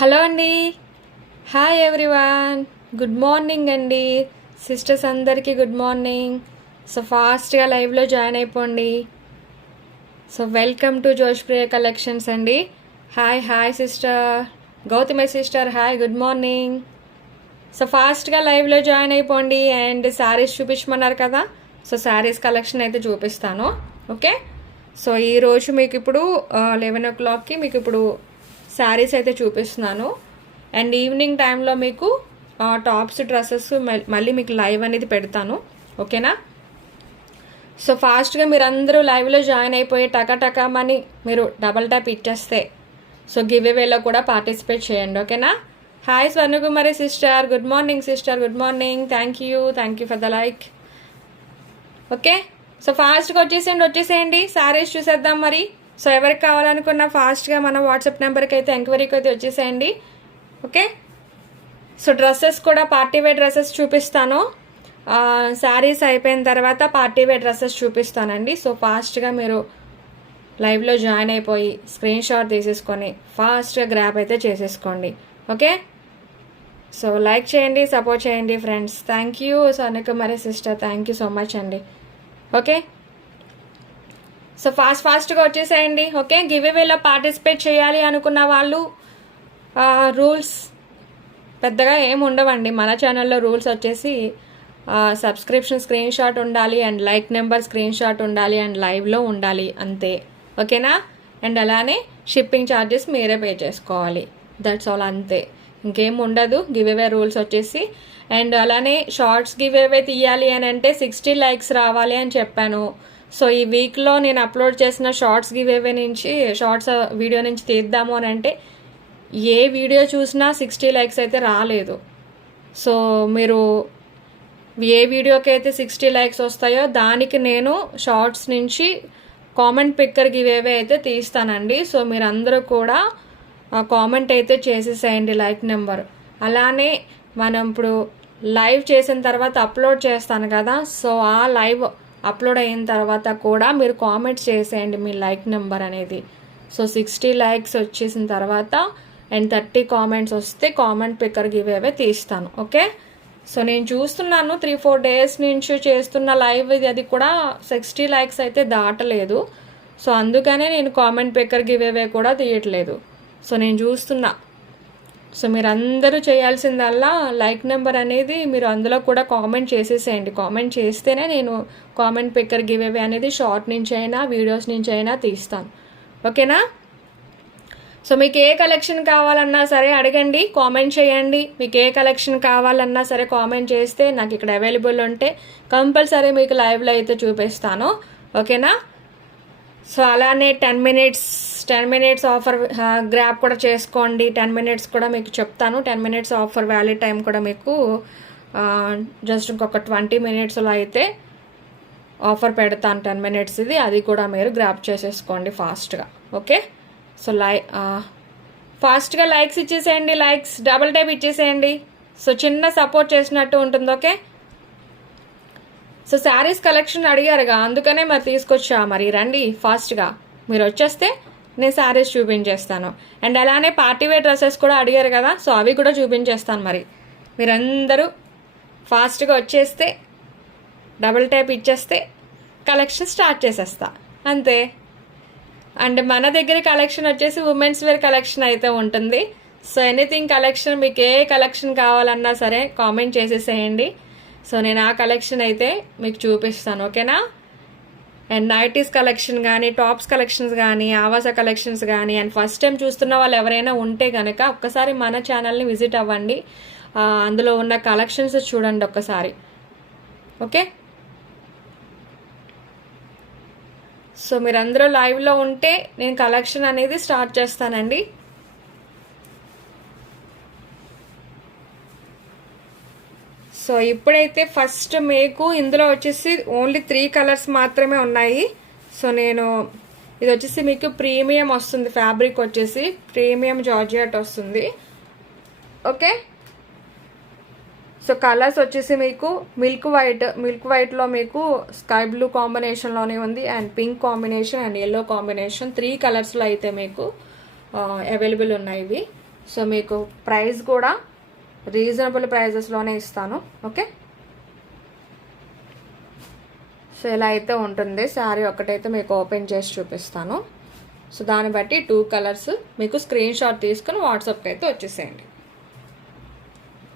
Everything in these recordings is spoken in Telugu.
హలో అండి. Hi everyone. గుడ్ మార్నింగ్ అండి. సిస్టర్స్ అందరికీ గుడ్ మార్నింగ్. సో ఫాస్ట్గా లైవ్లో జాయిన్ అయిపోండి. So welcome to Joshpriya collections అండి. Hi hi sister Gautami sister, hi good morning. So ఫాస్ట్గా లైవ్లో జాయిన్ అయిపోండి. అండ్ శారీస్ చూపించమన్నారు కదా, సో శారీస్ కలెక్షన్ అయితే చూపిస్తాను. ఓకే, సో ఈరోజు మీకు ఇప్పుడు 11 o'clockకి మీకు ఇప్పుడు శారీస్ అయితే చూపిస్తున్నాను. అండ్ ఈవినింగ్ టైంలో మీకు టాప్స్ డ్రెస్సెస్ మళ్ళీ మీకు లైవ్ అనేది పెడతాను. ఓకేనా? సో ఫాస్ట్గా మీరు అందరూ లైవ్లో జాయిన్ అయిపోయి టకాటకామని మీరు డబల్ ట్యాప్ ఇచ్చేస్తే సో గివ్ అవేలో కూడా పార్టిసిపేట్ చేయండి. ఓకేనా? Hi Swarnakumari sister, good morning sister, good morning. Thank you for the like. Okay, so ఫాస్ట్గా వచ్చేసేయండి. శారీస్ చూసేద్దాం మరి. సో ఎవరికి కావాలనుకున్నా ఫాస్ట్గా మన వాట్సాప్ నెంబర్కి అయితే ఎంక్వైరీకి అయితే వచ్చేసేయండి. ఓకే, సో డ్రెస్సెస్ కూడా పార్టీ వేర్ డ్రెస్సెస్ చూపిస్తాను. శారీస్ అయిపోయిన తర్వాత పార్టీ వేర్ డ్రెస్సెస్ చూపిస్తానండి. సో ఫాస్ట్గా మీరు లైవ్లో జాయిన్ అయిపోయి స్క్రీన్ షాట్ తీసేసుకొని ఫాస్ట్గా గ్రాప్ అయితే చేసేసుకోండి. ఓకే, సో లైక్ చేయండి, సపోర్ట్ చేయండి friends. Thank you Swarnakumari sister, thank you so much అండి. ఓకే, సో ఫాస్ట్గా వచ్చేసేయండి. ఓకే, గివ్ అవేలో పార్టిసిపేట్ చేయాలి అనుకున్న వాళ్ళు రూల్స్ పెద్దగా ఏమి ఉండవండి. మన ఛానల్లో రూల్స్ వచ్చేసి సబ్స్క్రిప్షన్ స్క్రీన్ షాట్ ఉండాలి, and like number screen shot ఉండాలి, అండ్ లైవ్లో ఉండాలి, అంతే. ఓకేనా? అండ్ అలానే షిప్పింగ్ ఛార్జెస్ మీరే పే చేసుకోవాలి. దట్స్ ఆల్, అంతే, ఇంకేం ఉండదు. గివ్ అవే రూల్స్ వచ్చేసి. అండ్ అలానే షార్ట్స్ గివ్ అవే తీయాలి అని అంటే 60 likes రావాలి అని చెప్పాను. సో ఈ వీక్లో నేను అప్లోడ్ చేసిన షార్ట్స్ గివ్ అవే నుంచి షార్ట్స్ వీడియో నుంచి తీద్దాము అని అంటే ఏ వీడియో చూసినా 60 likes అయితే రాలేదు. సో మీరు ఏ వీడియోకి అయితే 60 likes వస్తాయో దానికి నేను షార్ట్స్ నుంచి కామెంట్ పిక్కర్ గివ్ అవే అయితే తీస్తానండి. సో మీరందరూ కూడా కామెంట్ అయితే చేసేసేయండి, లైక్ నెంబర్. అలానే మనం ఇప్పుడు లైవ్ చేసిన తర్వాత అప్లోడ్ చేస్తాను కదా, సో ఆ లైవ్ అప్లోడ్ అయిన తర్వాత కూడా మీరు కామెంట్స్ చేసేయండి మీ లైక్ నెంబర్ అనేది. సో 60 likes వచ్చేసిన తర్వాత అండ్ 30 comments వస్తే కామెంట్ పిక్కర్ గివ్ అవే తీస్తాను. ఓకే, సో నేను చూస్తున్నాను 3-4 days నుంచి చేస్తున్న లైవ్ అది కూడా 60 likes అయితే దాటలేదు. సో అందుకనే నేను కామెంట్ పిక్కర్ గివ్ అవే కూడా తీయట్లేదు. సో నేను చూస్తున్నా. సో మీరు అందరూ చేయాల్సిందల్లా లైక్ నెంబర్ అనేది మీరు అందులో కూడా కామెంట్ చేసేసేయండి. కామెంట్ చేస్తేనే నేను కామెంట్ పిక్కర్ గివ్ అవే అనేది షార్ట్ నుంచి అయినా వీడియోస్ నుంచి అయినా తీస్తాను. ఓకేనా? సో మీకు ఏ కలెక్షన్ కావాలన్నా సరే అడగండి, కామెంట్ చేయండి. మీకు ఏ కలెక్షన్ కావాలన్నా సరే కామెంట్ చేస్తే నాకు ఇక్కడ అవైలబుల్ ఉంటే కంపల్సరీ మీకు లైవ్లో అయితే చూపిస్తాను. ఓకేనా? సో అలానే 10 minutes ఆఫర్ గ్రాప్ కూడా చేసుకోండి. 10 minutes కూడా మీకు చెప్తాను. 10 minutes ఆఫర్ వ్యాలిడ్ టైం కూడా మీకు జస్ట్ ఇంకొక 20 minutesలో అయితే ఆఫర్ పెడతాను. 10 minutes ఇది, అది కూడా మీరు గ్రాప్ చేసేసుకోండి ఫాస్ట్గా. ఓకే, సో ఫాస్ట్గా లైక్స్ ఇచ్చేసేయండి. లైక్స్ డబుల్ టైప్ ఇచ్చేసేయండి. సో చిన్న సపోర్ట్ చేసినట్టు ఉంటుంది. ఓకే, సో శారీస్ కలెక్షన్ అడిగారుగా, అందుకనే మరి తీసుకొచ్చా. మరి రండి ఫాస్ట్గా, మీరు వచ్చేస్తే నేను శారీస్ చూపించేస్తాను. అండ్ అలానే పార్టీ వేర్ డ్రెస్సెస్ కూడా అడిగారు కదా, సో అవి కూడా చూపించేస్తాను. మరి మీరందరూ ఫాస్ట్గా వచ్చేస్తే డబుల్ టైప్ ఇచ్చేస్తే కలెక్షన్ స్టార్ట్ చేసేస్తా, అంతే. అండ్ మన దగ్గర కలెక్షన్ వచ్చేసి ఉమెన్స్ వేర్ కలెక్షన్ అయితే ఉంటుంది. సో ఎనీథింగ్ కలెక్షన్, మీకు ఏ కలెక్షన్ కావాలన్నా సరే కామెంట్ చేసేసేయండి. సో నేను ఆ కలెక్షన్ అయితే మీకు చూపిస్తాను. ఓకేనా? అండ్ నైటీస్ కలెక్షన్ కానీ, టాప్స్ కలెక్షన్స్ కానీ, ఆవాస కలెక్షన్స్ కానీ, అండ్ ఫస్ట్ టైం చూస్తున్న వాళ్ళు ఎవరైనా ఉంటే కనుక ఒక్కసారి మన ఛానల్ని విజిట్ అవ్వండి. అందులో ఉన్న కలెక్షన్స్ చూడండి ఒక్కసారి. ఓకే, సో మీరందరూ లైవ్లో ఉంటే నేను కలెక్షన్ అనేది స్టార్ట్ చేస్తానండి. సో ఇప్పుడైతే ఫస్ట్ మీకు ఇందులో వచ్చేసి ఓన్లీ 3 colors మాత్రమే ఉన్నాయి. సో నేను ఇది వచ్చేసి మీకు ప్రీమియం వస్తుంది, ఫ్యాబ్రిక్ వచ్చేసి ప్రీమియం జార్జియట్ వస్తుంది. ఓకే, సో కలర్స్ వచ్చేసి మీకు మిల్క్ వైట్లో మీకు స్కై బ్లూ కాంబినేషన్లోనే ఉంది, and pink combination and yellow combination 3 colorsలో అయితే మీకు అవైలబుల్ ఉన్నాయి ఇవి. సో మీకు ప్రైస్ కూడా రీజనబుల్ ప్రైజెస్లోనే ఇస్తాను. ఓకే, సో ఇలా అయితే ఉంటుంది. శారీ ఒకటైతే మీకు ఓపెన్ చేసి చూపిస్తాను. సో దాన్ని బట్టి 2 కలర్స్ మీకు స్క్రీన్ షాట్ తీసుకుని వాట్సాప్కి అయితే వచ్చేసేయండి.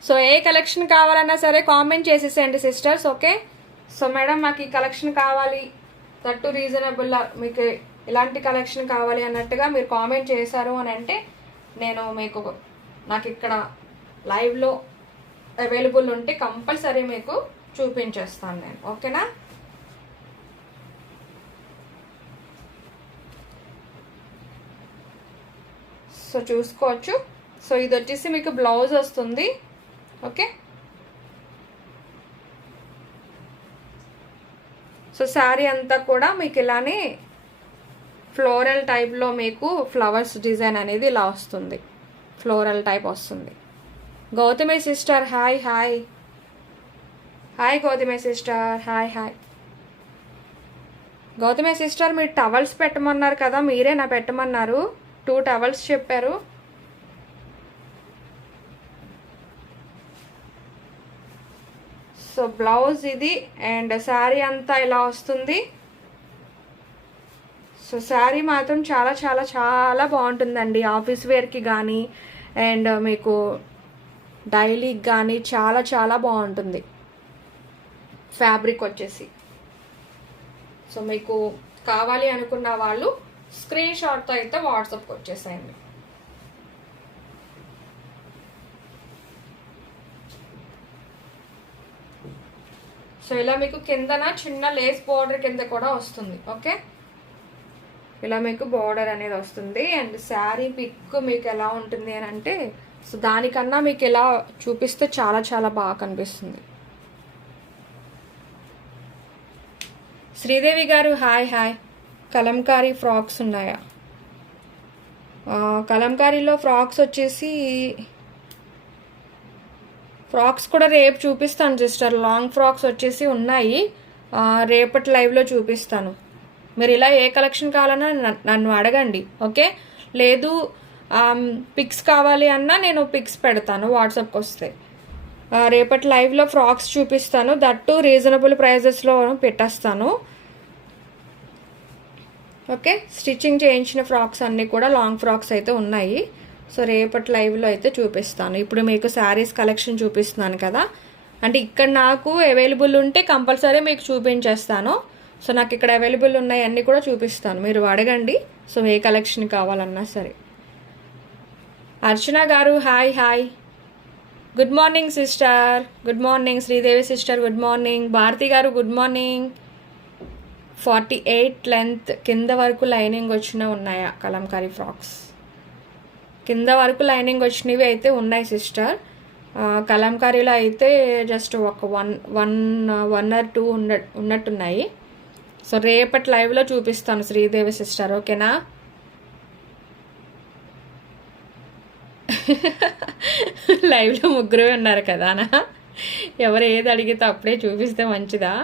సో ఏ కలెక్షన్ కావాలన్నా సరే కామెంట్ చేసేసేయండి సిస్టర్స్. ఓకే, సో మేడం మాకు ఈ కలెక్షన్ కావాలి, తట్టు రీజనబుల్, మీకు ఇలాంటి కలెక్షన్ కావాలి అన్నట్టుగా మీరు కామెంట్ చేశారు అని అంటే నేను మీకు నాకు ఇక్కడ లైవ్లో అవైలబుల్ ఉంటే కంపల్సరీ మీకు చూపించేస్తాను నేను. ఓకేనా? సో చూసుకోవచ్చు. సో ఇది వచ్చేసి మీకు బ్లౌజ్ వస్తుంది. ఓకే, సో శారీ అంతా కూడా మీకు ఇలానే ఫ్లోరల్ టైప్లో మీకు ఫ్లవర్స్ డిజైన్ అనేది ఇలా వస్తుంది, ఫ్లోరల్ టైప్ వస్తుంది. Gautami sister hi hi hi. Gautami sister hi hi. Gautami sister మీరు టవల్స్ పెట్టమన్నారు కదా, మీరేనా పెట్టమన్నారు? 2 టవల్స్ చెప్పారు. సో బ్లౌజ్ ఇది అండ్ శారీ అంతా ఇలా వస్తుంది. సో శారీ మాత్రం చాలా చాలా చాలా బాగుంటుందండి. ఆఫీస్ వేర్కి కానీ అండ్ మీకు డైలీకి కానీ చాలా చాలా బాగుంటుంది ఫ్యాబ్రిక్ వచ్చేసి. సో మీకు కావాలి అనుకున్న వాళ్ళు స్క్రీన్ షాట్తో అయితే వాట్సాప్కి వచ్చేసేయండి. సో ఇలా మీకు కిందన చిన్న లేస్ బార్డర్ కింద కూడా వస్తుంది. ఓకే, ఇలా మీకు బార్డర్ అనేది వస్తుంది. అండ్ శారీ పిక్ మీకు ఎలా ఉంటుంది అని అంటే సో దానికన్నా మీకు ఇలా చూపిస్తే చాలా చాలా బాగా కనిపిస్తుంది. శ్రీదేవి గారు హాయ్ హాయ్. కలంకారీ ఫ్రాక్స్ ఉన్నాయా? కలంకారీలో ఫ్రాక్స్ వచ్చేసి ఫ్రాక్స్ కూడా రేపు చూపిస్తాను సిస్టర్. లాంగ్ ఫ్రాక్స్ వచ్చేసి ఉన్నాయి, రేపటి లైవ్లో చూపిస్తాను. మీరు ఇలా ఏ కలెక్షన్ కావాలన్నా నన్ను అడగండి. ఓకే, లేదు పిక్స్ కావాలి అన్నా నేను పిక్స్ పెడతాను వాట్సాప్కి వస్తే. రేపటి లైవ్లో ఫ్రాక్స్ చూపిస్తాను, దట్టు రీజనబుల్ ప్రైజెస్లో పెట్టేస్తాను. ఓకే, స్టిచ్చింగ్ చేయించిన ఫ్రాక్స్ అన్నీ కూడా లాంగ్ ఫ్రాక్స్ అయితే ఉన్నాయి. సో రేపటి లైవ్లో అయితే చూపిస్తాను. ఇప్పుడు మీకు శారీస్ కలెక్షన్ చూపిస్తున్నాను కదా, అంటే ఇక్కడ నాకు అవైలబుల్ ఉంటే కంపల్సరీ మీకు చూపించేస్తాను. సో నాకు ఇక్కడ అవైలబుల్ ఉన్నాయి అన్నీ కూడా చూపిస్తాను, మీరు అడగండి. సో ఏ కలెక్షన్ కావాలన్నా సరే. Archana garu hi hi. Good morning sister. Good morning Sridevi sister. Good morning Bharathi garu. Good morning. 48 length కింద వరకు లైనింగ్ వచ్చిన ఉన్నాయా కలంకారీ ఫ్రాక్స్? కింద వరకు లైనింగ్ వచ్చినవి అయితే ఉన్నాయి సిస్టర్. కలంకారీలో అయితే జస్ట్ ఒక 1 or 2 ఉన్నట్టున్నాయి. సో రేపటి లైవ్లో చూపిస్తాను శ్రీదేవి సిస్టర్. ఓకేనా? లైవ్లో ముగ్గురు ఉన్నారు కదా, ఎవరు ఏది అడిగితే అప్పుడే చూపిస్తే మంచిదా?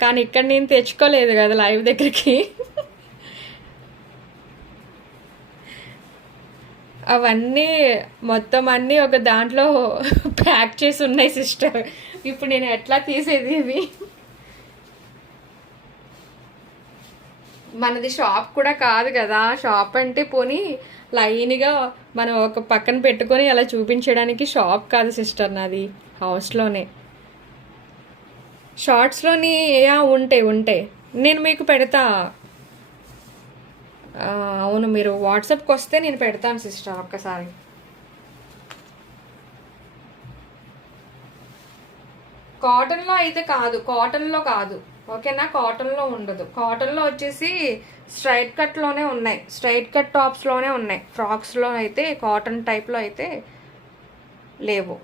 కానీ ఇక్కడ నేను తెచ్చుకోలేదు కదా లైవ్ దగ్గరికి. అవన్నీ మొత్తం అన్నీ ఒక దాంట్లో ప్యాక్ చేసి ఉన్నాయి సిస్టర్. ఇప్పుడు నేను ఎట్లా తీసేది ఇవి? మనది షాప్ కూడా కాదు కదా. షాప్ అంటే పోనీ లైన్గా మనం ఒక పక్కన పెట్టుకొని అలా చూపించడానికి షాప్ కాదు సిస్టర్, నాది హౌస్లోనే. షార్ట్స్లోని ఉంటాయి నేను మీకు పెడతా. అవును, మీరు వాట్సాప్కి వస్తే నేను పెడతాను సిస్టర్ ఒక్కసారి. కాటన్లో అయితే కాదు, కాటన్లో కాదు. ఓకేనా? కాటన్లో ఉండదు. కాటన్లో వచ్చేసి స్ట్రైట్ కట్లోనే ఉన్నాయి, స్ట్రైట్ కట్ టాప్స్లోనే ఉన్నాయి. ఫ్రాక్స్లో అయితే కాటన్ టైప్లో అయితే లేవు,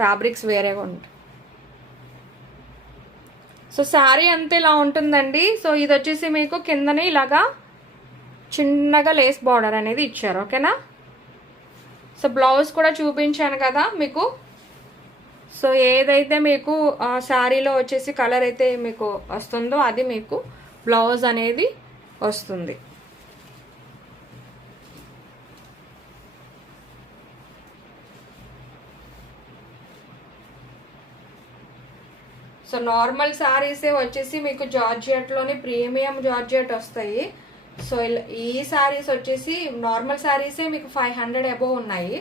ఫ్యాబ్రిక్స్ వేరేగా ఉంటాయి. సో శారీ అంతా ఇలా ఉంటుందండి. సో ఇది వచ్చేసి మీకు కిందనే ఇలాగా చిన్నగా లేస్ బార్డర్ అనేది ఇచ్చారు. ఓకేనా? సో బ్లౌజ్ కూడా చూపించాను కదా మీకు. సో ఏదైతే మీకు శారీలో వచ్చేసి కలర్ అయితే మీకు వస్తుందో అది మీకు బ్లౌజ్ అనేది వస్తుంది. సో నార్మల్ శారీసే వచ్చేసి మీకు జార్జెట్లోనే ప్రీమియం జార్జెట్ వస్తాయి. సో ఈ శారీస్ వచ్చేసి నార్మల్ శారీసే మీకు 500 అబోవ్ ఉన్నాయి,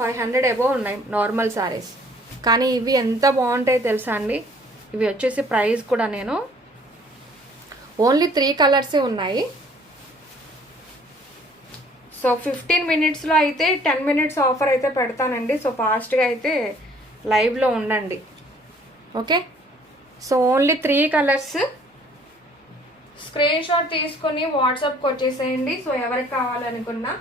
500 అబోవ్ ఉన్నాయి నార్మల్ శారీస్. కానీ ఇవి ఎంత బాగుంటాయి తెలుసా అండి. ఇవి వచ్చేసి ప్రైస్ కూడా నేను ఓన్లీ 3 కలర్సే ఉన్నాయి. సో 15 మినిట్స్లో అయితే 10 మినిట్స్ ఆఫర్ అయితే పెడతానండి. సో ఫాస్ట్గా అయితే లైవ్లో ఉండండి. Okay, so only 3 colours. Screen shot తీసుకొని వాట్సాప్కి వచ్చేసేయండి. సో ఎవరికి కావాలనుకున్నా.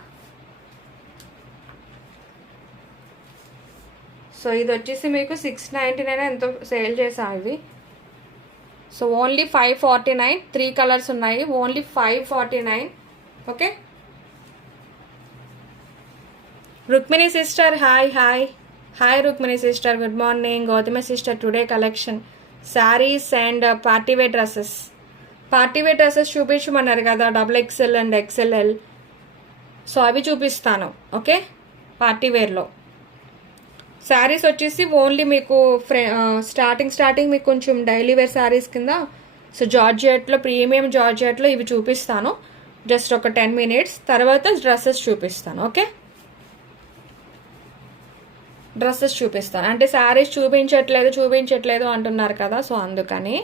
సో ఇది వచ్చేసి మీకు 699 ఎంతో సేల్ చేసా ఇవి. సో ఓన్లీ 549, 3 కలర్స్ ఉన్నాయి, only 549. Okay, Rukmini sister hi hi hi Rukmini sister, good morning. Gautami sister, today collection saris and partywear dresses. Partywear dresses చూపించమన్నారు కదా, XXL అండ్ XLL. సో అవి చూపిస్తాను. ఓకే, పార్టీవేర్లో శారీస్ వచ్చేసి ఓన్లీ మీకు స్టార్టింగ్ మీకు కొంచెం డైలీ వేర్ శారీస్ కింద. సో జార్జెట్లో ప్రీమియం జార్జెట్లో ఇవి చూపిస్తాను. జస్ట్ ఒక 10 మినిట్స్ తర్వాత డ్రెస్సెస్ చూపిస్తాను. ఓకే, డ్రెస్సెస్ చూపిస్తాను. అంటే శారీస్ చూపించట్లేదు అంటున్నారు కదా, సో అందుకని.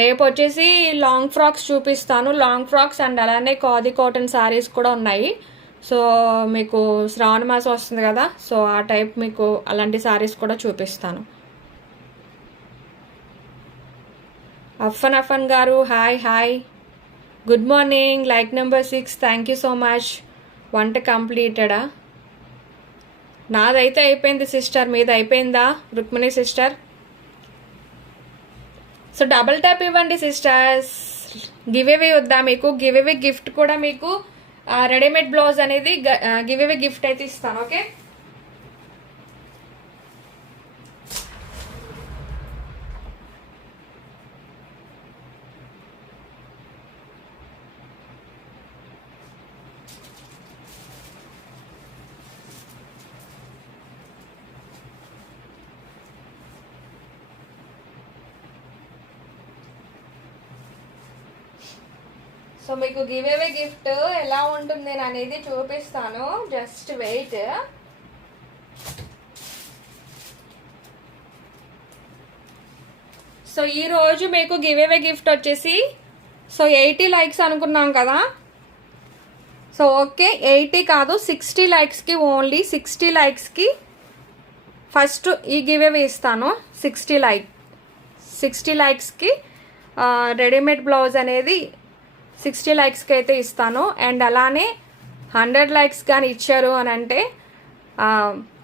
రేపు వచ్చేసి లాంగ్ ఫ్రాక్స్ చూపిస్తాను. లాంగ్ ఫ్రాక్స్ అండ్ అలానే ఖాదీ కాటన్ శారీస్ కూడా ఉన్నాయి. సో మీకు శ్రావణ మాసం వస్తుంది కదా, సో ఆ టైప్ మీకు అలాంటి శారీస్ కూడా చూపిస్తాను. అఫన్ గారు hi hi, good morning. Like number 6, thank you so much. వంట కంప్లీటెడా? నాదైతే అయిపోయింది సిస్టర్, మీది అయిపోయిందా Rukmini sister? So double tap ఇవ్వండి సిస్టర్స్. గివ్ అవే వద్దా మీకు? గివ్ అవే గిఫ్ట్ కూడా మీకు రెడీమేడ్ బ్లౌజ్ అనేది గివ్ అవే గిఫ్ట్ అయితే ఇస్తాను. ఓకే, సో మీకు గివ్ అవే గిఫ్ట్ ఎలా ఉంటుంది అనేది చూపిస్తాను. Just wait. సో ఈరోజు మీకు గివ్ అవే గిఫ్ట్ వచ్చేసి సో 80 లైక్స్ అనుకున్నాం కదా. సో ఓకే, 80 కాదు 60 లైక్స్కి, ఓన్లీ 60 లైక్స్కి ఫస్ట్ ఈ గివ్ అవే ఇస్తాను. 60 లైక్స్కి రెడీమేడ్ బ్లౌజ్ అనేది 60 లైక్స్కి అయితే ఇస్తాను. అండ్ అలానే 100 లైక్స్ కానీ ఇచ్చారు అని అంటే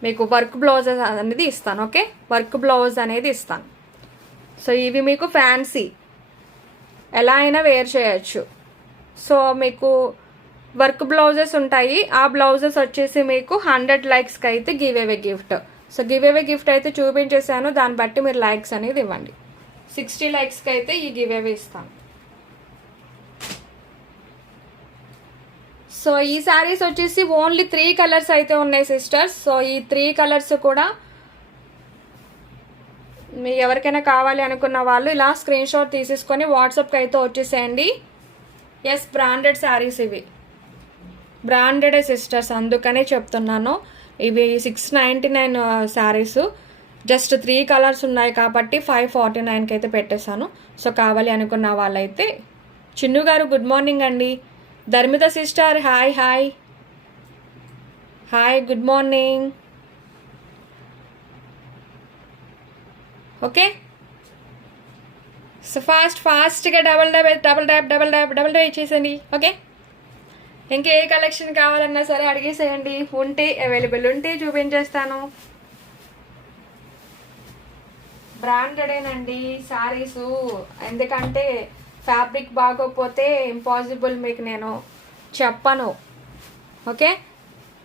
మీకు వర్క్ బ్లౌజెస్ అనేది ఇస్తాను. ఓకే, వర్క్ బ్లౌజ్ అనేది ఇస్తాను. సో ఇవి మీకు ఫ్యాన్సీ ఎలా అయినా వేర్ చేయొచ్చు. సో మీకు వర్క్ బ్లౌజెస్ ఉంటాయి. ఆ బ్లౌజెస్ వచ్చేసి మీకు 100 లైక్స్కి అయితే give away gift. So give away gift అయితే చూపించేశాను, దాన్ని బట్టి మీరు లైక్స్ అనేది ఇవ్వండి. 60 లైక్స్కి అయితే ఈ గివ్ అవే ఇస్తాను. సో ఈ శారీస్ వచ్చేసి ఓన్లీ 3 కలర్స్ అయితే ఉన్నాయి సిస్టర్స్. సో ఈ 3 కలర్స్ కూడా మీ ఎవరికైనా కావాలి అనుకున్న వాళ్ళు ఇలా స్క్రీన్ షాట్ తీసేసుకొని వాట్సాప్కి అయితే వచ్చేసేయండి. ఎస్, బ్రాండెడ్ శారీస్ ఇవి, బ్రాండెడ్ సిస్టర్స్, అందుకనే చెప్తున్నాను. ఇవి 699 శారీస్. జస్ట్ 3 కలర్స్ ఉన్నాయి కాబట్టి 549కి అయితే పెట్టేశాను. సో కావాలి అనుకున్న వాళ్ళైతే. చిన్ను గారు గుడ్ మార్నింగ్ అండి. Dharmitha sister hi hi hi, good morning. Okay, so ఫాస్ట్గా డబల్ ట్యాప్ ఇచ్చేసండి. ఓకే, ఇంకే కలెక్షన్ కావాలన్నా సరే అడిగేసేయండి. ఉంటే అవైలబుల్ ఉంటే చూపించేస్తాను. బ్రాండెడేనండి శారీసు, ఎందుకంటే ఫ్యాబ్రిక్ బాగోకపోతే ఇంపాసిబుల్ మీకు నేను చెప్పను. ఓకే,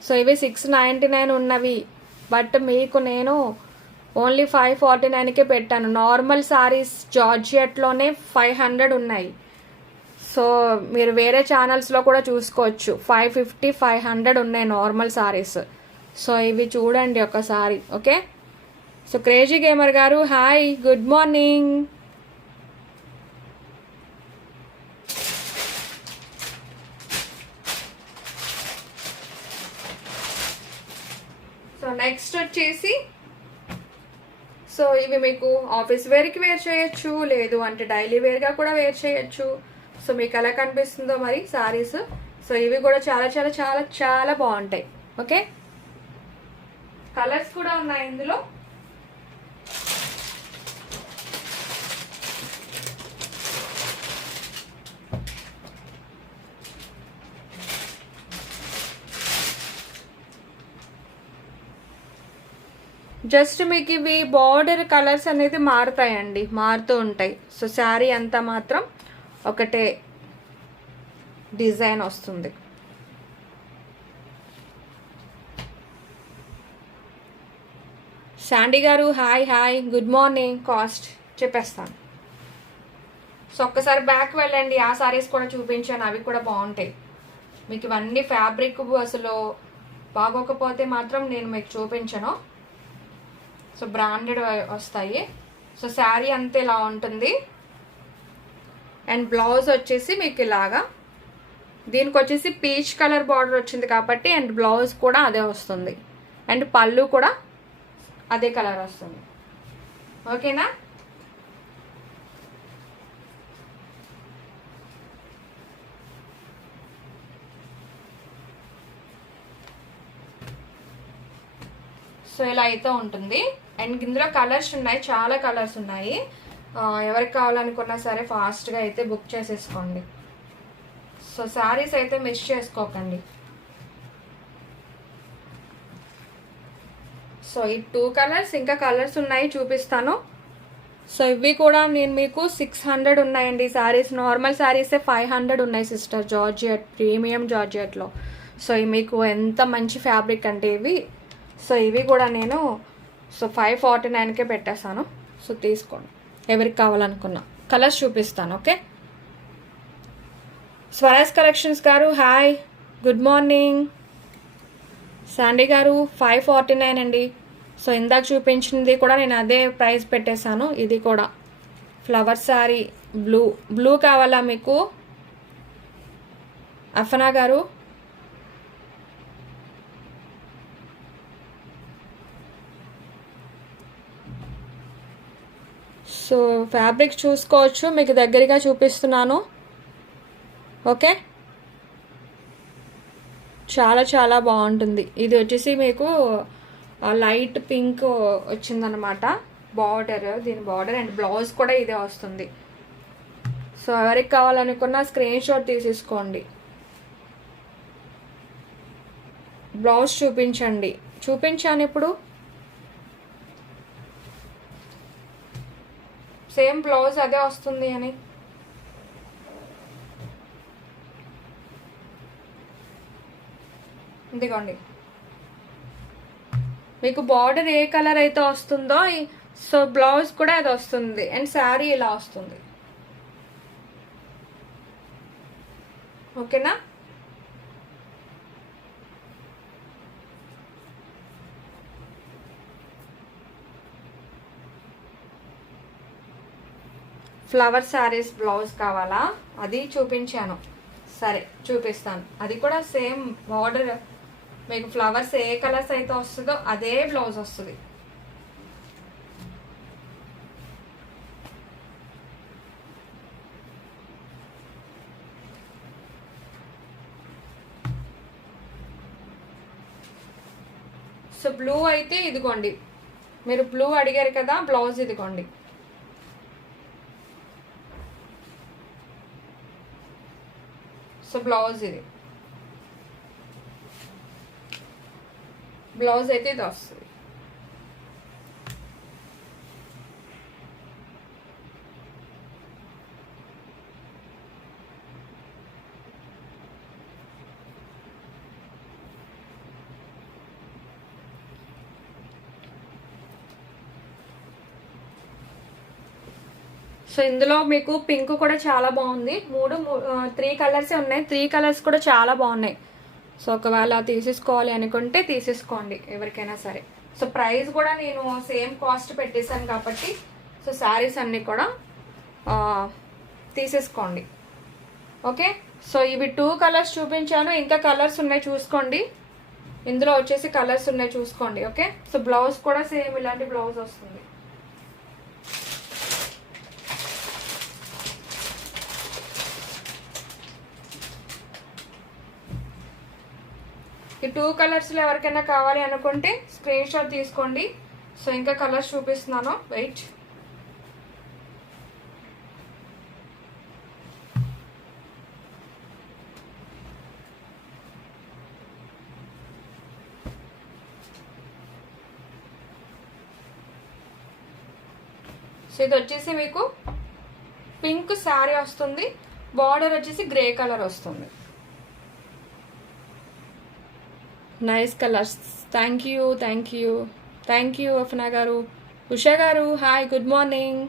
సో ఇవి 699 ఉన్నవి, బట్ మీకు నేను ఓన్లీ 549కే పెట్టాను. నార్మల్ శారీస్ జార్జియట్లోనే 500 ఉన్నాయి. సో మీరు వేరే ఛానల్స్లో కూడా చూసుకోవచ్చు, 550 500 ఉన్నాయి నార్మల్ శారీస్. సో ఇవి చూడండి ఒకసారి. ఓకే, సో క్రేజీ గేమర్ గారు hi, good morning. So next వచ్చేసి సో ఇవి మీకు ఆఫీస్ వేర్కి వేర్ చేయొచ్చు, లేదు అంటే డైలీ వేర్గా కూడా వేర్ చేయొచ్చు. సో మీకు ఎలా కనిపిస్తుందో మరి సారీస్. సో ఇవి కూడా చాలా చాలా చాలా చాలా బాగుంటాయి. ఓకే, కలర్స్ కూడా ఉన్నాయి ఇందులో. జస్ట్ మీకు ఇవి బార్డర్ కలర్స్ అనేది మారుతాయండి, మారుతూ ఉంటాయి. సో శారీ అంతా మాత్రం ఒకటే డిజైన్ వస్తుంది. శాండీ గారు hi hi, good morning. Cost చెప్పేస్తాను. సో ఒక్కసారి బ్యాక్ వెళ్ళండి, ఆ సారీస్ కూడా చూపించాను, అవి కూడా బాగుంటాయి. మీకు ఇవన్నీ ఫ్యాబ్రిక్ అసలు బాగోకపోతే మాత్రం నేను మీకు చూపించను. సో బ్రాండెడ్ వస్తాయి. సో శారీ అంతా ఇలా ఉంటుంది. అండ్ బ్లౌజ్ వచ్చేసి మీకు ఇలాగా, దీనికి వచ్చేసి పీచ్ కలర్ బార్డర్ వచ్చింది కాబట్టి, అండ్ బ్లౌజ్ కూడా అదే వస్తుంది. అండ్ పళ్ళు కూడా అదే కలర్ వస్తుంది. ఓకేనా? సో ఇలా అయితే ఉంటుంది. అండ్ ఇందులో కలర్స్ ఉన్నాయి, చాలా కలర్స్ ఉన్నాయి. ఎవరికి కావాలనుకున్నా సరే ఫాస్ట్గా అయితే బుక్ చేసేసుకోండి. సో శారీస్ అయితే మిస్ చేసుకోకండి. సో ఈ 2 కలర్స్, ఇంకా కలర్స్ ఉన్నాయి చూపిస్తాను. సో ఇవి కూడా నేను మీకు 600 ఉన్నాయండి శారీస్. నార్మల్ శారీసే 500 ఉన్నాయి సిస్టర్, జార్జియట్, ప్రీమియం జార్జియట్లో. సో ఇవి మీకు ఎంత మంచి ఫ్యాబ్రిక్ అంటే ఇవి. సో ఇవి కూడా నేను 549కే పెట్టేస్తాను. సో తీసుకోండి ఎవరికి కావాలనుకున్నా. కలర్స్ చూపిస్తాను. ఓకే, స్వరాజ్ కలెక్షన్స్ గారు హాయ్, గుడ్ మార్నింగ్. శాండీ గారు 549 అండి. సో ఇందాక చూపించింది కూడా నేను అదే ప్రైస్ పెట్టేశాను. ఇది కూడా ఫ్లవర్ శారీ, బ్లూ కావాలా మీకు? అఫనా గారు సో ఫ్యాబ్రిక్ చూసుకోవచ్చు, మీకు దగ్గరగా చూపిస్తున్నాను. ఓకే, చాలా చాలా బాగుంటుంది. ఇది వచ్చేసి మీకు లైట్ పింక్ వచ్చిందనమాట బార్డర్, దీని బార్డర్. అండ్ బ్లౌజ్ కూడా ఇదే వస్తుంది. సో ఎవరికి కావాలనుకున్నా స్క్రీన్ షాట్ తీసేసుకోండి. బ్లౌజ్ చూపించాను ఇప్పుడు. సేమ్ బ్లౌజ్ అదే వస్తుంది అని. ఇదిగోండి, మీకు బార్డర్ ఏ కలర్ అయితే వస్తుందో సో బ్లౌజ్ కూడా అది వస్తుంది. అండ్ శారీ ఇలా వస్తుంది. ఓకేనా? ఫ్లవర్ శారీస్ బ్లౌజ్ కావాలా? అది చూపించాను, సరే చూపిస్తాను. అది కూడా సేమ్ బార్డర్, మీకు ఫ్లవర్స్ ఏ కలర్స్ అయితే వస్తుందో అదే బ్లౌజ్ వస్తుంది. సో బ్లూ అయితే ఇదిగోండి, మీరు బ్లూ అడిగారు కదా, బ్లౌజ్ ఇదిగోండి. సో బ్లౌజ్ ఇది, బ్లౌజ్ అయితే ఇది వస్తుంది. సో ఇందులో మీకు పింక్ కూడా చాలా బాగుంది. 3 కలర్సే ఉన్నాయి. 3 కలర్స్ కూడా చాలా బాగున్నాయి. సో ఒకవేళ తీసేసుకోవాలి అనుకుంటే తీసేసుకోండి ఎవరికైనా సరే. సో ప్రైస్ కూడా నేను సేమ్ కాస్ట్ పెట్టేశాను కాబట్టి సో శారీస్ అన్నీ కూడా తీసేసుకోండి. ఓకే, సో ఇవి 2 కలర్స్ చూపించాను, ఇంకా కలర్స్ ఉన్నాయి చూసుకోండి. ఇందులో వచ్చేసి కలర్స్ ఉన్నాయి చూసుకోండి. ఓకే, సో బ్లౌజ్ కూడా సేమ్ ఇలాంటి బ్లౌజ్ వస్తుంది. ఈ 2 కలర్స్లో ఎవరికైనా కావాలి అనుకుంటే స్క్రీన్ షాట్ తీసుకోండి. సో ఇంకా కలర్స్ చూపిస్తున్నాను, వెయిట్. సో ఇది వచ్చేసి మీకు పింక్ శారీ వస్తుంది, బార్డర్ వచ్చేసి గ్రే కలర్ వస్తుంది. Nice colours. Thank you thank you thank you Afna garu. Usha garu hi, good morning.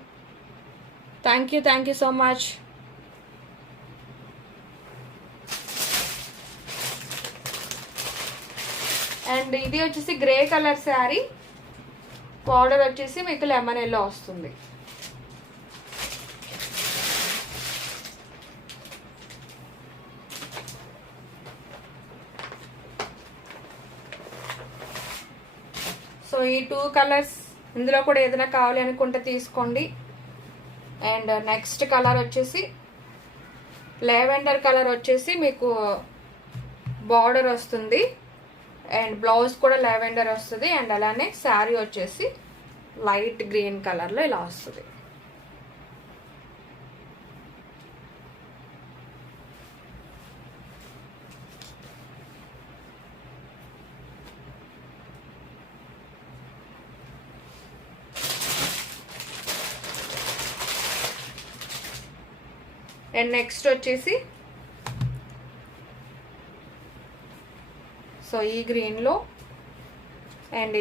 Thank you so much. And ఇది వచ్చేసి గ్రే కలర్ శారీ, బార్డర్ వచ్చేసి మీకు లెమన్ ఎల్లో వస్తుంది. సో ఈ 2 కలర్స్ ఇందులో కూడా ఏదైనా కావాలి అనుకుంటే తీసుకోండి. అండ్ నెక్స్ట్ కలర్ వచ్చేసి లెవెండర్ కలర్ వచ్చేసి మీకు బార్డర్ వస్తుంది అండ్ బ్లౌజ్ కూడా లెవెండర్ వస్తుంది. అండ్ అలానే శారీ వచ్చేసి లైట్ గ్రీన్ కలర్లో ఇలా వస్తుంది. అండ్ నెక్స్ట్ వచ్చేసి సో ఈ గ్రీన్లో అండ్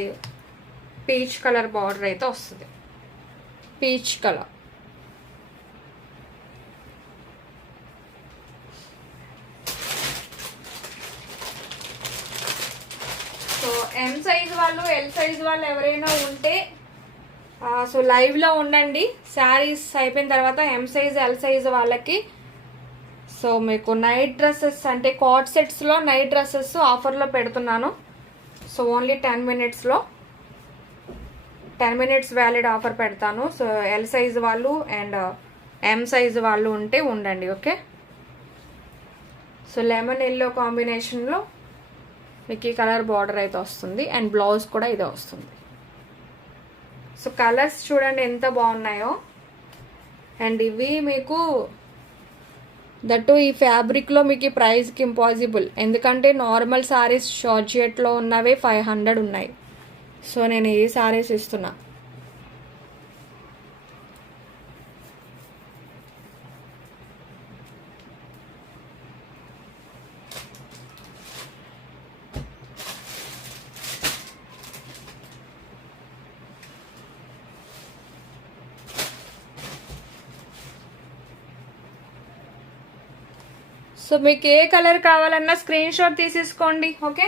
పీచ్ కలర్ బార్డర్ అయితే వస్తుంది, పీచ్ కలర్. సో ఎం సైజ్ వాళ్ళు, ఎల్ సైజ్ వాళ్ళు ఎవరైనా ఉంటే సో లైవ్లో ఉండండి. శారీస్ అయిపోయిన తర్వాత ఎం సైజ్ ఎల్ సైజ్ వాళ్ళకి సో మీకు నైట్ డ్రెస్సెస్ అంటే కార్డ్ సెట్స్లో నైట్ డ్రెస్సెస్ ఆఫర్లో పెడుతున్నాను. సో ఓన్లీ 10 మినిట్స్లో 10 మినిట్స్ వ్యాలిడ్ ఆఫర్ పెడతాను. సో ఎల్ సైజ్ వాళ్ళు అండ్ ఎం సైజ్ వాళ్ళు ఉంటే ఉండండి. ఓకే, సో లెమన్ ఎల్లో కాంబినేషన్లో మీకు ఈ కలర్ బార్డర్ అయితే వస్తుంది అండ్ బ్లౌజ్ కూడా ఇదే వస్తుంది. సో కలర్స్ చూడండి ఎంత బాగున్నాయో. అండ్ ఇవి మీకు దట్టు ఈ ఫ్యాబ్రిక్లో మీకు ఈ ప్రైస్కి ఇంపాసిబుల్, ఎందుకంటే నార్మల్ శారీస్ షార్ట్షేట్లో ఉన్నవే 500 ఉన్నాయి. సో నేను ఈ శారీస్ ఇస్తున్నా. సో మీకు ఏ కలర్ కావాలన్నా స్క్రీన్ షాట్ తీసేసుకోండి. ఓకే,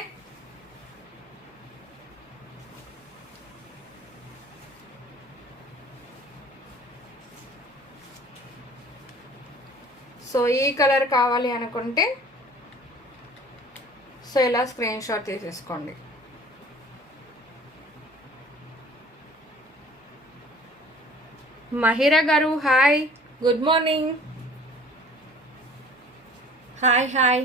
సో ఈ కలర్ కావాలి అనుకుంటే సో ఇలా స్క్రీన్ షాట్ తీసేసుకోండి. మహిరా గారు hi, good morning. Hi hi.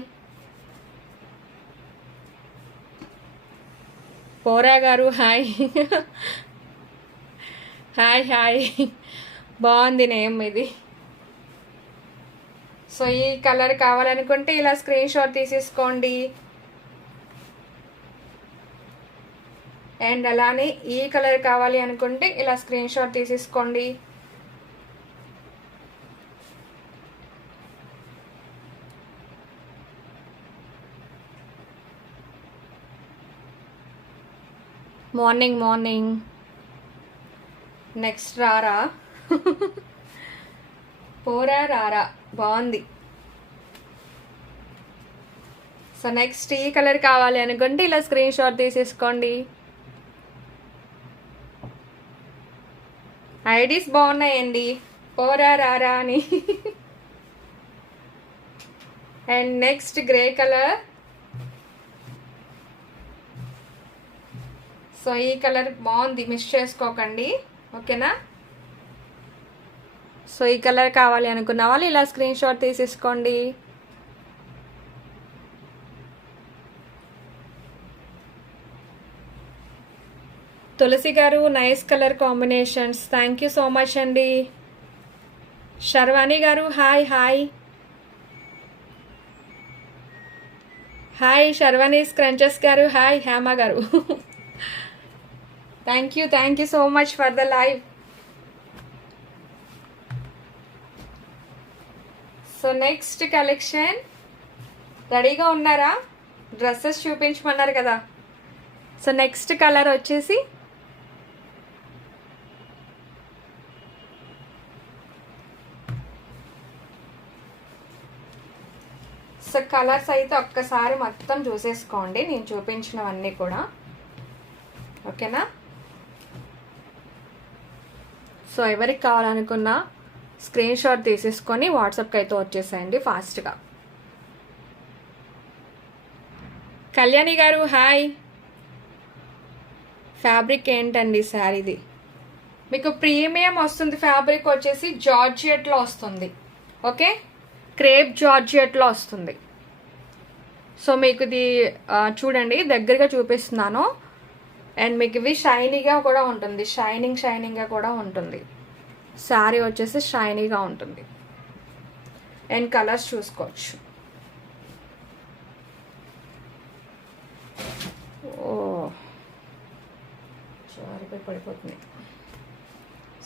పోరా గారు హాయ్. హాయ్ హాయ్, బాగుంది నేమ్ ఇది. సో ఈ కలర్ కావాలనుకుంటే ఇలా స్క్రీన్ షాట్ తీసేసుకోండి. అండ్ అలానే ఈ కలర్ కావాలి అనుకుంటే ఇలా స్క్రీన్ షాట్ తీసేసుకోండి. Morning morning. నెక్స్ట్ రారా. పోరా రారా, బాగుంది. సో నెక్స్ట్ ఈ కలర్ కావాలి అనుకుంటే ఇలా స్క్రీన్ షాట్ తీసేసుకోండి. ఐడీస్ బాగున్నాయండి, పోరా రారా అని. And next grey colour. So ఈ కలర్ బాగుంది, మిస్ చేసుకోకండి, ఓకేనా. సో ఈ కలర్ కావాలి అనుకున్న వాళ్ళు ఇలా స్క్రీన్ షాట్ తీసేసుకోండి. తులసి గారు nice colour combinations, thank you so much అండి. శర్వాణి గారు hi hi hi. Sherwani scrunchies గారు హాయ్. హేమ గారు thank you so much for the live. So next collection, రెడీగా ఉన్నారా? డ్రెస్సెస్ చూపించమన్నారు కదా. సో నెక్స్ట్ కలర్ వచ్చేసి సో కలర్స్ అయితే ఒక్కసారి మొత్తం చూసేసుకోండి, నేను చూపించినవన్నీ కూడా, ఓకేనా. సో ఎవరికి కావాలనుకున్నా స్క్రీన్ షాట్ తీసేసుకొని వాట్సాప్కి అయితే వచ్చేసేయండి ఫాస్ట్గా. కళ్యాణి గారు హాయ్. ఫ్యాబ్రిక్ ఏంటండి శారీది? మీకు ప్రీమియం వస్తుంది, ఫ్యాబ్రిక్ వచ్చేసి జార్జియట్లో వస్తుంది, ఓకే, క్రేప్ జార్జియట్లో వస్తుంది. సో మీకు ఇది చూడండి, దగ్గరగా చూపిస్తున్నాను. అండ్ మీకు ఇవి షైనీగా కూడా ఉంటుంది, షైనింగ్గా కూడా ఉంటుంది. శారీ వచ్చేసి షైనీగా ఉంటుంది. అండ్ కలర్స్ చూసుకోవచ్చు. ఓ చారిపోయి పడిపోతుంది.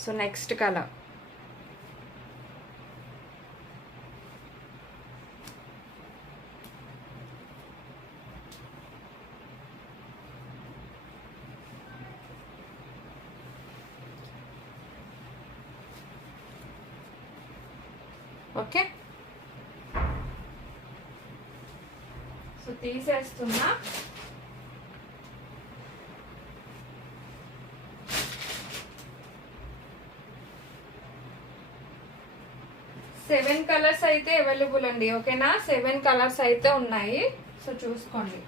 So next colour, okay. So తీసేస్తున్నా. సెవెన్ కలర్స్ అయితే అవైలబుల్ అండి, ఓకేనా. 7 కలర్స్ అయితే ఉన్నాయి, సో చూసుకోండి.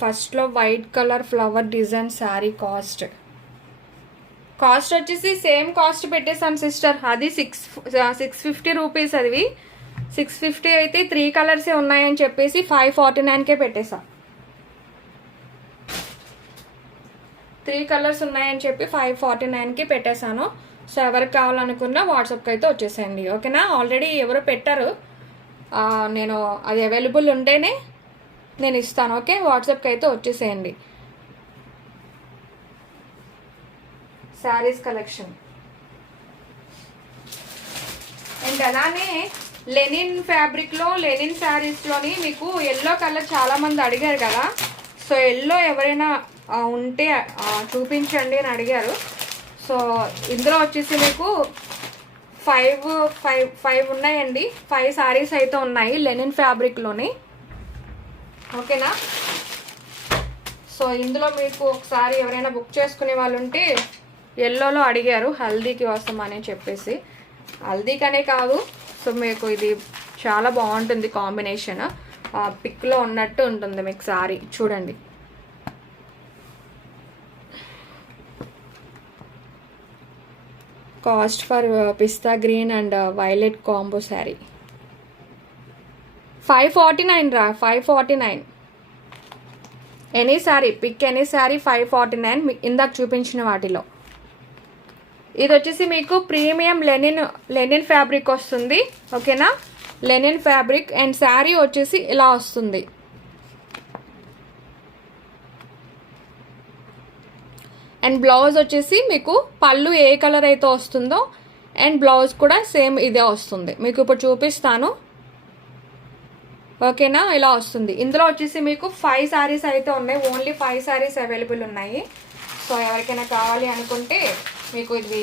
ఫస్ట్లో white colour flower design sari cost వచ్చేసి సేమ్ కాస్ట్ పెట్టేసాను సిస్టర్. అది 650 రూపీస్. అది 650 అయితే 3 కలర్సే ఉన్నాయని చెప్పేసి 549కే పెట్టేసా. 3 కలర్స్ ఉన్నాయని చెప్పి 549కి పెట్టేశాను. సో ఎవరికి కావాలనుకున్నా వాట్సాప్కి అయితే వచ్చేసేయండి, ఓకేనా. ఆల్రెడీ ఎవరో పెట్టారు, నేను అది అవైలబుల్ ఉంటేనే నేను ఇస్తాను, ఓకే. వాట్సాప్కి అయితే వచ్చేసేయండి. శారీస్ కలెక్షన్. అండ్ అలానే లెనిన్ ఫ్యాబ్రిక్లో, లెనిన్ శారీస్లోని మీకు ఎల్లో కలర్ చాలామంది అడిగారు కదా. సో ఎల్లో ఎవరైనా ఉంటే చూపించండి అని అడిగారు. సో ఇందులో వచ్చేసి మీకు 5 ఉన్నాయండి. 5 శారీస్ అయితే ఉన్నాయి లెనిన్ ఫ్యాబ్రిక్లోని, ఓకేనా. సో ఇందులో మీకు ఒకసారి ఎవరైనా బుక్ చేసుకునే వాళ్ళు ఉంటే, ఎల్లోలో అడిగారు హల్దీకి వస్తామని చెప్పేసి. హల్దీకనే కాదు, సో మీకు ఇది చాలా బాగుంటుంది కాంబినేషన్. పిక్లో ఉన్నట్టు ఉంటుంది మీకు సారీ, చూడండి. కాస్ట్ ఫర్ పిస్తా green and violet combo sari 549 రా, 549. Any sari, pick any sari 549 ఇందాక చూపించిన వాటిలో. ఇది వచ్చేసి మీకు ప్రీమియం లెనిన్ ఫ్యాబ్రిక్ వస్తుంది, ఓకేనా. లెనిన్ ఫ్యాబ్రిక్ అండ్ శారీ వచ్చేసి ఇలా వస్తుంది. అండ్ బ్లౌజ్ వచ్చేసి మీకు పళ్ళు ఏ కలర్ అయితే వస్తుందో అండ్ బ్లౌజ్ కూడా సేమ్ ఇదే వస్తుంది. మీకు ఇప్పుడు చూపిస్తాను, ఓకేనా. ఇలా వస్తుంది. ఇందులో వచ్చేసి మీకు 5 శారీస్ అయితే ఉన్నాయి, ఓన్లీ 5 శారీస్ అవైలబుల్ ఉన్నాయి. సో ఎవరికైనా కావాలి అనుకుంటే మీకు ఇది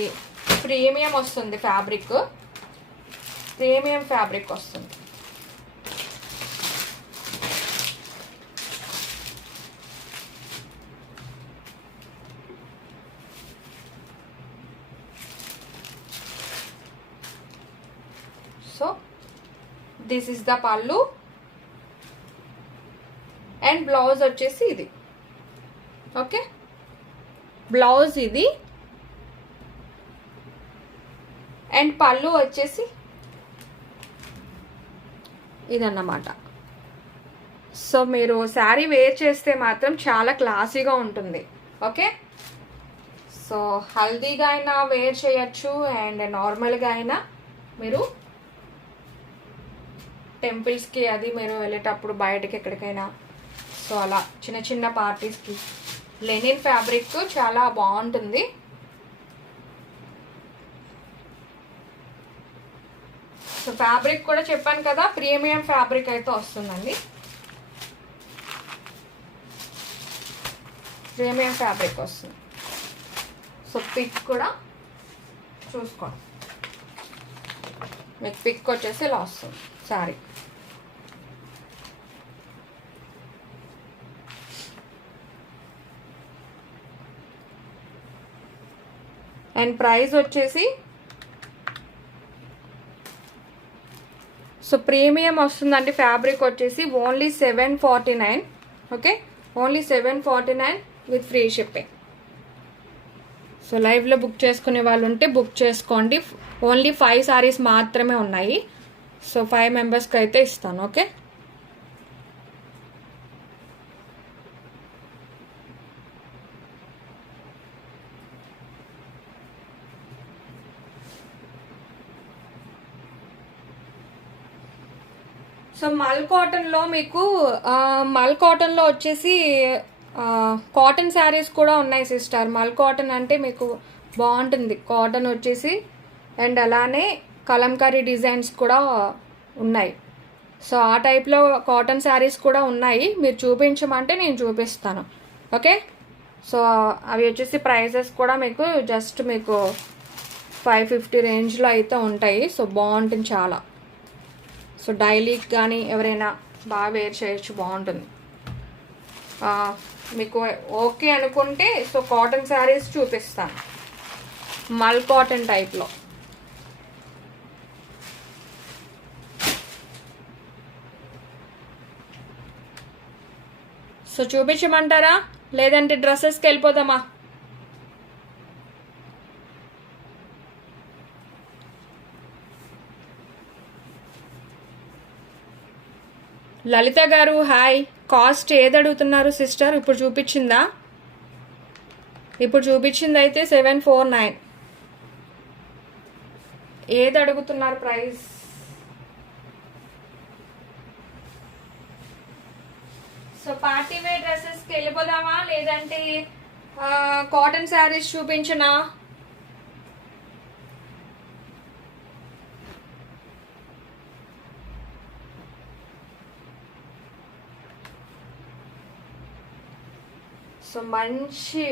ప్రీమియం వస్తుంది, ప్రీమియం ఫ్యాబ్రిక్ వస్తుంది. సో దిస్ ఇస్ ద పళ్ళు అండ్ బ్లౌజ్ వచ్చేసి ఇది. ఓకే, బ్లౌజ్ ఇది అండ్ పళ్ళు వచ్చేసి ఇదన్నమాట. సో మీరు శారీ వేర్ చేస్తే మాత్రం చాలా క్లాసీగా ఉంటుంది. ఓకే, సో హల్దీగా అయినా వేర్ చేయొచ్చు అండ్ నార్మల్గా అయినా మీరు టెంపుల్స్కి అది మీరు వెళ్ళేటప్పుడు బయటకి ఎక్కడికైనా, సో అలా చిన్న చిన్న పార్టీస్కి లెనిన్ ఫ్యాబ్రిక్ చాలా బాగుంటుంది. సో ఫ్యాబ్రిక్ కూడా చెప్పాను కదా, ప్రీమియం ఫ్యాబ్రిక్ అయితే వస్తుందండి. ప్రీమియం ఫ్యాబ్రిక్ వస్తుంది. సో పిక్ కూడా చూసుకోండి, మీకు పిక్ వచ్చేసి ఇలా వస్తుంది సారీ. అండ్ ప్రైస్ వచ్చేసి, సో ప్రీమియం వస్తుందండి ఫ్యాబ్రిక్ వచ్చేసి only 749. Okay, only 749 with free shipping. So లైవ్లో బుక్ చేసుకునే వాళ్ళు ఉంటే బుక్ చేసుకోండి. ఓన్లీ 5 సారీస్ మాత్రమే ఉన్నాయి. సో 5 మెంబర్స్కి అయితే ఇస్తాను. ఓకే, సో మల్ కాటన్లో మీకు మల్ కాటన్లో వచ్చేసి కాటన్ శారీస్ కూడా ఉన్నాయి సిస్టర్. మల్ కాటన్ అంటే మీకు బాగుంటుంది కాటన్ వచ్చేసి. అండ్ అలానే కలంకారీ డిజైన్స్ కూడా ఉన్నాయి. సో ఆ టైప్లో కాటన్ శారీస్ కూడా ఉన్నాయి. మీరు చూపించమంటే నేను చూపిస్తాను. ఓకే, సో అవి వచ్చేసి ప్రైజెస్ కూడా మీకు జస్ట్ మీకు 550 రేంజ్లో అయితే ఉంటాయి. సో బాగుంటుంది చాలా. సో డైలీకి కానీ ఎవరైనా బాగా వేర్ చేయొచ్చు, బాగుంటుంది. మీకు ఓకే అనుకుంటే సో కాటన్ శారీస్ చూపిస్తాను మల్ కాటన్ టైప్లో. సో చూపించమంటారా లేదంటే డ్రెస్సెస్కి వెళ్ళిపోదామా? లలిత గారు హాయ్. కాస్ట్ ఏది అడుగుతున్నారు సిస్టర్? ఇప్పుడు చూపించిందా? ఇప్పుడు చూపించింది అయితే 749. ఏది అడుగుతున్నారు ప్రైస్? సో పార్టీ వేర్ డ్రెస్సెస్కి వెళ్ళిపోదామా లేదంటే కాటన్ శారీస్ చూపించనా? సో మంచి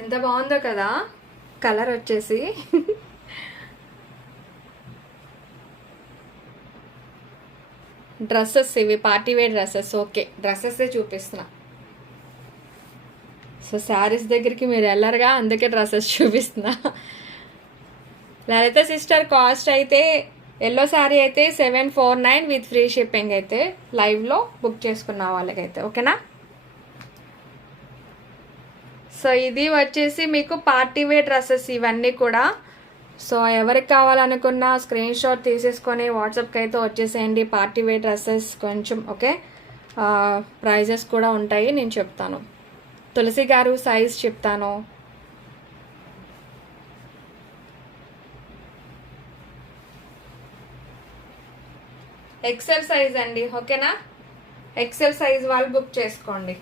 ఎంత బాగుందో కదా కలర్ వచ్చేసి. డ్రెస్సెస్ ఇవి party wear dresses. Okay, dresses చూపిస్తున్నా. సో శారీస్ దగ్గరికి మీరు వెళ్ళరుగా, అందుకే డ్రెస్సెస్ చూపిస్తున్నా. లలిత సిస్టర్ కాస్ట్ అయితే ఎల్లో శారీ అయితే 749 విత్ ఫ్రీ షిప్పింగ్ అయితే లైవ్లో బుక్ చేసుకున్న వాళ్ళకైతే. ఓకేనా? సో ఇది వచ్చేసి మీకు పార్టీ వేర్ డ్రెస్సెస్ ఇవన్నీ కూడా. సో ఎవరికి కావాలనుకున్నా స్క్రీన్ షాట్ తీసేసుకొని వాట్సాప్కి అయితే వచ్చేసేయండి. పార్టీ వేర్ డ్రెస్సెస్ కొంచెం ఓకే, ప్రైజెస్ కూడా ఉంటాయి నేను చెప్తాను. తులసి గారు సైజ్ చెప్తాను. ఎక్సెల్ సైజ్ అండి. ఓకేనా? ఎక్సెల్ సైజ్ వాళ్ళు బుక్ చేసుకోండి.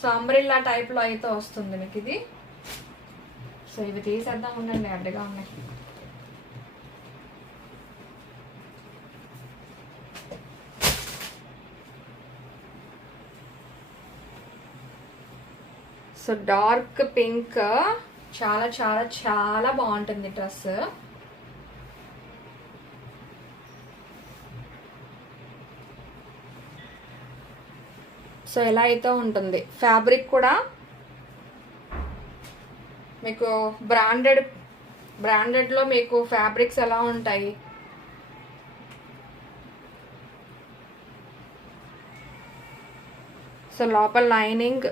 సో అంబ్రిల్లా టైప్లో అయితే వస్తుంది మీకు ఇది. సో ఇవి తీసేద్దాం ఉండండి, అడ్డగా ఉన్నాయి. సో డార్క్ పింక్, చాలా చాలా చాలా బాగుంటుంది డ్రెస్. సో ఎలా అయితే ఉంటుంది, ఫ్యాబ్రిక్ కూడా మీకు బ్రాండెడ్లో మీకు ఫ్యాబ్రిక్స్ ఎలా ఉంటాయి. సో లోపల లైనింగ్,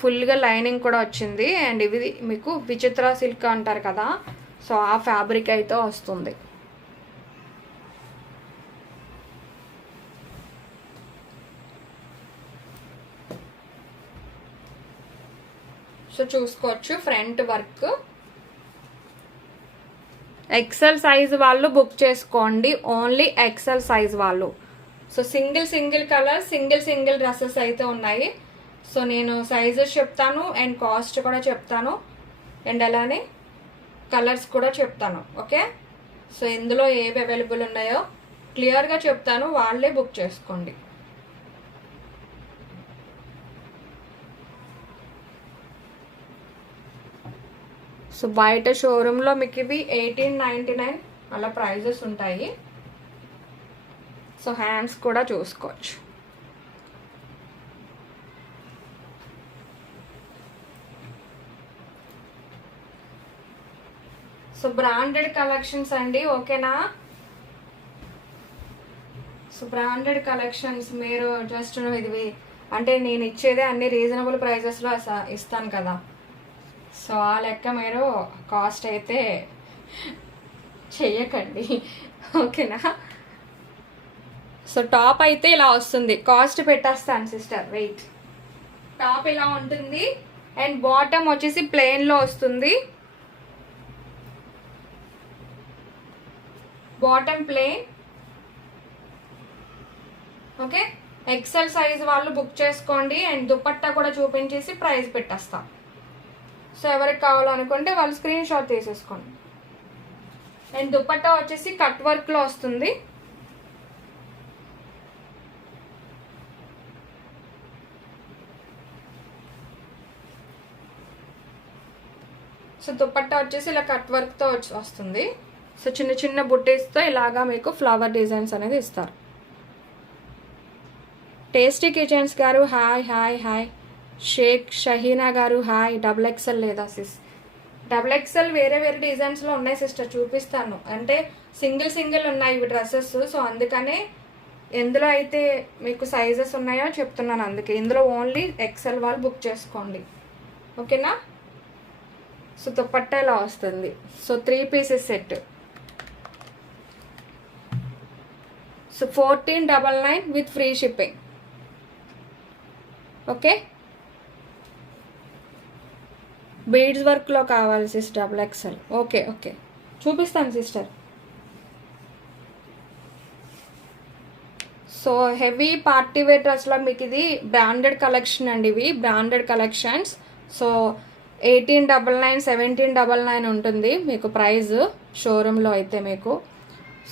ఫుల్గా లైనింగ్ కూడా వచ్చింది. అండ్ ఇవి మీకు విచిత్ర సిల్క్ అంటారు కదా, సో ఆ ఫ్యాబ్రిక్ అయితే వస్తుంది. సో చూసుకోవచ్చు ఫ్రంట్ వర్క్. ఎక్సెల్ సైజ్ వాళ్ళు బుక్ చేసుకోండి, ఓన్లీ ఎక్సెల్ సైజ్ వాళ్ళు. So single colour, single dresses అయితే ఉన్నాయి. సో నేను సైజెస్ చెప్తాను అండ్ కాస్ట్ కూడా చెప్తాను అండ్ అలానే కలర్స్ కూడా చెప్తాను. ఓకే, సో ఇందులో ఏవి అవైలబుల్ ఉన్నాయో క్లియర్గా చెప్తాను, వాళ్ళే బుక్ చేసుకోండి. సో బయట షోరూంలో మీకు ఇవి 1899 అలా ప్రైజెస్ ఉంటాయి. సో హ్యాండ్స్ కూడా చూసుకోవచ్చు. సో బ్రాండెడ్ కలెక్షన్స్ అండి, ఓకేనా. సో బ్రాండెడ్ కలెక్షన్స్ మీరు జస్ట్ ఇది అంటే నేను ఇచ్చేదే అన్ని రీజనబుల్ ప్రైజెస్లో ఇస్తాను కదా, సో ఆ లెక్క మీరు కాస్ట్ అయితే చెయ్యకండి, ఓకేనా. సో టాప్ అయితే ఇలా వస్తుంది, కాస్ట్ పెట్టేస్తాను సిస్టర్, వెయిట్. టాప్ ఇలా ఉంటుంది అండ్ బాటమ్ వచ్చేసి ప్లెయిన్లో వస్తుంది. Bottom plain. Okay, XL size వాళ్ళు బుక్ చేసుకోండి అండ్ దుపట్టా కూడా చూపించేసి ప్రైస్ పెట్టేస్తాం. సో ఎవరికి కావాలనుకుంటే వాళ్ళు స్క్రీన్ షాట్ తీసేసుకోండి. అండ్ దుపట్టా వచ్చేసి కట్ వర్క్లో వస్తుంది. సో దుపట్టా వచ్చేసి ఇలా కట్ వర్క్తో వస్తుంది. సో చిన్న చిన్న బుట్టీస్తో ఇలాగా మీకు ఫ్లవర్ డిజైన్స్ అనేది ఇస్తారు. టేస్టీ కిచెన్స్ గారు hi hi hi. Sheikh Shaheena గారు హాయ్. XXL లేదా సిస్? XXL వేరే వేరే డిజైన్స్లో ఉన్నాయి సిస్టర్, చూపిస్తాను. అంటే సింగిల్ ఉన్నాయి ఇవి డ్రెస్సెస్. సో అందుకనే ఎందులో అయితే మీకు సైజెస్ ఉన్నాయో చెప్తున్నాను. అందుకే ఇందులో ఓన్లీ XL వాళ్ళు బుక్ చేసుకోండి, ఓకేనా. సో దుపట్టా ఇలా వస్తుంది. So 3 pieces set. So 1499 with free shipping. Okay, beads వర్క్లో కావాలి సిస్ XXL. ఓకే ఓకే చూపిస్తాను sister. So heavy party wear డ్రెస్లో మీకు ఇది బ్రాండెడ్ కలెక్షన్ అండి, ఇవి బ్రాండెడ్ కలెక్షన్స్. సో 1899 1799 ఉంటుంది మీకు ప్రైస్ షోరూంలో అయితే మీకు.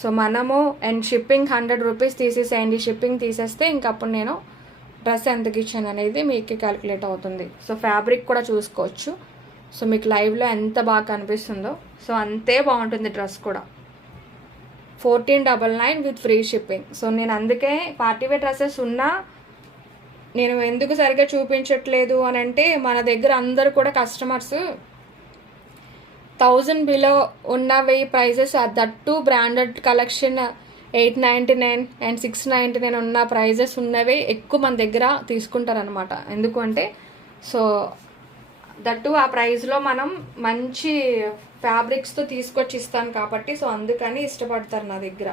సో మనము అండ్ షిప్పింగ్ 100 రూపీస్ తీసేసేయండి. షిప్పింగ్ తీసేస్తే ఇంకప్పుడు నేను డ్రెస్ ఎంతకి ఇచ్చాను అనేది మీకు క్యాలిక్యులేట్ అవుతుంది. సో ఫ్యాబ్రిక్ కూడా చూసుకోవచ్చు. సో మీకు లైవ్లో ఎంత బాగా కనిపిస్తుందో సో అంతే బాగుంటుంది డ్రెస్ కూడా. 1499 విత్ ఫ్రీ షిప్పింగ్. సో నేను అందుకే పార్టీవేర్ డ్రెస్సెస్ ఉన్నా నేను ఎందుకు సరిగ్గా చూపించట్లేదు అని అంటే, మన దగ్గర అందరూ కూడా కస్టమర్స్ 1000 బిలో ఉన్నవి prices, that branded collection 899 and 699 ఉన్న ప్రైజెస్ ఉన్నవి ఎక్కువ మన దగ్గర తీసుకుంటారనమాట. ఎందుకంటే సో దట్టు ఆ ప్రైస్లో మనం మంచి ఫ్యాబ్రిక్స్తో తీసుకొచ్చి ఇస్తాను కాబట్టి, సో అందుకని ఇష్టపడతారు నా దగ్గర.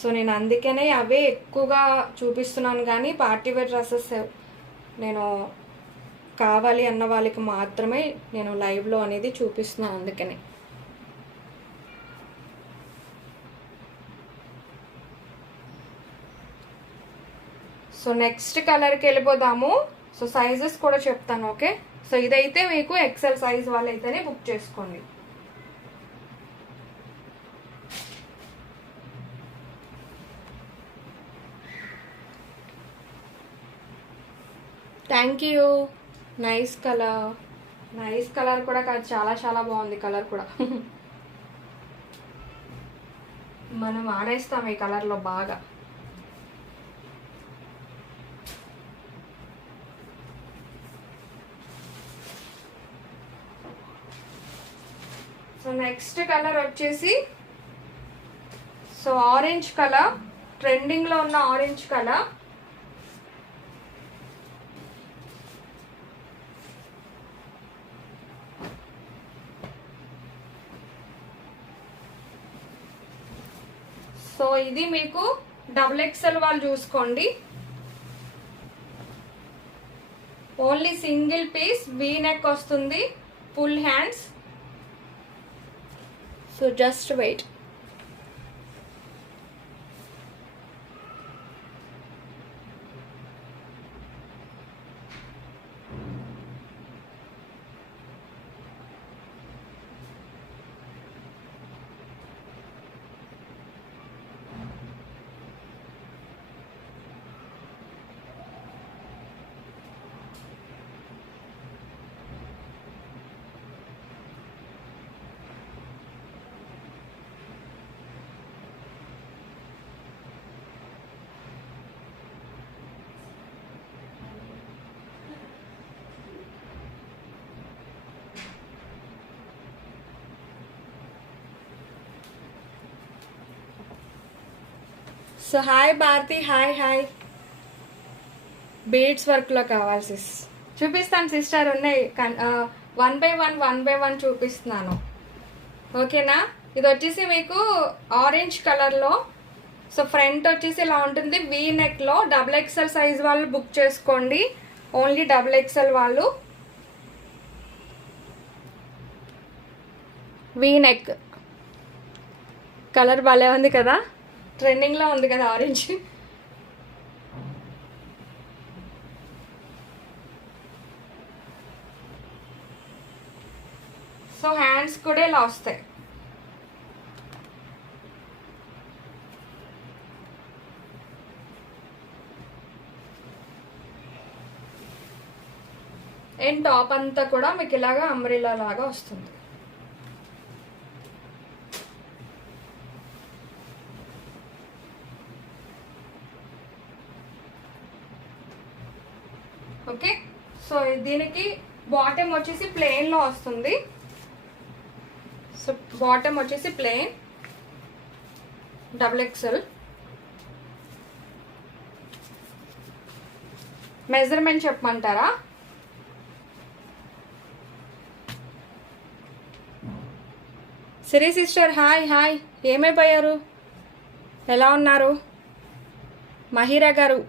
సో నేను అందుకనే అవే ఎక్కువగా చూపిస్తున్నాను. కానీ పార్టీవేర్ డ్రెస్సెస్ నేను కావాలి అన్న వాళ్ళకి మాత్రమే నేను లైవ్లో అనేది చూపిస్తున్నాను. అందుకనే సో నెక్స్ట్ కలర్కి వెళ్ళిపోదాము. సో సైజెస్ కూడా చెప్తాను, ఓకే. సో ఇదైతే మీకు XL సైజ్ వాళ్ళైతేనే బుక్ చేసుకోండి. Thank you. Nice colour, nice colour కూడా కాదు, చాలా చాలా బాగుంది కలర్ కూడా. మనం ఆడేస్తాం ఈ కలర్లో బాగా. సో నెక్స్ట్ కలర్ వచ్చేసి సో ఆరెంజ్ కలర్, ట్రెండింగ్లో ఉన్న ఆరెంజ్ కలర్. సో ఇది మీకు XXL వాళ్ళు చూసుకోండి, only single piece, V neck వస్తుంది, full hands. So just wait. So hi Bharathi, hi hi. Beads వర్క్లో కావాలి సిస్, చూపిస్తాను సిస్టర్, ఉన్నాయి. వన్ బై వన్ చూపిస్తున్నాను, ఓకేనా. ఇది వచ్చేసి మీకు ఆరెంజ్ కలర్లో. సో ఫ్రంట్ వచ్చేసి ఇలా ఉంటుంది, వీ నెక్లో. XXL సైజ్ వాళ్ళు బుక్ చేసుకోండి, ఓన్లీ XXL వాళ్ళు. వీ నెక్ కలర్ భలే ఉంది కదా, ట్రెండింగ్లో ఉంది కదా ఆరెంజ్. సో హ్యాండ్స్ కూడా ఇలా వస్తాయి. అండ్ టాప్ అంతా కూడా మీకు ఇలాగా అంబ్రెల్లా లాగా వస్తుంది. ఓకే. సో దీనికి బాటమ్ వచ్చేసి ప్లెయిన్లో వస్తుంది. సో బాటమ్ వచ్చేసి ప్లెయిన్, XXL. మెజర్మెంట్ చెప్పమంటారా? సిరి సిస్టర్ హాయ్ హాయ్, ఏమైపోయారు, ఎలా ఉన్నారు? మహిరా గారు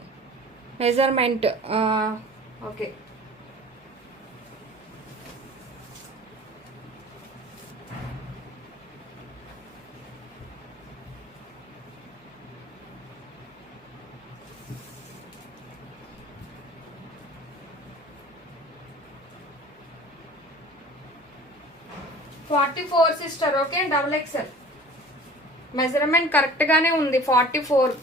measurement, okay. $44 sister, okay. XXL measurement correct గానే ఉంది, 44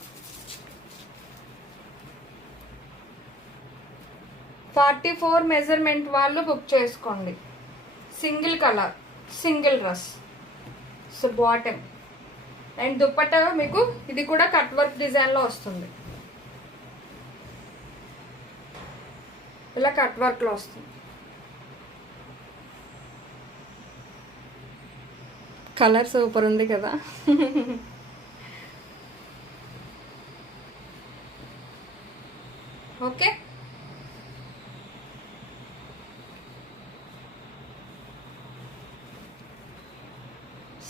మెజర్మెంట్ వాళ్ళు బుక్ చేసుకోండి. Single colour, single dress. So bottom and dupatta మీకు ఇది కూడా కట్ వర్క్ డిజైన్లో వస్తుంది, ఇలా కట్ వర్క్లో వస్తుంది. కలర్ సూపర్ ఉంది కదా. ఓకే.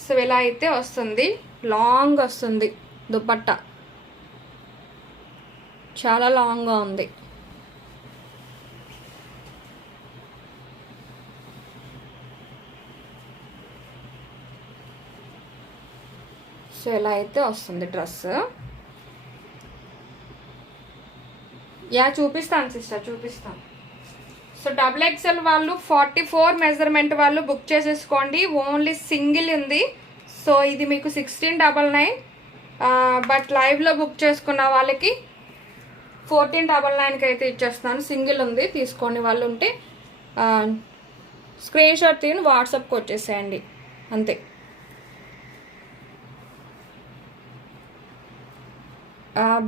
సో ఇలా అయితే వస్తుంది, లాంగ్ వస్తుంది దుపట్టా, చాలా లాంగ్గా ఉంది. సో ఇలా అయితే వస్తుంది డ్రెస్. యా చూపిస్తాను సిస్టర్, చూపిస్తాను. సో XXL వాళ్ళు 44 మెజర్మెంట్ వాళ్ళు బుక్ చేసేసుకోండి, ఓన్లీ సింగిల్ ఉంది. సో ఇది మీకు 1699, బట్ లైవ్లో బుక్ చేసుకున్న వాళ్ళకి 1499కి అయితే ఇచ్చేస్తాను. సింగిల్ ఉంది, తీసుకోండి వాళ్ళు ఉంటే. స్క్రీన్ షాట్ తీని వాట్సాప్కి వచ్చేసేయండి అంతే.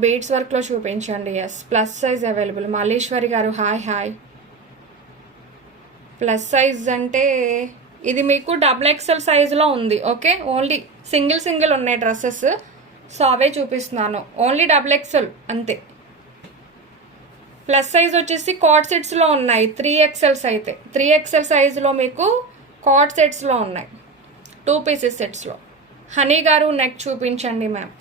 బీడ్స్ వర్క్లో చూపించండి. Yes, plus size available. Malleswari గారు హాయ్ హాయ్. ప్లస్ సైజ్ అంటే ఇది మీకు XXL సైజులో ఉంది. ఓకే, ఓన్లీ సింగిల్ ఉన్నాయి డ్రెస్సెస్, సో అవే చూపిస్తున్నాను. ఓన్లీ XXL అంతే. ప్లస్ సైజ్ వచ్చేసి కార్డ్ సెట్స్లో ఉన్నాయి. 3XL అయితే 3XL సైజులో మీకు కార్డ్ సెట్స్లో ఉన్నాయి, 2 పీసెస్ సెట్స్లో. హనీ గారు నెక్ చూపించండి మ్యామ్.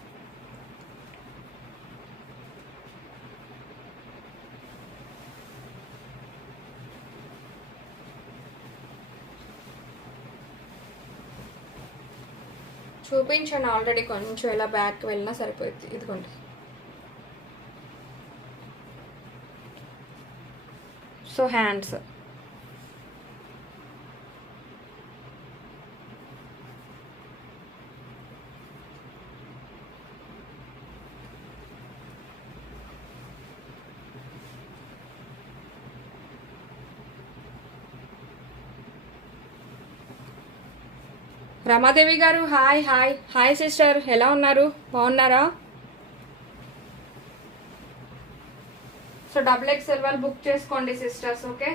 చూపించండి, ఆల్రెడీ కొంచెం ఇలా బ్యాక్ వెళ్ళినా సరిపోయింది. ఇదిగోండి. సో హ్యాండ్స్ రమాదేవి గారు హాయ్ హాయ్ హాయ్ సిస్టర్, ఎలా ఉన్నారు? బాగున్నారా? సో XXL వాళ్ళు బుక్ చేసుకోండి సిస్టర్స్. ఓకే,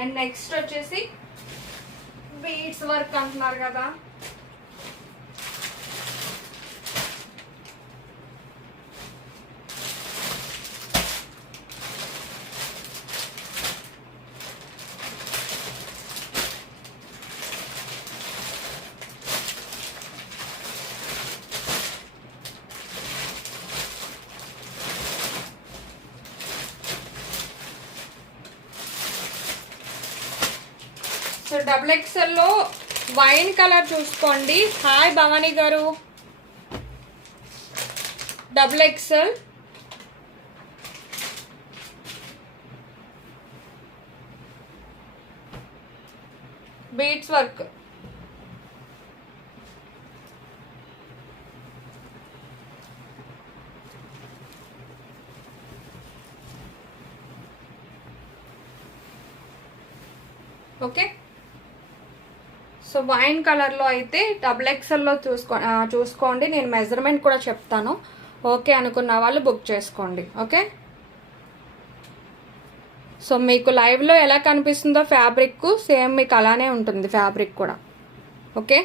అండ్ నెక్స్ట్ వచ్చేసి బీడ్స్ వర్క్ అంటున్నారు కదా, సో XXL లో వైన్ కలర్ చూసుకోండి. హాయ్ భవానీ గారు. XXL beads work. Okay, so wine కలర్లో అయితే XXLలో చూసుకోండి. నేను మెజర్మెంట్ కూడా చెప్తాను. ఓకే అనుకున్న వాళ్ళు బుక్ చేసుకోండి. ఓకే, సో మీకు లైవ్లో ఎలా కనిపిస్తుందో ఫ్యాబ్రిక్ సేమ్ మీకు అలానే ఉంటుంది ఫ్యాబ్రిక్ కూడా. ఓకే,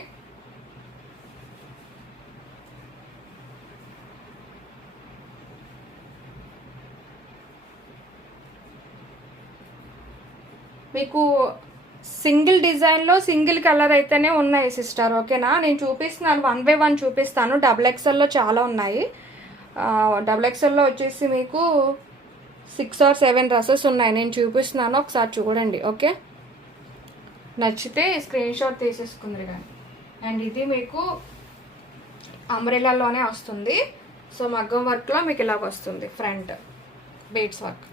మీకు సింగిల్ డిజైన్లో సింగిల్ కలర్ అయితేనే ఉన్నాయి సిస్టర్. ఓకేనా, నేను చూపిస్తున్నాను 1 by 1 చూపిస్తాను. XXLలో చాలా ఉన్నాయి. XXLలో వచ్చేసి మీకు 6 or 7 డ్రెస్సెస్ ఉన్నాయి. నేను చూపిస్తున్నాను, ఒకసారి చూడండి. ఓకే, నచ్చితే స్క్రీన్ షాట్ తీసేసుకుంది కానీ. అండ్ ఇది మీకు అంబ్రెలాలోనే వస్తుంది. సో మగ్గం వర్క్లో మీకు ఇలాగ వస్తుంది front beads work.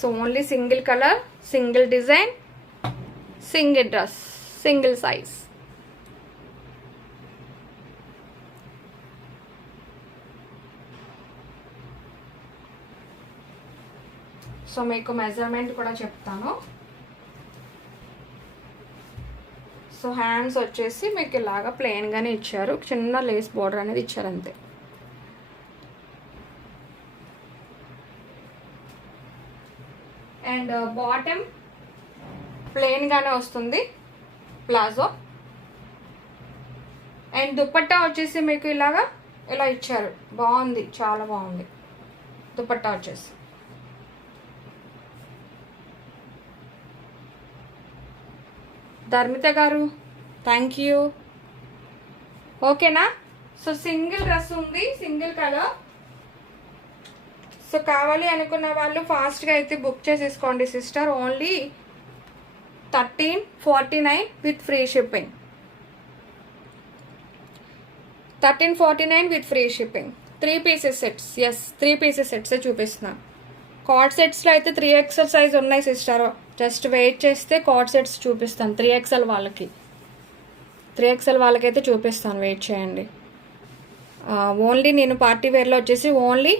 So only single colour, single design, single dress, single size. So మీకు మెజర్మెంట్ కూడా చెప్తాను. సో హ్యాండ్స్ వచ్చేసి మీకు ఇలాగా ప్లెయిన్గానే ఇచ్చారు, చిన్న లేస్ బోర్డర్ అనేది ఇచ్చారు అంతే. అండ్ బాటమ్ ప్లెయిన్గానే వస్తుంది ప్లాజో. అండ్ దుపట్టా వచ్చేసి మీకు ఇలాగా ఇలా ఇచ్చారు, బాగుంది, చాలా బాగుంది దుపట్టా వచ్చేసి. Dharmitha garu thank you. ఓకేనా, సో సింగిల్ డ్రెస్ ఉంది, సింగిల్ కలర్. సో కావాలి అనుకున్న వాళ్ళు ఫాస్ట్గా అయితే బుక్ చేసేసుకోండి sister. Only 1349 with free shipping. 1349 with free shipping. 3 pieces sets. Yes, 3 pieces సెట్సే చూపిస్తున్నాను. కార్డ్ సెట్స్లో అయితే 3XL సైజ్ ఉన్నాయి సిస్టర్. జస్ట్ వెయిట్ చేస్తే కార్డ్ సెట్స్ చూపిస్తాను 3XL వాళ్ళకి. 3XL వాళ్ళకైతే చూపిస్తాను, వెయిట్ చేయండి. ఓన్లీ నేను పార్టీ వేర్లో వచ్చేసి ఓన్లీ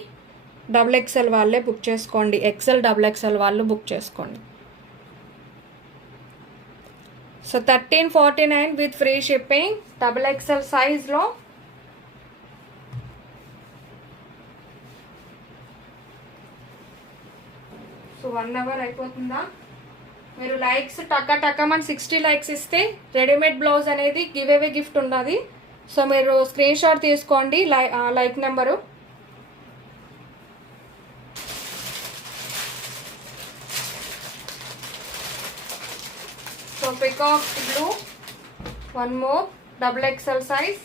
XXL వాళ్ళే బుక్ చేసుకోండి, XXL వాళ్ళు బుక్ చేసుకోండి. So 1349 with free shipping XXL సైజ్లో. సో 1 అవర్ అయిపోతుందా? మీరు లైక్స్ టక్కమని 60 లైక్స్ ఇస్తే రెడీమేడ్ బ్లౌజ్ అనేది గివ్ అవే గిఫ్ట్ ఉన్నది. సో మీరు స్క్రీన్ షాట్ తీసుకోండి like number. So peacock blue, 1 more XXL size.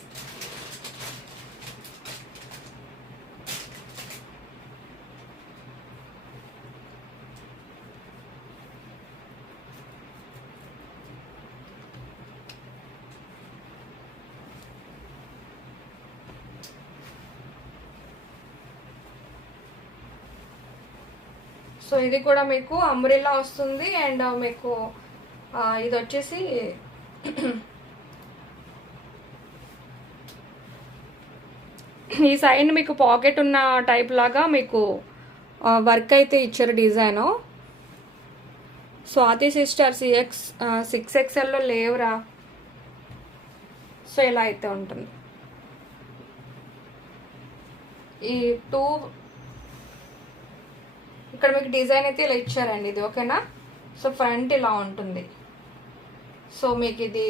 So ఇది కూడా మీకు అంబ్రెల్లా వస్తుంది. అండ్ మీకు ఇది వచ్చేసి ఈ సైడ్ మీకు పాకెట్ ఉన్న టైప్ లాగా మీకు వర్క్ అయితే ఇచ్చారు డిజైను. స్వాతి సిస్టర్ 6XLలో లేవురా. సో ఇలా అయితే ఉంటుంది. ఈ 2 ఇక్కడ మీకు డిజైన్ అయితే ఇలా ఇచ్చారండి, ఇది ఓకేనా. సో ఫ్రంట్ ఇలా ఉంటుంది. సో మీకు ఇది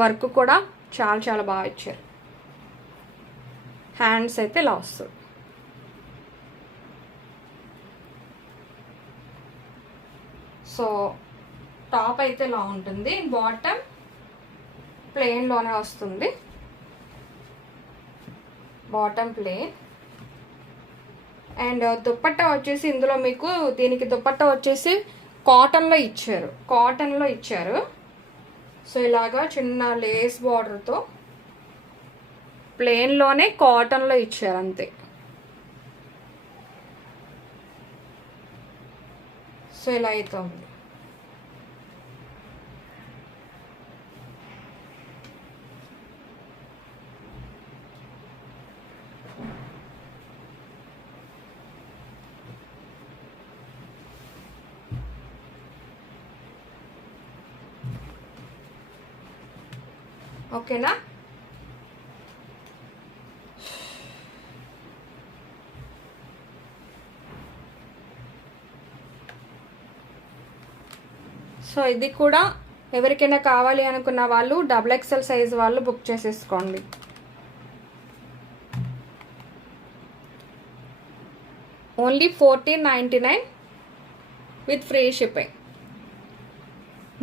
వర్క్ కూడా చాలా చాలా బాగా ఇచ్చారు. హ్యాండ్స్ అయితే ఇలా వస్తుంది. సో టాప్ అయితే ఇలా ఉంటుంది, బాటమ్ ప్లెయిన్లోనే వస్తుంది, బాటమ్ ప్లెయిన్. అండ్ దుపట్టా వచ్చేసి ఇందులో మీకు దీనికి దుపట్టా వచ్చేసి కాటన్లో ఇచ్చారు. సో ఇలాగా చిన్న లేస్ బార్డర్తో ప్లెయిన్లోనే కాటన్లో ఇచ్చారు అంతే. సో ఇలా అయితే ఉంది. ఓకేనా. సో ఇది కూడా ఎవరికైనా కావాలి అనుకున్న వాళ్ళు XXL సైజ్ వాళ్ళు బుక్ చేసేసుకోండి. Only 1499 with free shipping.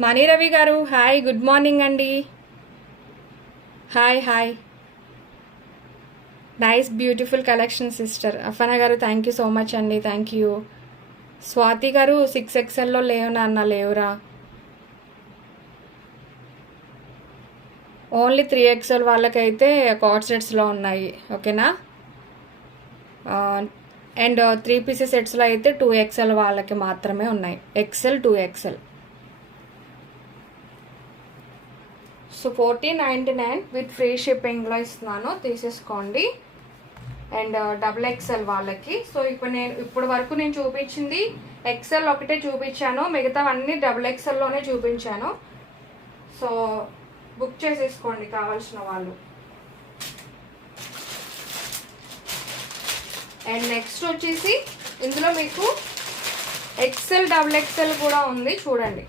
Mani Ravi garu hi, good morning అండి. Hi. Nice beautiful collection sister. Afana garu thank you so much అండి, థ్యాంక్ యూ. స్వాతి గారు 6XLలో లేవు నాన్న, లేవురా. ఓన్లీ 3XL వాళ్ళకైతే కార్డ్ సెట్స్లో ఉన్నాయి, ఓకేనా. అండ్ 3 పీసెస్ సెట్స్లో అయితే 2XL వాళ్ళకి మాత్రమే ఉన్నాయి, XL 2XL. So 1499 with free షిప్పింగ్లో ఇస్తున్నాను, తీసేసుకోండి. అండ్ XXL వాళ్ళకి. సో ఇప్పుడు వరకు నేను చూపించింది XL ఒకటే చూపించాను, మిగతావన్నీ XXLలోనే చూపించాను. సో బుక్ చేసేసుకోండి కావాల్సిన వాళ్ళు. అండ్ నెక్స్ట్ వచ్చేసి ఇందులో మీకు XL XXL కూడా ఉంది, చూడండి.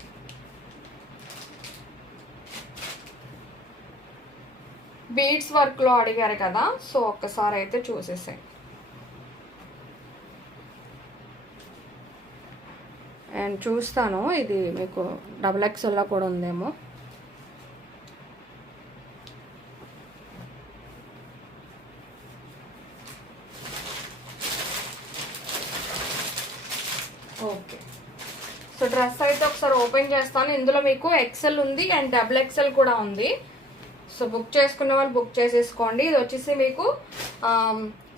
బీడ్స్ వర్క్లో అడిగారు కదా, సో ఒక్కసారి అయితే చూసేసాయి. అండ్ చూస్తాను ఇది మీకు XXLలో కూడా ఉందేమో. ఓకే. సో డ్రెస్ అయితే ఒకసారి ఓపెన్ చేస్తాను. ఇందులో మీకు XL ఉంది అండ్ XXL కూడా ఉంది. సో బుక్ చేసుకున్న వాళ్ళు బుక్ చేసేసుకోండి. ఇది వచ్చేసి మీకు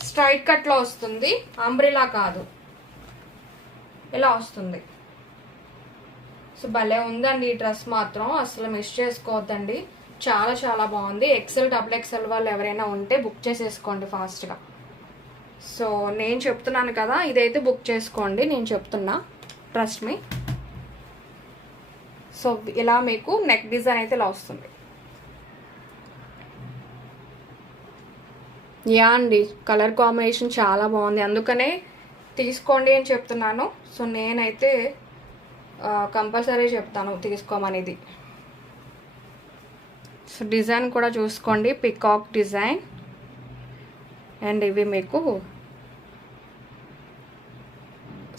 స్ట్రైట్ కట్లో వస్తుంది, అంబ్రెలా కాదు, ఇలా వస్తుంది. సో భలే ఉందండి ఈ డ్రెస్ మాత్రం, అసలు మిస్ చేసుకోవద్దండి. చాలా చాలా బాగుంది. ఎక్సెల్ డబుల్ ఎక్సెల్ వాళ్ళు ఎవరైనా ఉంటే బుక్ చేసేసుకోండి ఫాస్ట్గా. సో నేను చెప్తున్నాను కదా, ఇదైతే బుక్ చేసుకోండి, నేను చెప్తున్నా, ట్రస్ట్ మీ. సో ఇలా మీకు నెక్ డిజైన్ అయితే ఇలా వస్తుంది. యా అండి, కలర్ కాంబినేషన్ చాలా బాగుంది, అందుకనే తీసుకోండి అని చెప్తున్నాను. సో నేనైతే కంపల్సరీ చెప్తాను తీసుకోమనేది. సో డిజైన్ కూడా చూసుకోండి, పికాక్ డిజైన్. అండ్ ఇవి మీకు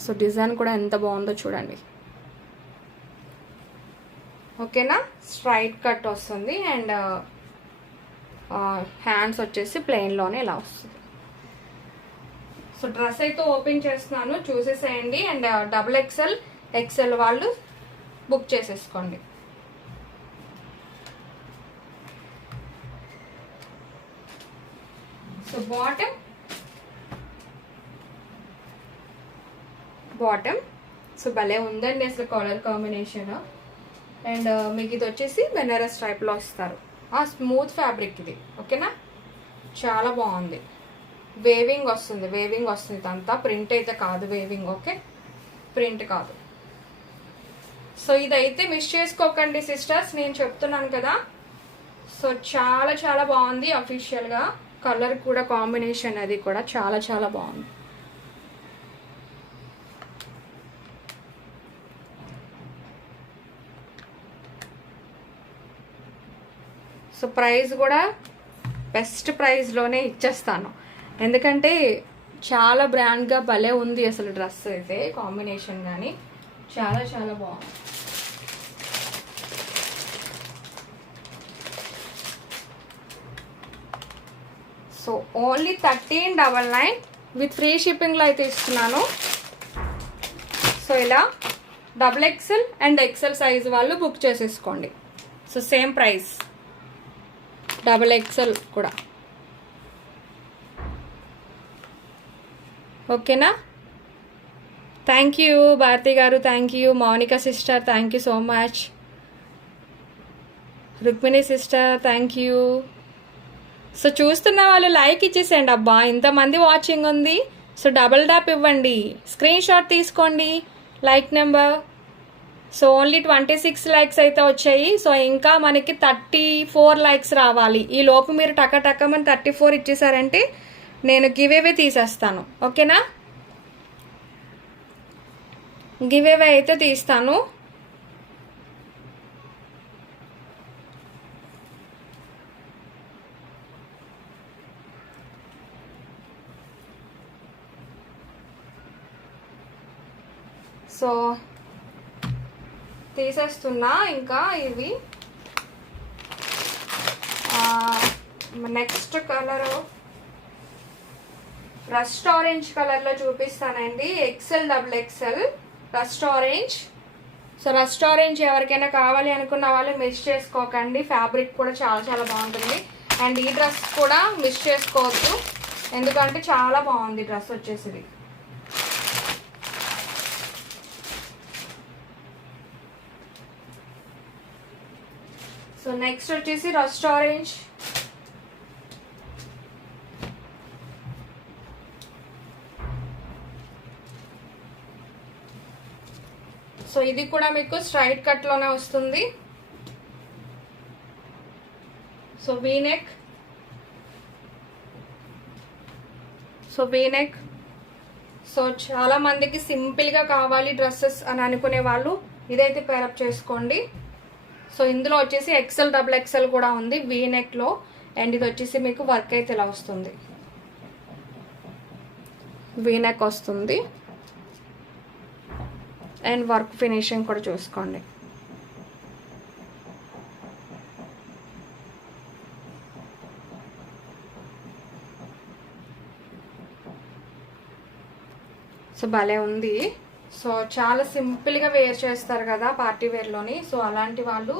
సో డిజైన్ కూడా ఎంత బాగుందో చూడండి. ఓకేనా, స్ట్రైట్ కట్ వస్తుంది అండ్ హ్యాండ్స్ వచ్చేసి ప్లెయిన్లోనే ఇలా వస్తుంది. సో డ్రెస్ అయితే ఓపెన్ చేస్తున్నాను, చూసేసేయండి. అండ్ డబుల్ ఎక్సెల్ ఎక్సెల్ వాళ్ళు బుక్ చేసేసుకోండి. సో బాటమ్ సో భలే ఉందండి అసలు కలర్ కాంబినేషన్. అండ్ మీకు ఇది వచ్చేసి బెనారస్ టైప్లో ఇస్తారు, స్మూత్ ఫ్యాబ్రిక్ ఇది. ఓకేనా, చాలా బాగుంది. వేవింగ్ వస్తుంది ఇదంతా, ప్రింట్ అయితే కాదు వేవింగ్. ఓకే, ప్రింట్ కాదు. సో ఇదైతే మిస్ చేసుకోకండి సిస్టర్స్, నేను చెప్తున్నాను కదా. సో చాలా చాలా బాగుంది అఫీషియల్గా. కలర్ కూడా కాంబినేషన్ అది కూడా చాలా చాలా బాగుంది. సో ప్రైస్ కూడా బెస్ట్ ప్రైస్లోనే ఇచ్చేస్తాను, ఎందుకంటే చాలా బ్రాండ్గా భలే ఉంది అసలు డ్రెస్ అయితే, కాంబినేషన్ కానీ చాలా చాలా బాగుంది. సో ఓన్లీ 1399 విత్ ఫ్రీ షిప్పింగ్లో అయితే ఇస్తున్నాను. సో ఇలా double XL and XL size వాళ్ళు బుక్ చేసేసుకోండి. So same price, double XL కూడా. ఓకేనా, థ్యాంక్ యూ భారతి గారు, thank you Mounika sister, thank you so much. Rukmini sister thank you. So చూస్తున్న వాళ్ళు లైక్ ఇచ్చేసేయండి. అబ్బా ఇంతమంది వాచింగ్ ఉంది, సో డబుల్ ట్యాప్ ఇవ్వండి, స్క్రీన్ షాట్ తీసుకోండి like number. So only 26 likes అయితే వచ్చాయి. సో ఇంకా మనకి 34 లైక్స్ రావాలి. ఈ లోపు మీరు టక్కమని 34 ఇచ్చేసారంటే నేను గివ్ అవే తీసేస్తాను. ఓకేనా, గివ్ అవే అయితే తీస్తాను. సో తీసేస్తున్నా. ఇంకా ఇవి నెక్స్ట్ కలరు రస్ట్ ఆరెంజ్ కలర్లో చూపిస్తానండి. XL double XL rust orange. So rust orange ఎవరికైనా కావాలి అనుకున్న వాళ్ళు మిస్ చేసుకోకండి, ఫ్యాబ్రిక్ కూడా చాలా చాలా బాగుంటుంది. అండ్ ఈ డ్రెస్ కూడా మిస్ చేసుకోవద్దు, ఎందుకంటే చాలా బాగుంది డ్రెస్ వచ్చేసి. సో నెక్స్ట్ వచ్చేసి రస్ట్ ఆరెంజ్. సో ఇది కూడా మీకు స్ట్రైట్ కట్లోనే వస్తుంది. సో వీనెక్, సో చాలా మందికి సింపుల్గా కావాలి డ్రెస్సెస్ అని అనుకునే వాళ్ళు ఇదైతే పేరప్ చేసుకోండి. సో ఇందులో వచ్చేసి ఎక్సెల్ డబుల్ ఎక్సెల్ కూడా ఉంది వీనెక్లో. అండ్ ఇది వచ్చేసి మీకు వర్క్ అయితే ఇలా వస్తుంది, వీనెక్ వస్తుంది. అండ్ వర్క్ ఫినిషింగ్ కూడా చూసుకోండి. సో భలే ఉంది. సో చాలా సింపుల్గా వేర్ చేస్తారు కదా పార్టీ వేర్లోని, సో అలాంటి వాళ్ళు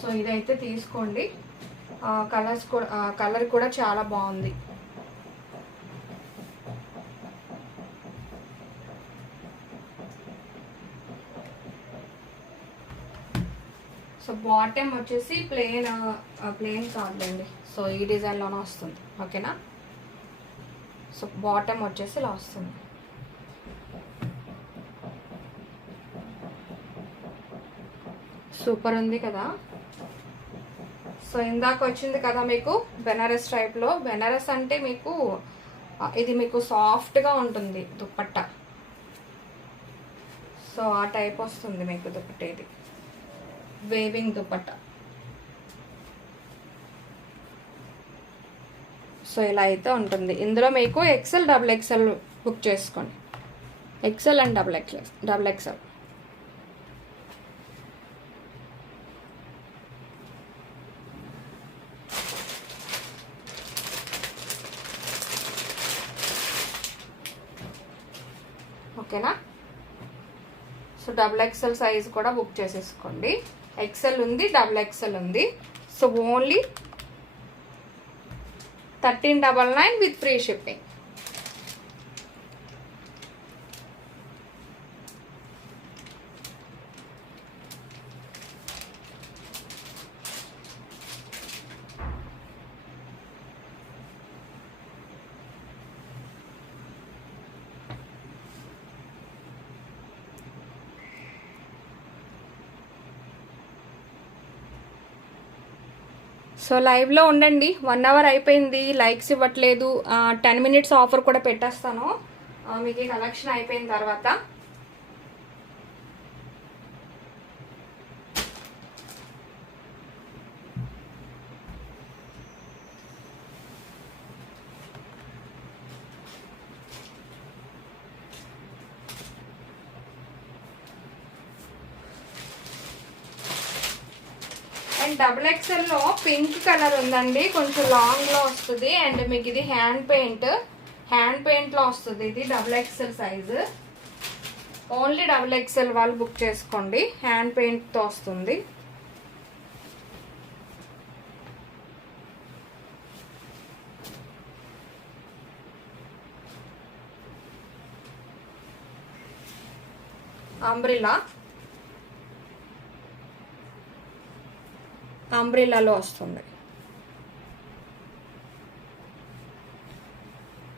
సో ఇదైతే తీసుకోండి. కలర్ కూడా చాలా బాగుంది. సో బాటమ్ వచ్చేసి ప్లెయిన్ కాదులేండి, సో ఈ డిజైన్లోనే వస్తుంది. ఓకేనా. సో బాటమ్ వచ్చేసి ఇలా వస్తుంది. సూపర్ ఉంది కదా. సో ఇందాక వచ్చింది కదా మీకు బెనారస్ టైప్లో. బెనారస్ అంటే మీకు ఇది మీకు సాఫ్ట్గా ఉంటుంది దుప్పట్ట. సో ఆ టైప్ వస్తుంది మీకు దుప్పట్ట. ఇది వేవింగ్ దుప్పట్ట. సో ఇలా అయితే ఉంటుంది. ఇందులో మీకు ఎక్సెల్ డబుల్ ఎక్సెల్ బుక్ చేసుకోండి. XL and double XL. ఓకేనా. సో డబుల్ ఎక్సెల్ సైజ్ కూడా బుక్ చేసేసుకోండి. ఎక్సెల్ ఉంది, డబుల్ ఎక్సెల్ ఉంది. So only 1399 with free shipping. So లైవ్లో ఉండండి. 1 అవర్ అయిపోయింది, లైక్స్ ఇవ్వట్లేదు. 10 మినిట్స్ ఆఫర్ కూడా పెట్టేస్తాను మీకు ఈ కలెక్షన్ అయిపోయిన తర్వాత. అండ్ డబుల్ ఎక్సెల్లో పింక్ కలర్ ఉందండి, కొంచెం లాంగ్లో వస్తుంది. అండ్ మీకు ఇది హ్యాండ్ పెయింట్లో వస్తుంది. ఇది double XL size. Only double XL వాళ్ళు బుక్ చేసుకోండి. హ్యాండ్ పెయింట్తో వస్తుంది. అంబ్రిల్లాలో వస్తుంది.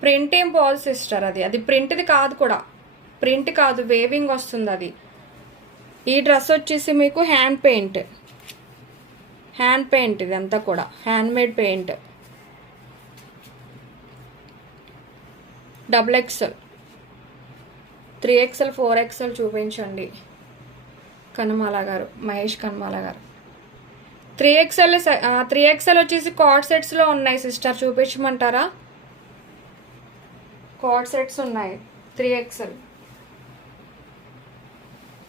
ప్రింట్ ఏం పోవాలి సిస్టర్, అది ప్రింట్ది కాదు కూడా. ప్రింట్ కాదు, వేవింగ్ వస్తుంది అది. ఈ డ్రెస్ వచ్చేసి మీకు హ్యాండ్ పెయింట్ ఇదంతా కూడా handmade paint. Double XL, 3XL 4XL చూపించండి కనుమాల గారు, మహేష్ కనుమాల గారు. 3XL వచ్చేసి కార్డ్ సెట్స్లో ఉన్నాయి సిస్టర్, చూపించమంటారా? కార్డ్ సెట్స్ ఉన్నాయి 3XL.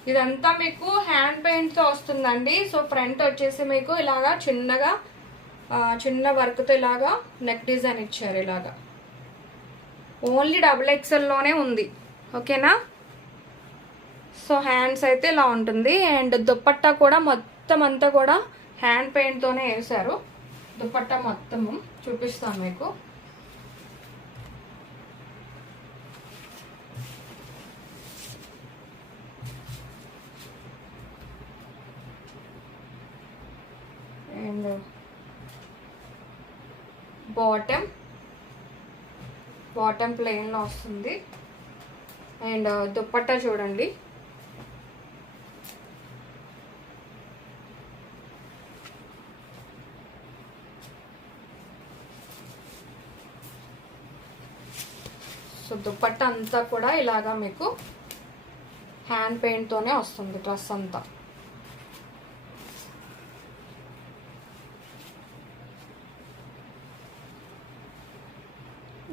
ఇదంతా మీకు హ్యాండ్ పెయింట్తో వస్తుందండి. సో ఫ్రంట్ వచ్చేసి మీకు ఇలాగా చిన్న వర్క్తో ఇలాగా నెక్ డిజైన్ ఇచ్చారు. ఇలాగా ఓన్లీ డబుల్ ఎక్సెల్లోనే ఉంది. ఓకేనా. సో హ్యాండ్స్ అయితే ఇలా ఉంటుంది. అండ్ దుప్పట్టా కూడా మొత్తం అంతా కూడా హ్యాండ్ పెయింట్తోనే వేసారు. దుప్పట్టా మొత్తము చూపిస్తాను మీకు. అండ్ బాటమ్ ప్లెయిన్లో వస్తుంది. అండ్ దుప్పట్టా చూడండి. సో దుప్పట్టా అంతా కూడా ఇలాగా మీకు హ్యాండ్ పెయింట్తోనే వస్తుంది డ్రెస్ అంతా.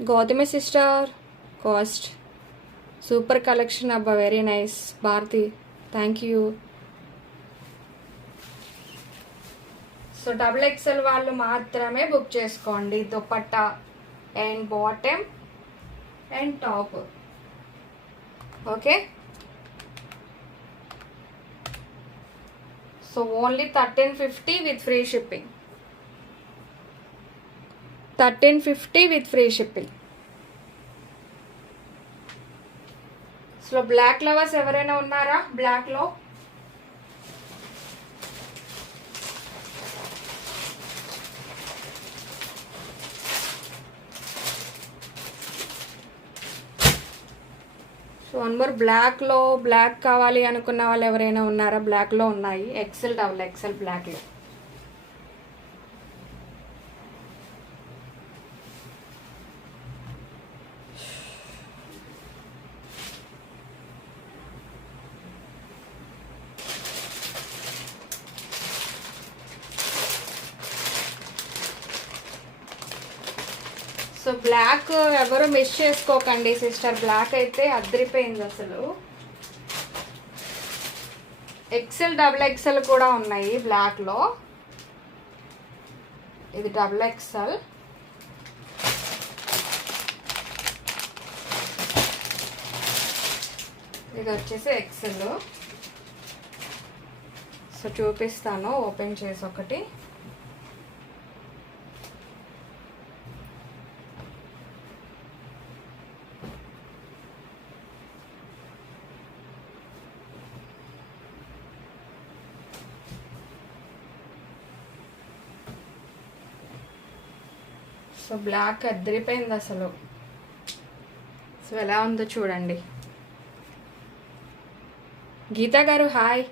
Gautami sister cost super collection అబ్బా, very nice Bharathi, thank you. So double XL వాళ్ళు మాత్రమే బుక్ చేసుకోండి. Dupatta and bottom and top. Okay. So only 1350 with free shipping. 1350 with free shipping. So black lovers ఎవరైనా ఉన్నారా? బ్లాక్లో వన్ మోర్ బ్లాక్లో, బ్లాక్ కావాలి అనుకున్న వాళ్ళు ఎవరైనా ఉన్నారా? బ్లాక్లో ఉన్నాయి, ఎక్సెల్ డబుల్ ఎక్సెల్ బ్లాక్లో. సో బ్లాక్ ఎవరు మిస్ చేసుకోకండి సిస్టర్, బ్లాక్ అయితే అదిరిపోయింది అసలు. ఎక్సెల్ డబుల్ ఎక్సెల్ కూడా ఉన్నాయి బ్లాక్లో. ఇది డబుల్ ఎక్సెల్. ఇది వచ్చేసి ఎక్సెల్. సో చూపిస్తాను ఓపెన్ చేసి ఒకటి. సో బ్లాక్ అద్దరిపోయింది అసలు. సో ఎలా ఉందో చూడండి. గీతా గారు hi.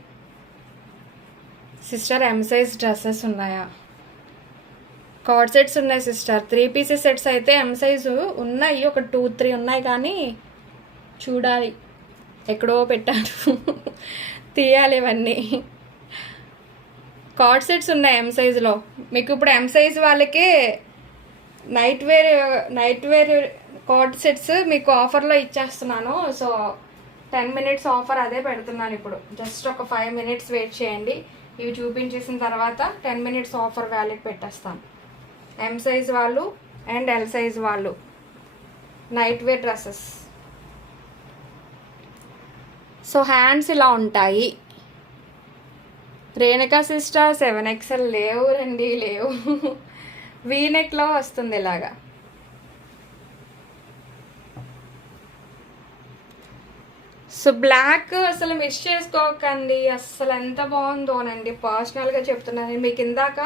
Sister M size dresses ఉన్నాయా? కార్డ్ సెట్స్ ఉన్నాయి సిస్టర్. 3 పీసెస్ సెట్స్ అయితే ఎం సైజు ఉన్నాయి, ఒక 2-3 ఉన్నాయి, కానీ చూడాలి, ఎక్కడో పెట్టాను తీయాలి ఇవన్నీ. కార్డ్ సెట్స్ ఉన్నాయి ఎం సైజులో. మీకు ఇప్పుడు ఎం సైజ్ వాళ్ళకే నైట్ వేర్ కార్డ్ సెట్స్ మీకు ఆఫర్లో ఇచ్చేస్తున్నాను. సో 10 minutes ఆఫర్ అదే పెడుతున్నాను ఇప్పుడు. జస్ట్ ఒక 5 minutes వెయిట్ చేయండి. ఇవి చూపించేసిన తర్వాత 10 minutes ఆఫర్ వ్యాలిడ్ పెట్టేస్తాను. ఎం సైజ్ వాళ్ళు అండ్ ఎల్ సైజ్ వాళ్ళు night wear dresses. So hands ఇలా ఉంటాయి. రేణుకా సిస్టర్ 7XL లేవు రండి, లేవు. వీనెక్లో వస్తుంది ఇలాగా. సో బ్లాక్ అసలు మిస్ చేసుకోకండి, అసలు ఎంత బాగుందోనండి. పర్సనల్గా చెప్తున్నాను. మీకు ఇందాక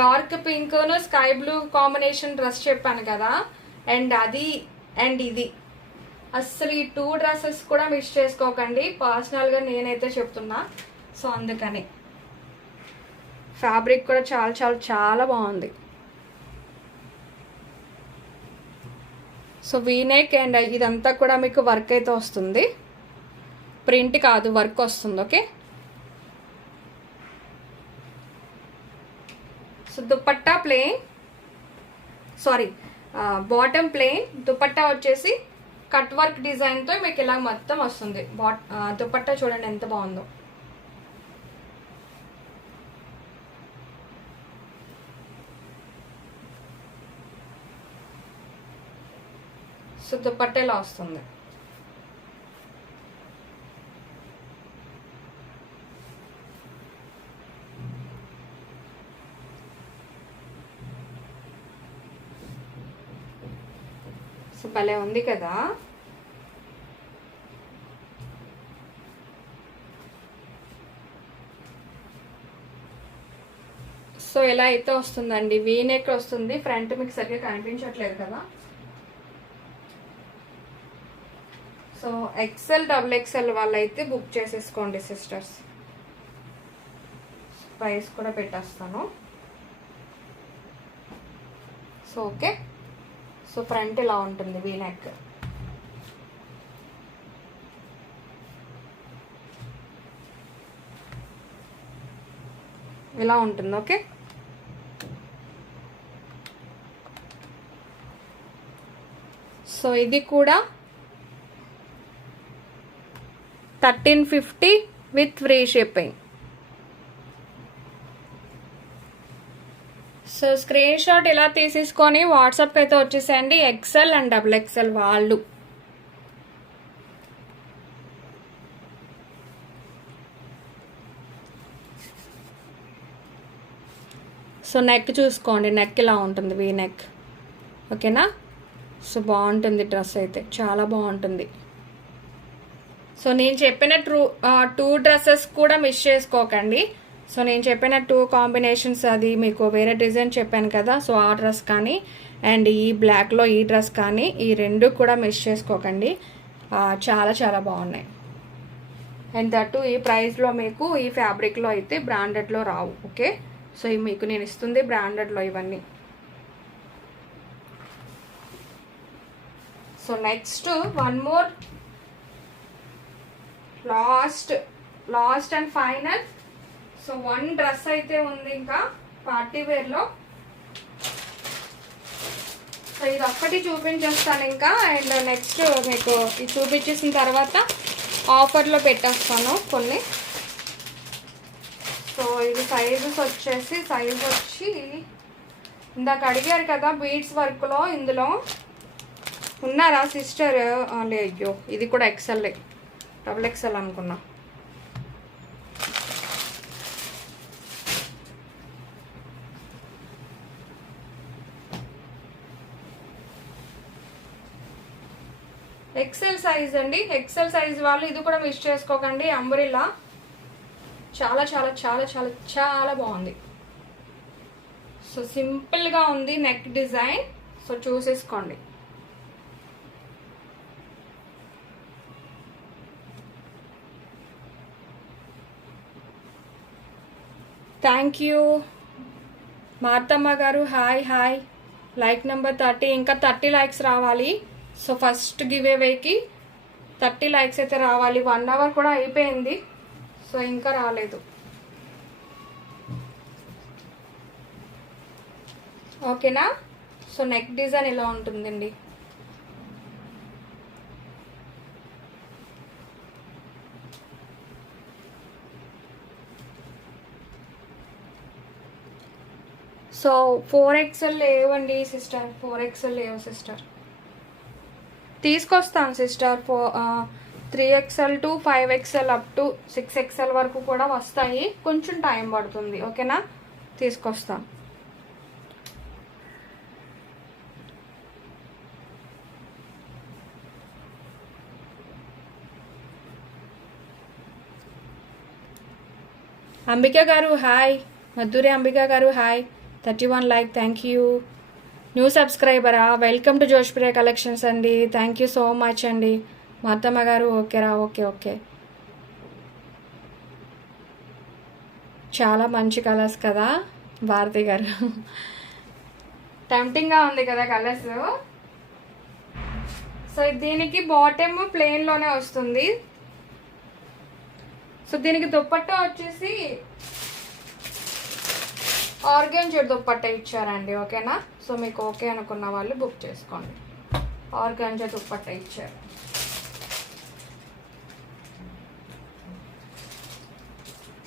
డార్క్ పింక్ను స్కై బ్లూ కాంబినేషన్ డ్రెస్ చెప్పాను కదా, అండ్ అది అండ్ ఇది అస్సలు ఈ 2 డ్రెస్సెస్ కూడా మిస్ చేసుకోకండి. పర్సనల్గా నేనైతే చెప్తున్నా. సో అందుకని ఫ్యాబ్రిక్ కూడా చాలా చాలా చాలా బాగుంది. సో వీనెక్ అండ్ ఇదంతా కూడా మీకు వర్క్ అయితే వస్తుంది, ప్రింట్ కాదు, వర్క్ వస్తుంది. Okay. So dupatta plain, sorry bottom plain, dupatta వచ్చేసి కట్ వర్క్ డిజైన్తో మీకు ఇలా మొత్తం వస్తుంది. దుపట్టా చూడండి ఎంత బాగుందో. సో దుపట్టా ఇలా వస్తుంది. సో భలే ఉంది కదా. సో ఇలా అయితే వస్తుందండి. వీనెక్ వస్తుంది. ఫ్రంట్ మీకు సరిగ్గా కనిపించట్లేదు కదా. సో ఎక్సెల్ డబుల్ ఎక్సెల్ వాళ్ళైతే బుక్ చేసేసుకోండి సిస్టర్స్. ప్రైస్ కూడా పెట్టేస్తాను. So okay. సో ఫ్రంట్ ఇలా ఉంటుంది వీనెక్. ఇలా ఉంటుంది. ఓకే. సో ఇది కూడా 1350 with free shipping. So screen shot ఇలా తీసేసుకొని వాట్సాప్కి అయితే వచ్చేసేయండి, ఎక్సెల్ అండ్ డబుల్ ఎక్సెల్ వాళ్ళు. సో నెక్ చూసుకోండి, నెక్ ఇలా ఉంటుంది, వీ నెక్. ఓకేనా. సో బాగుంటుంది డ్రెస్ అయితే, చాలా బాగుంటుంది. సో నేను చెప్పిన 2 డ్రెస్సెస్ కూడా మిస్ చేసుకోకండి. సో నేను చెప్పిన 2 కాంబినేషన్స్, అది మీకు వేరే డిజైన్ చెప్పాను కదా, సో ఆ డ్రెస్ కానీ అండ్ ఈ బ్లాక్లో ఈ డ్రెస్ కానీ ఈ రెండు కూడా మిస్ చేసుకోకండి. చాలా చాలా బాగున్నాయి. అండ్ దట్టు ఈ ప్రైస్లో మీకు ఈ ఫ్యాబ్రిక్లో అయితే బ్రాండెడ్లో రావు. ఓకే, సో మీకు నేను ఇస్తుంది బ్రాండెడ్లో ఇవన్నీ. So next one more last and final. So one dress అయితే ఉంది ఇంకా పార్టీ వేర్లో. సో ఇది ఒక్కటి చూపించేస్తాను ఇంకా. అండ్ నెక్స్ట్ మీకు ఇది చూపించేసిన తర్వాత ఆఫర్లో పెట్టేస్తాను కొన్ని. సో ఇది సైజు వచ్చి ఇందాక అడిగారు కదా బీడ్స్ వర్క్లో, ఇందులో ఉన్నారా సిస్టర్? అయ్యో ఇది కూడా ఎక్సెల్, డబుల్ ఎక్సెల్ అనుకున్నా. ఎక్సెల్ సైజ్ అండి, ఎక్సెల్ సైజ్ వాళ్ళు ఇది కూడా మిస్ చేసుకోకండి. అంబ్రిల్లా చాలా చాలా చాలా చాలా చాలా బాగుంది. సో సింపుల్గా ఉంది నెక్ డిజైన్. సో చూసేసుకోండి. Thank you Marthamma garu. Hi. Like number 30, ఇంకా 30 లైక్స్ రావాలి. సో ఫస్ట్ గివ్ అవేకి 30 లైక్స్ అయితే రావాలి. 1 అవర్ కూడా అయిపోయింది, సో ఇంకా రాలేదు. ఓకేనా? సో నెక్ డిజైన్ ఇలా ఉంటుందండి. సో 4XL లేవండి సిస్టర్, 4XL లేవు సిస్టర్. తీసుకొస్తాను sister. 3XL to 5XL up to 6XL వరకు కూడా వస్తాయి. కొంచెం టైం పడుతుంది. ఓకేనా? తీసుకొస్తాను. Ambika garu hi. Madhuri Ambika garu hi. 31 like, thank you. New సబ్స్క్రైబరా, వెల్కమ్ టు జోష్ప్రియ కలెక్షన్స్ అండి. థ్యాంక్ యూ సో మచ్ అండి. మార్తమ్మ గారు ఓకేరా? ఓకే. చాలా మంచి కలర్స్ కదా భారతి గారు. టెంప్టింగ్గా ఉంది కదా కలర్స్. సో దీనికి బాటమ్ ప్లెయిన్లోనే వస్తుంది. సో దీనికి దుప్పట్టా వచ్చేసి ఆర్గాంజా దుప్పట్టా ఇచ్చారండి. ఓకేనా? సో మీకు ఓకే అనుకున్న వాళ్ళు బుక్ చేసుకోండి. ఆర్గాంజా దుప్పట్టా ఇచ్చారు.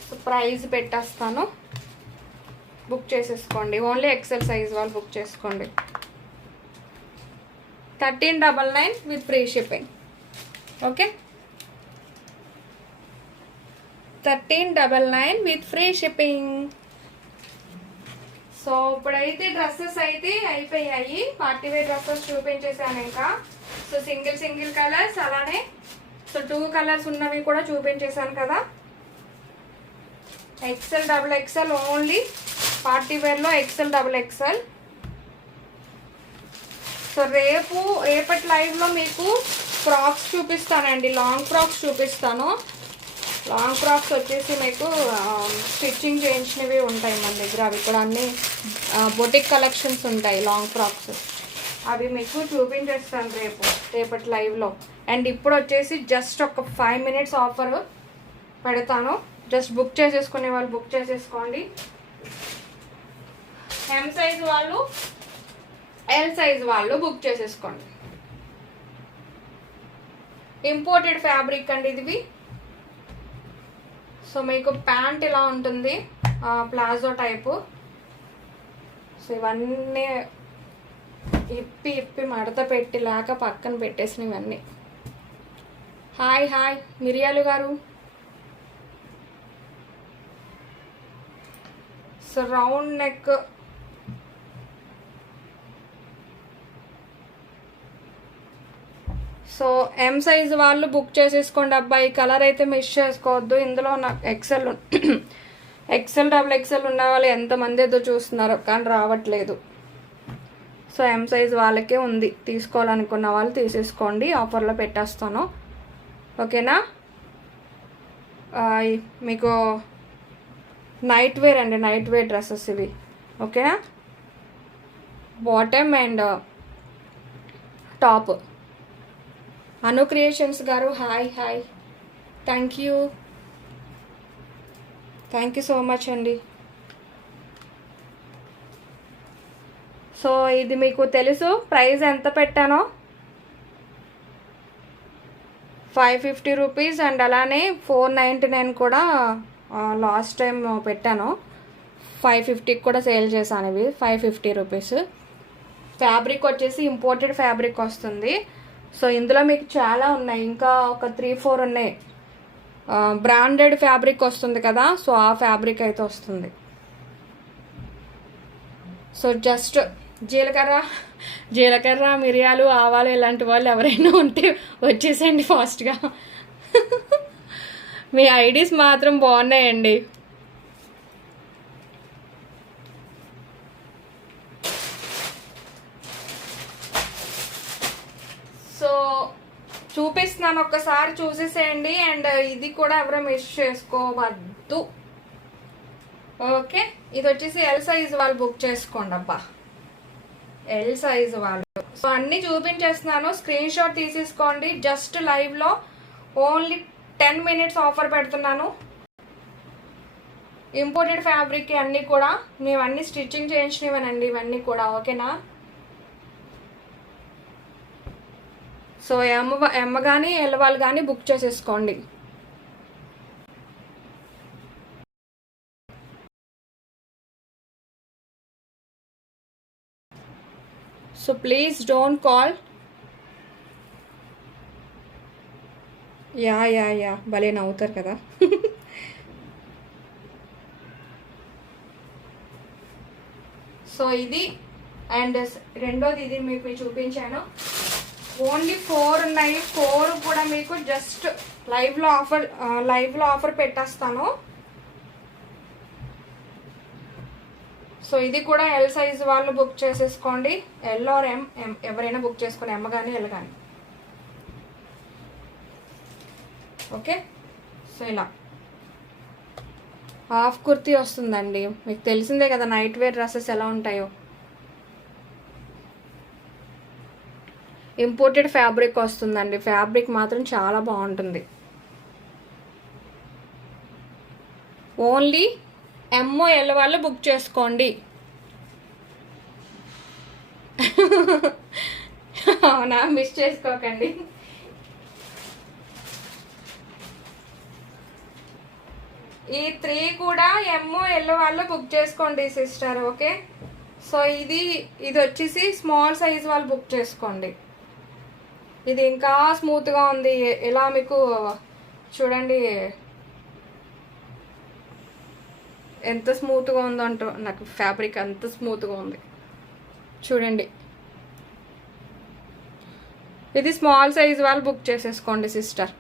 సో ప్రైస్ పెట్టేస్తాను, బుక్ చేసేసుకోండి. ఓన్లీ ఎక్సెల్ సైజ్ వాళ్ళు బుక్ చేసుకోండి. 1399 with free shipping. Okay, 1399 with free shipping. So ఇప్పుడైతే డ్రెస్సెస్ అయితే అయిపోయాయి. పార్టీ వేర్ డ్రెస్సెస్ చూపించేసాను ఇంకా. సో సింగిల్ కలర్స్, అలానే సో 2 కలర్స్ ఉన్నవి కూడా చూపించేసాను కదా. XL XXL ఓన్లీ పార్టీ వేర్లో XL XXL. సో రేపటి లైవ్లో మీకు ఫ్రాక్స్ చూపిస్తానండి. లాంగ్ ఫ్రాక్స్ చూపిస్తాను. లాంగ్ ఫ్రాక్స్ వచ్చేసి మీకు స్టిచ్చింగ్ చేయించినవి ఉంటాయి మన దగ్గర. అవి కూడా అన్ని బొటిక్ కలెక్షన్స్ ఉంటాయి లాంగ్ ఫ్రాక్స్. అవి మీకు చూపించేస్తాను రేపటి లైవ్లో. అండ్ ఇప్పుడు వచ్చేసి జస్ట్ ఒక 5 మినిట్స్ ఆఫర్ పెడతాను. జస్ట్ బుక్ చేసేసుకునే వాళ్ళు బుక్ చేసేసుకోండి. M సైజ్ వాళ్ళు, L సైజ్ వాళ్ళు బుక్ చేసేసుకోండి. ఇంపోర్టెడ్ ఫ్యాబ్రిక్ అండి ఇది. సో మీకు ప్యాంట్ ఇలా ఉంటుంది, ప్లాజో టైపు. సో ఇవన్నీ ఇప్పి మడత పెట్టి లేక పక్కన పెట్టేసిన ఇవన్నీ. హాయ్ మిరియాలు గారు. So round neck, so M size వాళ్ళు బుక్ చేసేసుకోండి అబ్బాయి. కలర్ అయితే మిస్ చేసుకోవద్దు. ఇందులో నాకు XL XL ఉన్న వాళ్ళు ఎంతమంది ఏదో చూస్తున్నారు కానీ రావట్లేదు. సో ఎం సైజ్ వాళ్ళకే ఉంది, తీసుకోవాలనుకున్న వాళ్ళు తీసేసుకోండి, ఆఫర్లో పెట్టేస్తాను. ఓకేనా? మీకు నైట్ వేర్ అండి, నైట్ వేర్ డ్రెస్సెస్ ఇవి. ఓకేనా? Bottom and top. Anu creations గారు hi hi, thank you so much అండి. సో ఇది మీకు తెలుసు ప్రైస్ ఎంత పెట్టానో, 550 రూపీస్. అండ్ అలానే 499 కూడా లాస్ట్ టైం పెట్టాను, 550కి కూడా సేల్ చేశాను. ఇవి 550 రూపీస్. ఫ్యాబ్రిక్ వచ్చేసి ఇంపోర్టెడ్ ఫ్యాబ్రిక్ వస్తుంది. సో ఇందులో మీకు చాలా ఉన్నాయి, ఇంకా ఒక 3-4 ఉన్నాయి. బ్రాండెడ్ ఫ్యాబ్రిక్ వస్తుంది కదా, సో ఆ ఫ్యాబ్రిక్ అయితే వస్తుంది. సో జస్ట్ జీలకర్ర మిరియాలు ఆవాలు ఇలాంటి వాళ్ళు ఎవరైనా ఉంటే వచ్చేసేయండి ఫాస్ట్గా. మీ ఐడీస్ మాత్రం బాగున్నాయండి. సో చూపిస్తున్నాను, ఒక్కసారి చూసేసేయండి. అండ్ ఇది కూడా ఎవరో మిస్ చేసుకోవద్దు. ఓకే, ఇది వచ్చేసి ఎల్ సైజ్ వాళ్ళు బుక్ చేసుకోండి. అబ్బా, ఎల్ సైజ్ వాళ్ళు. సో అన్నీ చూపించేస్తున్నాను, స్క్రీన్ షాట్ తీసేసుకోండి. జస్ట్ లైవ్లో ఓన్లీ 10 minutes ఆఫర్ పెడుతున్నాను. ఇంపోర్టెడ్ ఫ్యాబ్రిక్ అన్నీ కూడా మేము అన్నీ స్టిచ్చింగ్ చేయించినవనండి ఇవన్నీ కూడా. ఓకేనా? సో ఎమ్మ కానీ ఎల్ వాళ్ళు కానీ బుక్ చేసేసుకోండి. So please don't call. Yeah భలే నవ్వుతారు కదా. సో ఇది అండ్ రెండోది ఇది మీకు చూపించాను. ఓన్లీ 4 ఉన్నాయి. 4 కూడా మీకు జస్ట్ లైవ్లో ఆఫర్ పెట్టేస్తాను. సో ఇది కూడా ఎల్ సైజ్ వాళ్ళు బుక్ చేసేసుకోండి. ఎల్ ఆర్ ఎం ఎవరైనా బుక్ చేసుకోండి, ఎమ్ కానీ ఎల్ కానీ. ఓకే, సో ఇలా హాఫ్ కుర్తీ వస్తుందండి. మీకు తెలిసిందే కదా నైట్ వేర్ డ్రెస్సెస్ ఎలా ఉంటాయో. ఇంపోర్టెడ్ ఫ్యాబ్రిక్ వస్తుందండి, ఫ్యాబ్రిక్ మాత్రం చాలా బాగుంటుంది. ఓన్లీ ఎంఓ ఎల్ వాళ్ళు బుక్ చేసుకోండి. అవునా, మిస్ చేసుకోకండి. ఈ 3 కూడా ఎంఓ ఎల్ వాళ్ళు బుక్ చేసుకోండి సిస్టర్. ఓకే, సో ఇది వచ్చేసి స్మాల్ సైజ్ వాళ్ళు బుక్ చేసుకోండి. ఇది ఇంకా స్మూత్గా ఉంది. ఇలా మీకు చూడండి ఎంత స్మూత్గా ఉందో అంటూ, నాకు ఫ్యాబ్రిక్ అంత స్మూత్గా ఉంది చూడండి. ఇది స్మాల్ సైజ్ వాళ్ళు బుక్ చేసేసుకోండి సిస్టర్.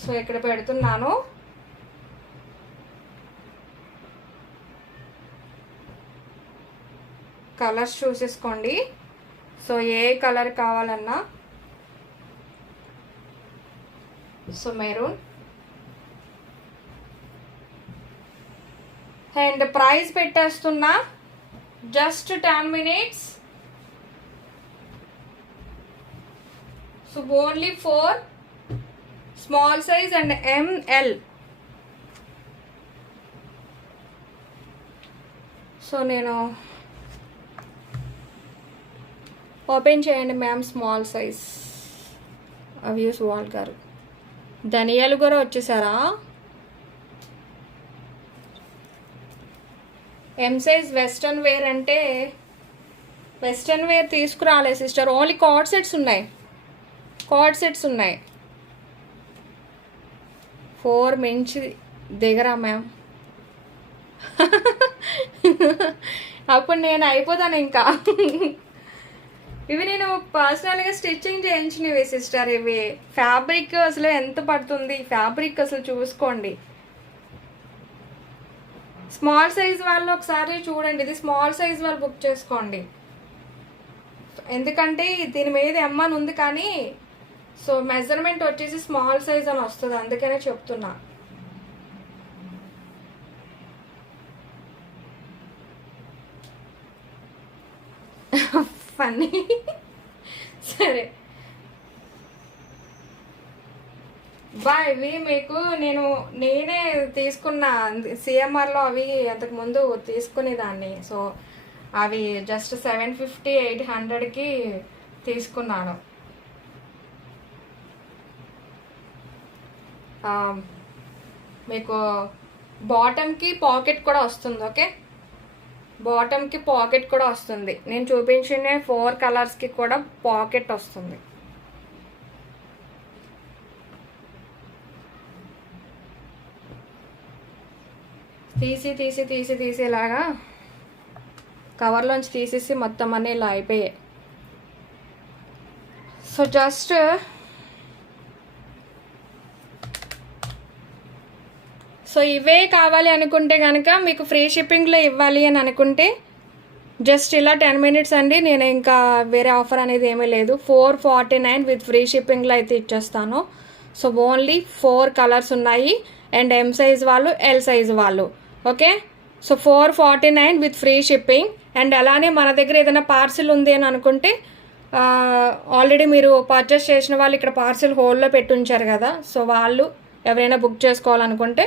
సో ఇక్కడ పెడుతున్నాను. కలర్స్ చూసేసుకోండి. సో ఏ కలర్ కావాలన్నా. సో మెరూన్ అండ్ ప్రైస్ పెట్టేస్తున్నా just 10 minutes. So only 4 small size and M L. So నేను ఓపెన్ చేయండి మ్యామ్, స్మాల్ సైజ్. అవ్యూస్ వాల్ గారు ధనియాలు కూడా వచ్చేసారా? ఎం సైజ్ వెస్ట్రన్ వేర్ అంటే వెస్ట్రన్ వేర్ తీసుకురాలే సిస్టర్, ఓన్లీ కార్డ్ సెట్స్ ఉన్నాయి. 4 మించి దిగరా మ్యామ్. అప్పుడు నేను అయిపోతాను ఇంకా. ఇవి నేను పర్సనల్గా స్టిచ్చింగ్ చేయించినవి సిస్టర్. ఇవి ఫ్యాబ్రిక్ అసలు ఎంత పడుతుంది, ఫ్యాబ్రిక్ అసలు చూసుకోండి. స్మాల్ సైజ్ వాళ్ళు ఒకసారి చూడండి, ఇది స్మాల్ సైజ్ వాళ్ళు బుక్ చేసుకోండి. ఎందుకంటే దీని మీద ఎమ్ అని ఉంది కానీ సో మెజర్మెంట్ వచ్చేసి స్మాల్ సైజ్ అని వస్తుంది, అందుకనే చెప్తున్నా. ఫన్నీ. సరే ఇవి మీకు నేనే తీసుకున్న సిఎంఆర్లో అవి అంతకుముందు తీసుకునేదాన్ని. సో అవి జస్ట్ 750 800కి తీసుకున్నాను. మీకు బాటమ్కి పాకెట్ కూడా వస్తుంది. ఓకే, బాటమ్కి పాకెట్ కూడా వస్తుంది. నేను చూపించిన 4 కలర్స్కి కూడా పాకెట్ వస్తుంది. తీసి తీసి తీసి తీసి ఇలాగా కవర్లోంచి తీసేసి మొత్తం అన్నీ ఇలా అయిపోయాయి. సో జస్ట్ సో ఇవే కావాలి అనుకుంటే కనుక మీకు ఫ్రీ షిప్పింగ్లో ఇవ్వాలి అని అనుకుంటే జస్ట్ ఇలా 10 మినిట్స్ అండి. నేను ఇంకా వేరే ఆఫర్ అనేది ఏమీ లేదు. 449 విత్ ఫ్రీ షిప్పింగ్లో అయితే ఇచ్చేస్తాను. సో ఓన్లీ 4 కలర్స్ ఉన్నాయి అండ్ ఎం సైజ్ వాళ్ళు ఎల్ సైజ్ వాళ్ళు. Okay, so 449 with free shipping. And అలానే మన దగ్గర ఏదైనా పార్సిల్ ఉంది అని అనుకుంటే ఆల్రెడీ మీరు పర్చేస్ చేసిన వాళ్ళు ఇక్కడ పార్సిల్ హోల్డ్లో పెట్టి ఉంచారు కదా, సో వాళ్ళు ఎవరైనా బుక్ చేసుకోవాలనుకుంటే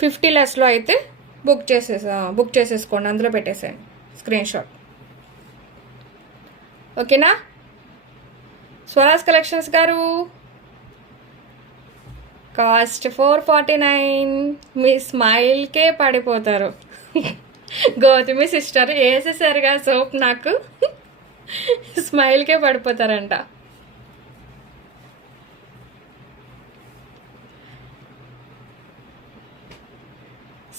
50 లెస్లో అయితే బుక్ చేసేసుకోండి, అందులో పెట్టేసేయండి స్క్రీన్ షాట్. ఓకేనా స్వరాజ్ కలెక్షన్స్ గారు? కాస్ట్ 449. మీ స్మైల్కే పడిపోతారు. గౌతమి సిస్టర్ వేసేసారుగా సోప్, నాకు స్మైల్కే పడిపోతారంట.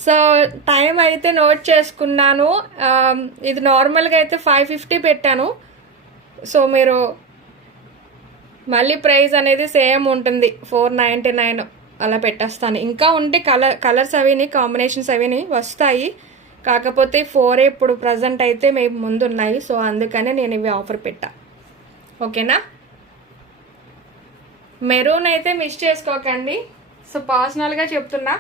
సో టైం అయితే నోట్ చేసుకున్నాను. ఇది నార్మల్గా అయితే 550 పెట్టాను. సో మీరు మళ్ళీ ప్రైస్ అనేది సేమ్ ఉంటుంది, 499 అలా పెట్టేస్తాను. ఇంకా ఉంటే కలర్స్ అవిని కాంబినేషన్స్ అవిని వస్తాయి, కాకపోతే 4 ఇప్పుడు ప్రజెంట్ అయితే మేము ముందున్నాయి. సో అందుకనే నేను ఇవి ఆఫర్ పెట్టా. ఓకేనా, మెరూన్ అయితే మిస్ చేసుకోకండి. సో పర్సనల్గా చెప్తున్నా,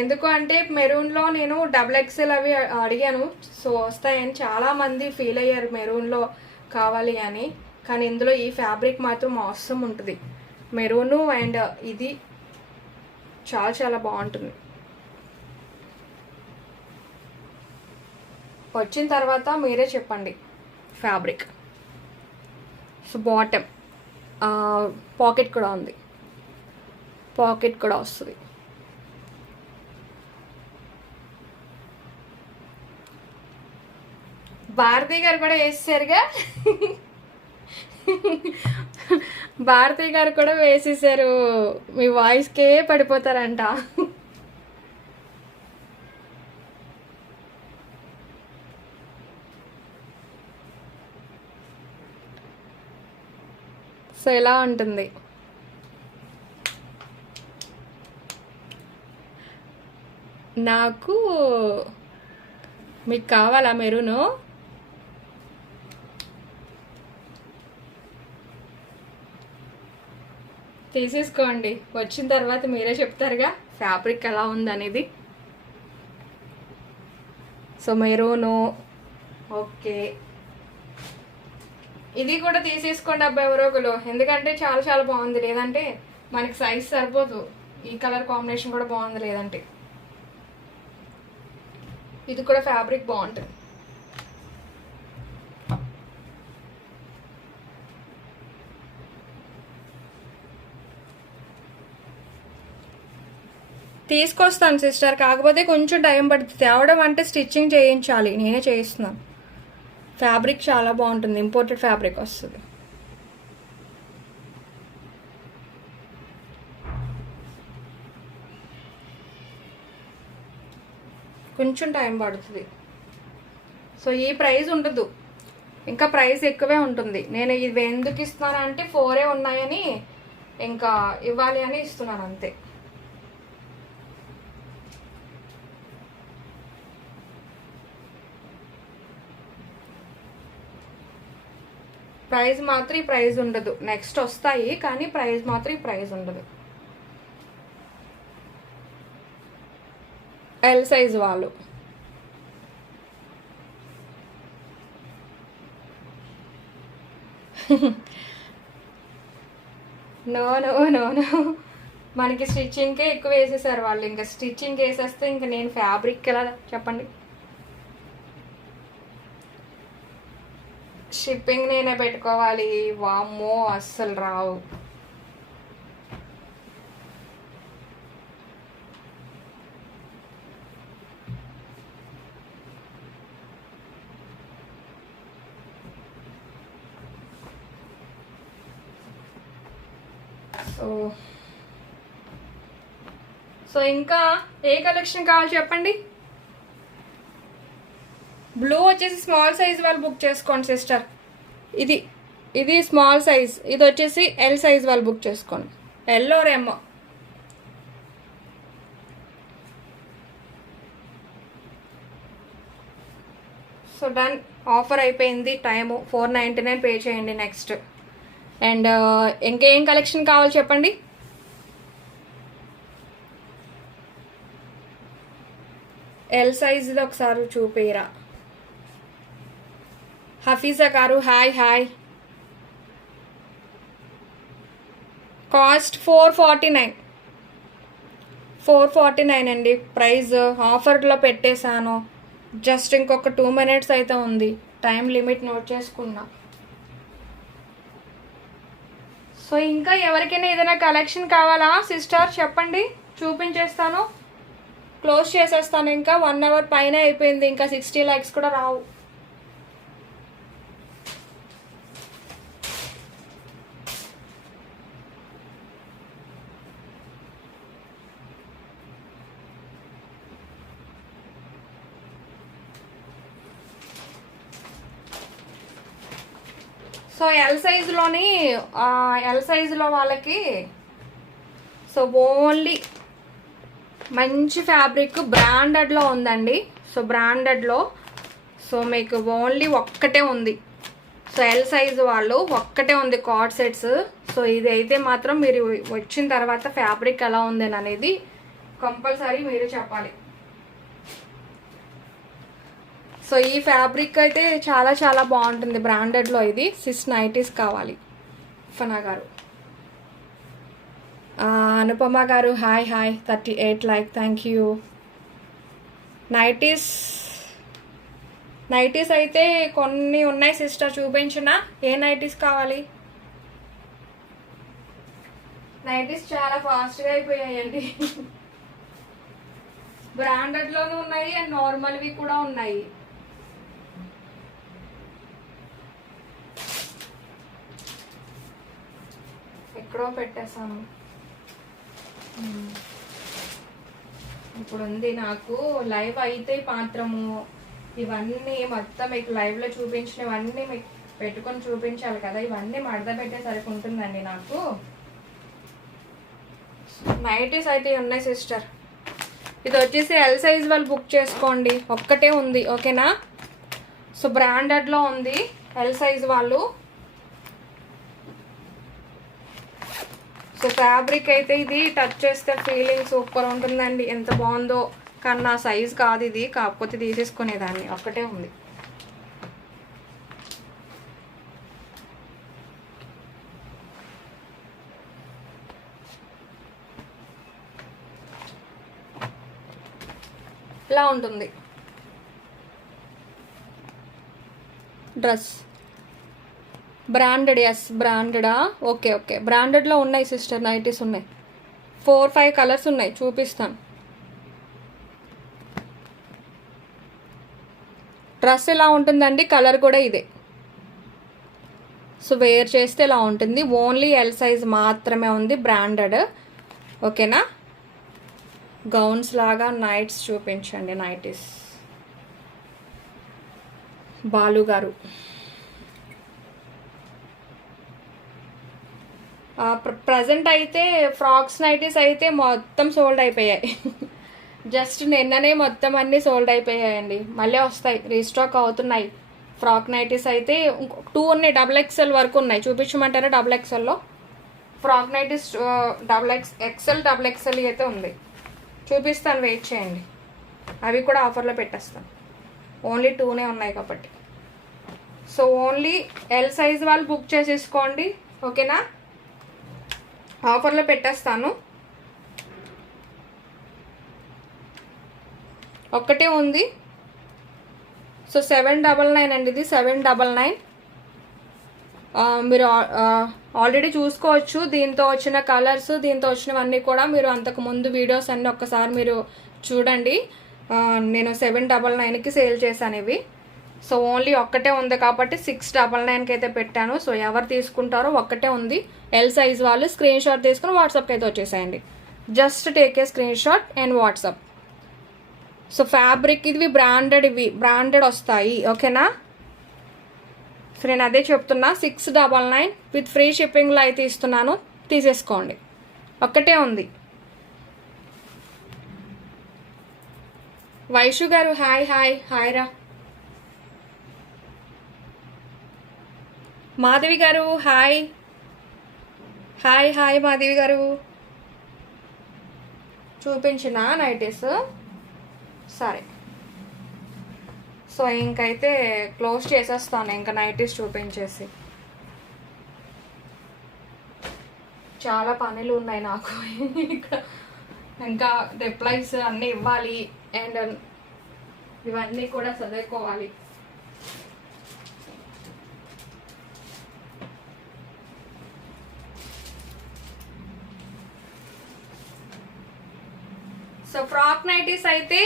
ఎందుకు అంటే మెరూన్లో నేను XXL అవి అడిగాను, సో వస్తాయని చాలామంది ఫీల్ అయ్యారు మెరూన్లో కావాలి అని. కానీ ఇందులో ఈ ఫ్యాబ్రిక్ మాత్రం అవసరం ఉంటుంది. మెరూను అండ్ ఇది చాలా చాలా బాగుంటుంది. వచ్చిన తర్వాత మీరే చెప్పండి ఫ్యాబ్రిక్. సో బాటమ్ పాకెట్ కూడా ఉంది, పాకెట్ కూడా వస్తుంది. భారతి గారు కూడా వేసేసారుగా, భారతి గారు కూడా వేసేసారు. మీ వాయిస్కే పడిపోతారంట. సో ఎలా ఉంటుంది? నాకు మీకు కావాలా మెరూను? తీసేసుకోండి, వచ్చిన తర్వాత మీరే చెప్తారుగా ఫ్యాబ్రిక్ ఎలా ఉందనేది. సో మెరూను ఓకే, ఇది కూడా తీసేసుకోండి అబ్బాయి ఎవరో ఒకరు, ఎందుకంటే చాలా చాలా బాగుంది. లేదంటే మనకి సైజ్ సరిపోదు. ఈ కలర్ కాంబినేషన్ కూడా బాగుంది. లేదంటే ఇది కూడా ఫ్యాబ్రిక్ బాగుంటుంది. తీసుకొస్తాను సిస్టర్, కాకపోతే కొంచెం టైం పడుతుంది. తేవడం అంటే స్టిచ్చింగ్ చేయించాలి, నేనే చేయిస్తున్నాను. ఫ్యాబ్రిక్ చాలా బాగుంటుంది, ఇంపోర్టెడ్ ఫ్యాబ్రిక్ వస్తుంది. కొంచెం టైం పడుతుంది. సో ఈ ప్రైస్ ఉండదు, ఇంకా ప్రైస్ ఎక్కువే ఉంటుంది. నేను ఇవి ఎందుకు ఇస్తున్నాను అంటే 4 ఉన్నాయని ఇంకా ఇవ్వాలి అని ఇస్తున్నాను అంతే. ప్రైస్ మాత్రం ఈ ప్రైస్ ఉండదు, నెక్స్ట్ వస్తాయి కానీ ప్రైస్ మాత్రం ఈ ప్రైస్ ఉండదు. ఎల్ సైజ్ వాళ్ళు. నో నో నో నో, మనకి స్టిచ్చింగ్కే ఎక్కువ వేసేసారు వాళ్ళు. ఇంకా స్టిచ్చింగ్ వేసేస్తే ఇంకా నేను ఫ్యాబ్రిక్ ఎలా చెప్పండి. షిప్పింగ్ నేనే పెట్టుకోవాలి, వామ్మో అస్సలు రావు. సో ఇంకా ఏ కలెక్షన్ కావాలి చెప్పండి. బ్లూ వచ్చేసి స్మాల్ సైజ్ వాళ్ళు బుక్ చేసుకోండి సిస్టర్. ఇది స్మాల్ సైజ్, ఇది వచ్చేసి ఎల్ సైజ్ వాళ్ళు బుక్ చేసుకోండి. L R M. So done, offer అయిపోయింది. టైము 499 పే చేయండి నెక్స్ట్. అండ్ ఇంకేం కలెక్షన్ కావాలి చెప్పండి. ఎల్ సైజ్ది ఒకసారి చూపిరా. హఫీజా గారు హాయ్ హాయ్. కాస్ట్ 449 అండి ప్రైస్. ఆఫర్లో పెట్టేశాను. జస్ట్ ఇంకొక 2 minutes అయితే ఉంది, టైం లిమిట్ నోట్ చేసుకున్నా. సో ఇంకా ఎవరికైనా ఏదైనా కలెక్షన్ కావాలా సిస్టర్ చెప్పండి, చూపించేస్తాను. క్లోజ్ చేసేస్తాను. ఇంకా 1 hour పైన అయిపోయింది, ఇంకా 60 likes కూడా రావు. సో ఎల్ సైజులో వాళ్ళకి సో ఓన్లీ మంచి ఫ్యాబ్రిక్ బ్రాండెడ్లో ఉందండి. సో బ్రాండెడ్లో సో మీకు ఓన్లీ ఒక్కటే ఉంది. సో ఎల్ సైజు వాళ్ళు ఒక్కటే ఉంది కార్డ్ సెట్స్. సో ఇది అయితే మాత్రం మీరు వచ్చిన తర్వాత ఫ్యాబ్రిక్ ఎలా ఉంది అనేది కంపల్సరీ మీరు చెప్పాలి. సో ఈ ఫ్యాబ్రిక్ అయితే చాలా చాలా బాగుంటుంది బ్రాండెడ్లో. ఇది సిస్ నైటీస్ కావాలి. ఫనా గారు, అనుపమ గారు hi hi. 38 like, thank you. Nighties అయితే కొన్ని ఉన్నాయి సిస్టర్, చూపించిన. ఏ నైటీస్ కావాలి? నైటీస్ చాలా ఫాస్ట్గా అయిపోయాయండి. బ్రాండెడ్లోనూ ఉన్నాయి అండ్ నార్మల్వి కూడా ఉన్నాయి. ఎక్కడో పెట్టేసాను. ఇప్పుడు ఉంది నాకు లైవ్ అయితే మాత్రము ఇవన్నీ మొత్తం మీకు లైవ్లో చూపించినవన్నీ మీకు పెట్టుకొని చూపించాలి కదా. ఇవన్నీ మడత పెట్టేసరికి ఉంటుందండి నాకు. నైటీస్ అయితే ఉన్నాయి సిస్టర్. ఇది వచ్చేసి ఎల్ సైజ్ వాళ్ళు బుక్ చేసుకోండి, ఒక్కటే ఉంది ఓకేనా. సో బ్రాండెడ్లో ఉంది ఎల్ సైజ్ వాళ్ళు. సో ఫ్యాబ్రిక్ అయితే ఇది టచ్ చేస్తే ఫీలింగ్ సూపర్ ఉంటుందండి, ఎంత బాగుందో. కానీ నా సైజ్ కాదు ఇది, కాకపోతే తీసేసుకునేదాన్ని. ఒక్కటే ఉంది. ఇలా ఉంటుంది డ్రెస్. బ్రాండెడ్, ఎస్ బ్రాండెడా, ఓకే ఓకే. బ్రాండెడ్లో ఉన్నాయి సిస్టర్, నైటీస్ ఉన్నాయి. 4-5 కలర్స్ ఉన్నాయి, చూపిస్తాను. డ్రెస్ ఇలా ఉంటుందండి, కలర్ కూడా ఇదే. సో వేర్ చేస్తే ఇలా ఉంటుంది. ఓన్లీ ఎల్ సైజ్ మాత్రమే ఉంది, బ్రాండెడ్ ఓకేనా. గౌన్స్ లాగా నైట్స్ చూపించండి. నైటీస్ బాలు గారు. ప్రజెంట్ అయితే ఫ్రాక్స్ నైటీస్ అయితే మొత్తం సోల్డ్ అయిపోయాయి. జస్ట్ నిన్ననే మొత్తం అన్నీ సోల్డ్ అయిపోయాయండి. మళ్ళీ వస్తాయి, రీస్టాక్ అవుతున్నాయి. ఫ్రాక్ నైటీస్ అయితే 2 ఉన్నాయి, XXL వరకు ఉన్నాయి. చూపించమంటారా? XXLలో ఫ్రాక్ నైటీస్ XXL అయితే ఉంది. చూపిస్తాను, వెయిట్ చేయండి. అవి కూడా ఆఫర్లో పెట్టేస్తాను. ఓన్లీ 2నే ఉన్నాయి కాబట్టి. సో ఓన్లీ ఎల్ సైజ్ వాళ్ళు బుక్ చేసేసుకోండి, ఓకేనా? ఆఫర్లో పెట్టేస్తాను. ఒక్కటే ఉంది. సో 799 అండి, ఇది 799. మీరు ఆల్రెడీ చూసుకోవచ్చు. దీంతో వచ్చిన కలర్స్, దీంతో వచ్చినవన్నీ కూడా మీరు అంతకుముందు వీడియోస్ అన్నీ ఒక్కసారి మీరు చూడండి. నేను 799కి సేల్ చేశాను ఇవి. సో ఓన్లీ ఒక్కటే ఉంది కాబట్టి 699కి అయితే పెట్టాను. సో ఎవరు తీసుకుంటారో ఒక్కటే ఉంది. ఎల్ సైజ్ వాళ్ళు స్క్రీన్ షాట్ తీసుకుని వాట్సాప్కి అయితే వచ్చేసేయండి. Just take a screen shot and WhatsApp. So fabric ఇవి బ్రాండెడ్ వస్తాయి, ఓకేనా? సో నేను అదే చెప్తున్నా. 699 విత్ ఫ్రీ షిప్పింగ్లో అయితే ఇస్తున్నాను, తీసేసుకోండి. ఒక్కటే ఉంది. వైషు గారు హాయ్ రా. మాధవి గారు హాయ్ మాధవి గారు. చూపించిన నైటీస్ సరే. సో ఇంకైతే క్లోజ్ చేసేస్తాను ఇంకా నైటీస్ చూపించేసి. చాలా పనులు ఉన్నాయి నాకు ఇంకా రిప్లైస్ అన్నీ ఇవ్వాలి అండ్ ఇవన్నీ కూడా చదువుకోవాలి. సో ఫ్రాక్ నైటీస్ అయితే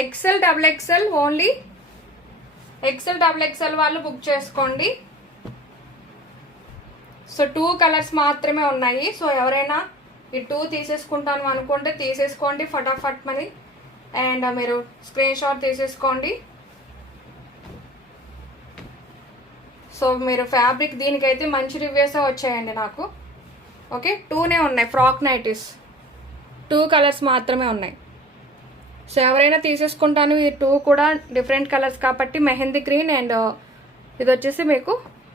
XXL ఓన్లీ XXL వాళ్ళు బుక్ చేసుకోండి. సో 2 కలర్స్ మాత్రమే ఉన్నాయి. సో ఎవరైనా ఈ 2 తీసేసుకుంటాను అనుకుంటే తీసేసుకోండి ఫటాఫట్ మని. అండ్ మీరు స్క్రీన్ షాట్ తీసేసుకోండి. సో మీరు ఫ్యాబ్రిక్ దీనికైతే మంచి రివ్యూస్ వచ్చాయండి నాకు, ఓకే? 2నే ఉన్నాయి ఫ్రాక్ నైటీస్, 2 కలర్స్ మాత్రమే ఉన్నాయి. సో ఎవరైనా తీసేసుకుంటాను. ఈ 2 కూడా డిఫరెంట్ కలర్స్ కాబట్టి మెహందీ గ్రీన్ అండ్ ఇది వచ్చేసి మీకు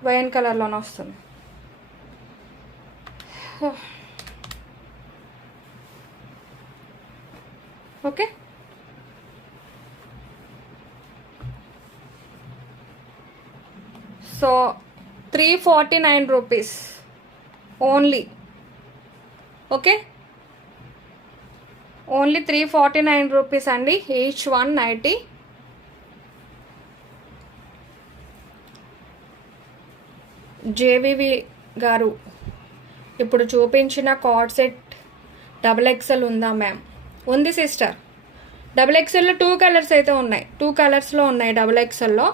వైన్ కలర్లోనే వస్తుంది. Okay, so 349 rupees only, okay? Only 349 rupees అండి, ఈచ్ వన్ నైటీ. జేవివి గారు ఇప్పుడు చూపించిన కార్డ్ సెట్ XXL ఉందా మ్యామ్? ఉంది సిస్టర్. XXLలో 2 కలర్స్ అయితే ఉన్నాయి, 2 కలర్స్లో ఉన్నాయి XXLలో.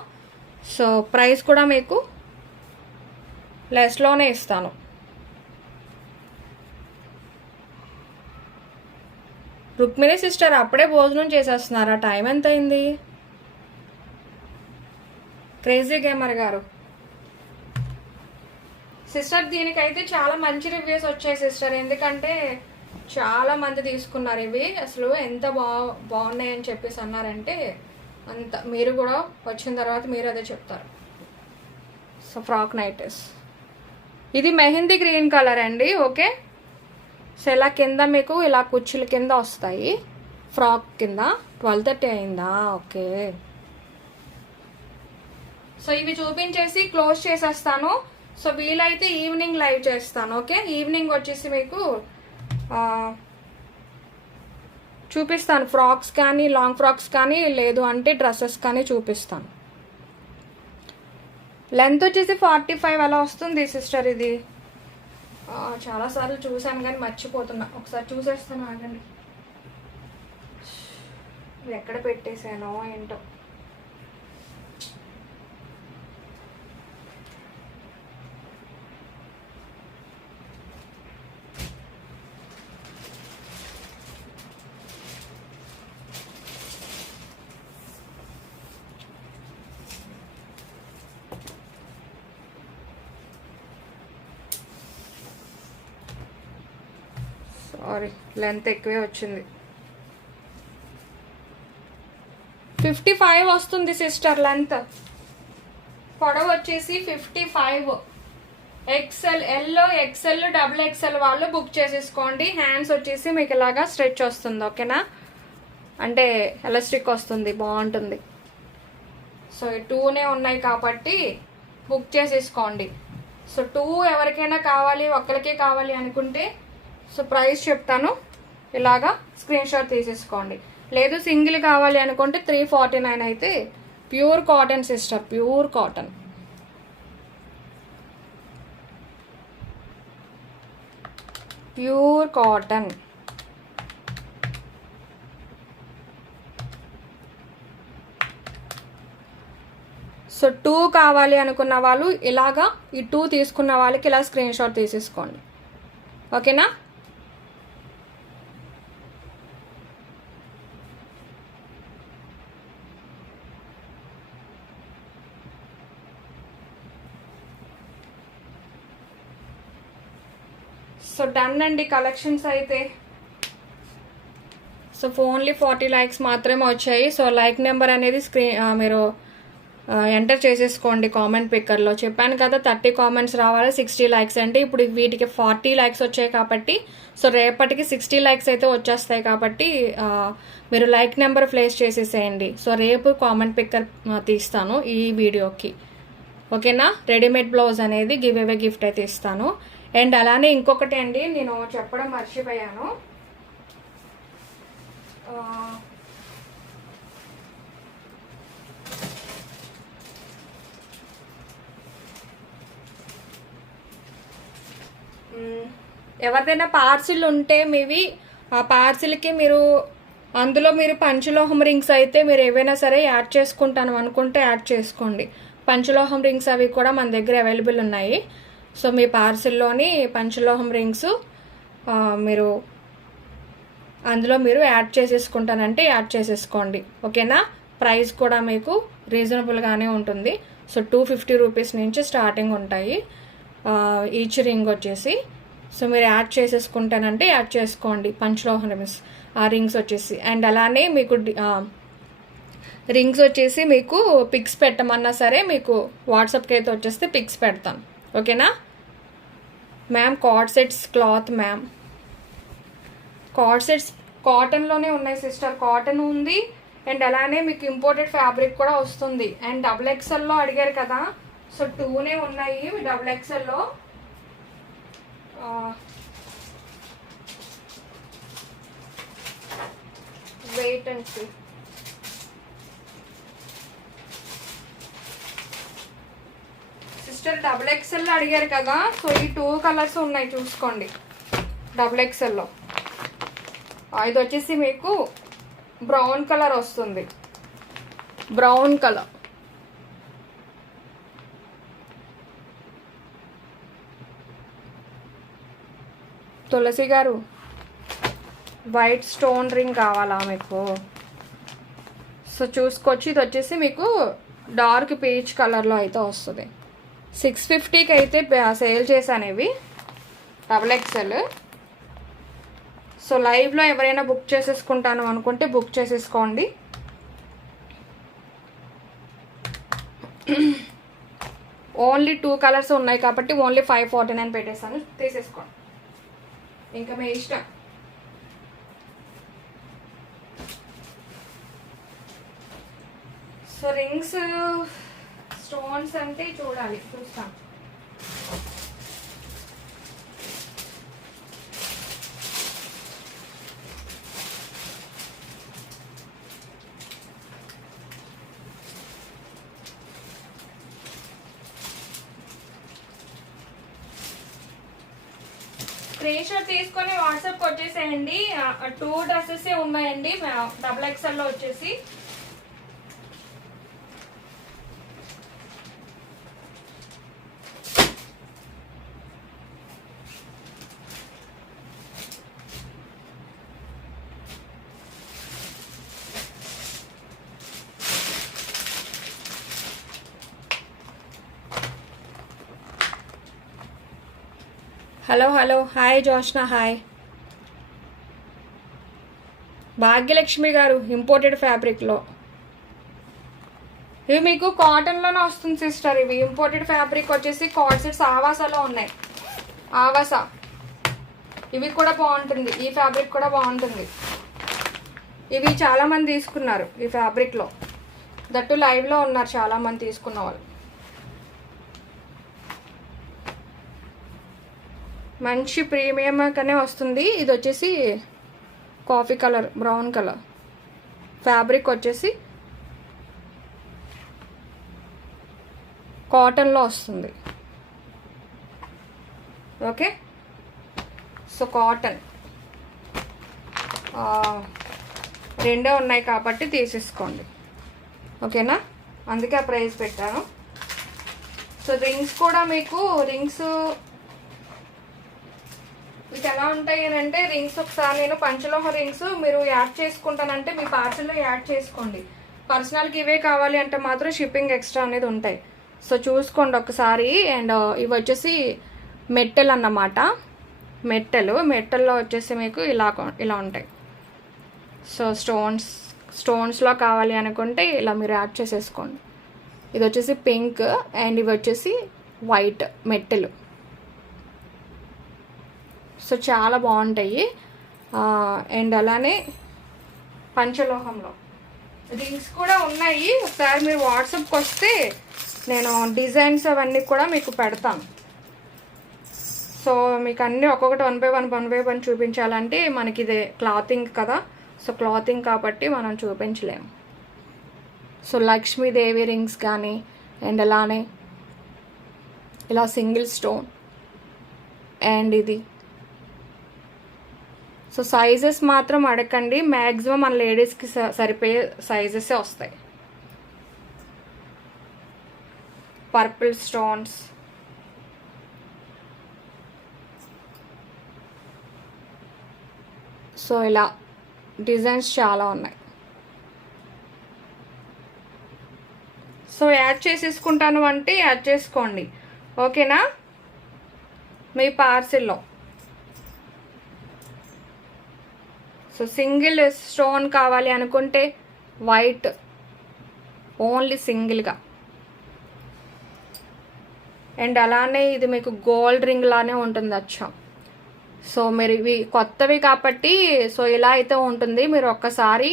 సో ప్రైస్ కూడా మీకు లెస్లోనే ఇస్తాను. రుక్మిణి సిస్టర్ అప్పుడే భోజనం చేసేస్తున్నారా? టైం ఎంత అయింది? క్రేజీ గేమర్ గారు సిస్టర్ దీనికైతే చాలా మంచి రివ్యూస్ వచ్చాయి సిస్టర్. ఎందుకంటే చాలా మంది తీసుకున్నారు ఇవి. అసలు ఎంత బాగున్నాయని చెప్పేసి అన్నారంటే అంత. మీరు కూడా వచ్చిన తర్వాత మీరు అదే చెప్తారు. సో ఫ్రాక్ నైటీస్ ఇది మెహందీ గ్రీన్ కలర్ అండి, ఓకే? సో ఇలా కింద మీకు ఇలా కుర్చీల కింద వస్తాయి ఫ్రాక్ కింద. 12:30 అయిందా? ఓకే. సో ఇవి చూపించేసి క్లోజ్ చేసేస్తాను. సో వీలైతే ఈవినింగ్ లైవ్ చేస్తాను, ఓకే? ఈవినింగ్ వచ్చేసి మీకు చూపిస్తాను ఫ్రాక్స్ కానీ, లాంగ్ ఫ్రాక్స్ కానీ, లేదు అంటే డ్రెస్సెస్ కానీ చూపిస్తాను. లెంత్ వచ్చేసి 45 అలా వస్తుంది సిస్టర్. ఇది చాలాసార్లు చూసాను కానీ మర్చిపోతున్నా. ఒకసారి చూసేస్తాను, ఆగండి. ఎక్కడ పెట్టేశానో ఏంటో. సారీ, లెంత్ ఎక్కువే వచ్చింది. 55 వస్తుంది సిస్టర్ లెంత్. పొడవు వచ్చేసి 55. XL, yellow, XL, double XL వాళ్ళు బుక్ చేసేసుకోండి. హ్యాండ్స్ వచ్చేసి మీకు ఇలాగా స్ట్రెచ్ వస్తుంది, ఓకేనా, అంటే ఎలాస్టిక్ వస్తుంది, బాగుంటుంది. సో ఈ 2నే ఉన్నాయి కాబట్టి బుక్ చేసేసుకోండి. సో 2 ఎవరికైనా కావాలి, ఒక్కరికే కావాలి అనుకుంటే సో ప్రైస్ చెప్తాను, ఇలాగా స్క్రీన్ షాట్ తీసేసుకోండి. లేదు సింగిల్ కావాలి అనుకుంటే 349 అయితే pure cotton sister, pure cotton. Pure cotton. So 2 కావాలి అనుకున్న వాళ్ళు ఇలాగా ఈ 2 తీసుకున్న వాళ్ళకి ఇలా స్క్రీన్ షాట్ తీసేసుకోండి, ఓకేనా. సో డన్ అండి కలెక్షన్స్ అయితే. సో ఓన్లీ 40 లైక్స్ మాత్రమే వచ్చాయి. సో లైక్ నెంబర్ అనేది మీరు ఎంటర్ చేసేసుకోండి కామెంట్ పిక్కర్లో. చెప్పాను కదా 30 కామెంట్స్ రావాలి, 60 లైక్స్ అంటే. ఇప్పుడు వీటికి 40 లైక్స్ వచ్చాయి కాబట్టి సో రేపటికి 60 లైక్స్ అయితే వచ్చేస్తాయి కాబట్టి మీరు లైక్ నెంబర్ ప్లేస్ చేసేసేయండి. సో రేపు కామెంట్ పిక్కర్ తీస్తాను ఈ వీడియోకి, ఓకేనా. రెడీమేడ్ బ్లౌజ్ అనేది గివ్ అవే గిఫ్ట్ అయితే ఇస్తాను. అండ్ అలానే ఇంకొకటి అండి, నేను చెప్పడం మర్చిపోయాను. ఎవరిదైనా పార్సిల్ ఉంటే మీవి ఆ పార్సిల్కి మీరు అందులో మీరు పంచలోహం రింగ్స్ అయితే మీరు ఏవైనా సరే యాడ్ చేసుకుంటాను అనుకుంటే యాడ్ చేసుకోండి. పంచలోహం రింగ్స్ అవి కూడా మన దగ్గర అవైలబుల్ ఉన్నాయి. సో మీ పార్సిల్లోని పంచలోహం రింగ్స్ మీరు అందులో మీరు యాడ్ చేసేసుకుంటానంటే యాడ్ చేసేసుకోండి, ఓకేనా. ప్రైస్ కూడా మీకు రీజనబుల్గానే ఉంటుంది. సో 250 రూపీస్ నుంచి స్టార్టింగ్ ఉంటాయి ఈచ్ రింగ్ వచ్చేసి. సో మీరు యాడ్ చేసేసుకుంటానంటే యాడ్ చేసుకోండి పంచలోహం రింగ్స్, ఆ రింగ్స్ వచ్చేసి. అండ్ అలానే మీకు రింగ్స్ వచ్చేసి మీకు పిక్స్ పెట్టమన్నా సరే మీకు వాట్సాప్కి అయితే వచ్చేస్తే పిక్స్ పెడతాను, ఓకేనా. Ma'am co-ord sets cloth, ma'am co-ord sets కాటన్లోనే ఉన్నాయి సిస్టర్, కాటన్ ఉంది. అండ్ అలానే మీకు ఇంపోర్టెడ్ ఫ్యాబ్రిక్ కూడా వస్తుంది. అండ్ డబుల్ ఎక్సెల్లో అడిగారు కదా, సో 2నే ఉన్నాయి డబుల్ ఎక్సెల్లో. Wait and see. Sister double ఎక్సెల్లో అడిగారు కదా, సో ఈ 2 కలర్స్ ఉన్నాయి చూసుకోండి డబుల్ ఎక్సెల్లో. ఇది వచ్చేసి మీకు బ్రౌన్ కలర్ వస్తుంది, బ్రౌన్ కలర్. తులసి గారు వైట్ స్టోన్ రింగ్ కావాలా మీకు? సో చూసుకోవచ్చు. ఇది వచ్చేసి మీకు డార్క్ పీచ్ కలర్లో అయితే వస్తుంది. 650కి అయితే సేల్ చేశాను ఇవి డబుల్ ఎక్సెల్. సో లైవ్లో ఎవరైనా బుక్ చేసేసుకుంటాను అనుకుంటే బుక్ చేసేసుకోండి. ఓన్లీ 2 కలర్స్ ఉన్నాయి కాబట్టి ఓన్లీ 549 పెట్టేస్తాను, తీసేసుకోండి, ఇంకా మీ ఇష్టం. సో రింగ్స్ స్టోన్స్ అంటే చూడాలి, చూస్తాం. స్క్రీన్ షాట్ తీసుకొని వాట్సాప్కి వచ్చేసేయండి. 2 డ్రెస్సెస్ ఉన్నాయండి డబుల్ ఎక్సెల్లో వచ్చేసి. Hello hello, hi Joshna, hi. Bhagyalakshmi గారు ఇంపోర్టెడ్ ఫ్యాబ్రిక్లో ఇవి మీకు కాటన్లోనే వస్తుంది సిస్టర్. ఇవి ఇంపోర్టెడ్ ఫ్యాబ్రిక్ వచ్చేసి కార్డ్ సెట్స్ ఆవాసాలో ఉన్నాయి. ఆవాసా ఇవి కూడా బాగుంటుంది. ఈ ఫ్యాబ్రిక్ కూడా బాగుంటుంది. ఇవి చాలామంది తీసుకున్నారు ఈ ఫ్యాబ్రిక్లో. దట్టు లైవ్లో ఉన్నారు చాలామంది తీసుకున్న వాళ్ళు. మంచి ప్రీమియంగానే వస్తుంది. ఇది వచ్చేసి coffee colour, brown colour. Fabric వచ్చేసి కాటన్లో వస్తుంది. ఓకే, సో కాటన్ రెండే ఉన్నాయి కాబట్టి తీసేసుకోండి. ఓకేనా, అందుకే ఆ ప్రైస్ పెట్టాను. సో రింగ్స్ కూడా మీకు రింగ్స్ మీకు ఎలా ఉంటాయి అని అంటే, రింగ్స్ ఒకసారి నేను పంచలోహ రింగ్స్ మీరు యాడ్ చేసుకుంటానంటే మీ పార్సల్లో యాడ్ చేసుకోండి. పర్సనల్కి ఇవే కావాలి అంటే మాత్రం షిప్పింగ్ ఎక్స్ట్రా అనేది ఉంటాయి. సో చూసుకోండి ఒకసారి. అండ్ ఇవి వచ్చేసి మెట్టెల్ అన్నమాట. మెట్టెల్లో వచ్చేసి మీకు ఇలా ఉంటాయి. సో స్టోన్స్లో కావాలి అనుకుంటే ఇలా మీరు యాడ్ చేసేసుకోండి. ఇది వచ్చేసి పింక్ అండ్ ఇవి వచ్చేసి వైట్ మెట్టెలు. సో చాలా బాగుంటాయి. అండ్ అలానే పంచలోహంలో రింగ్స్ కూడా ఉన్నాయి. ఒకసారి మీరు వాట్సాప్కి వస్తే నేను డిజైన్స్ అవన్నీ కూడా మీకు పెడతాను. సో మీకు అన్నీ ఒక్కొక్కటి వన్ బై వన్ చూపించాలంటే మనకి ఇదే క్లాతింగ్ కదా. సో క్లాతింగ్ కాబట్టి మనం చూపించలేము. సో లక్ష్మీదేవి రింగ్స్ కానీ అండ్ అలానే ఇలా సింగిల్ స్టోన్ అండ్ ఇది. సో సైజెస్ మాత్రం అడగండి, మ్యాక్సిమం మన లేడీస్కి సరిపోయే సైజెసే వస్తాయి. పర్పుల్ స్టోన్స్, సో ఇలా డిజైన్స్ చాలా ఉన్నాయి. సో యాడ్ చేసేసుకుంటాను అంటే యాడ్ చేసుకోండి. ఓకేనా, మీ పార్సిల్లో. సో సింగిల్ స్టోన్ కావాలి అనుకుంటే వైట్ ఓన్లీ సింగిల్గా. అండ్ అలానే ఇది మీకు గోల్డ్ రింగ్ లానే ఉంటుంది అచ్చం. సో మీరు ఇవి కొత్తవి కాబట్టి సో ఇలా అయితే ఉంటుంది. మీరు ఒక్కసారి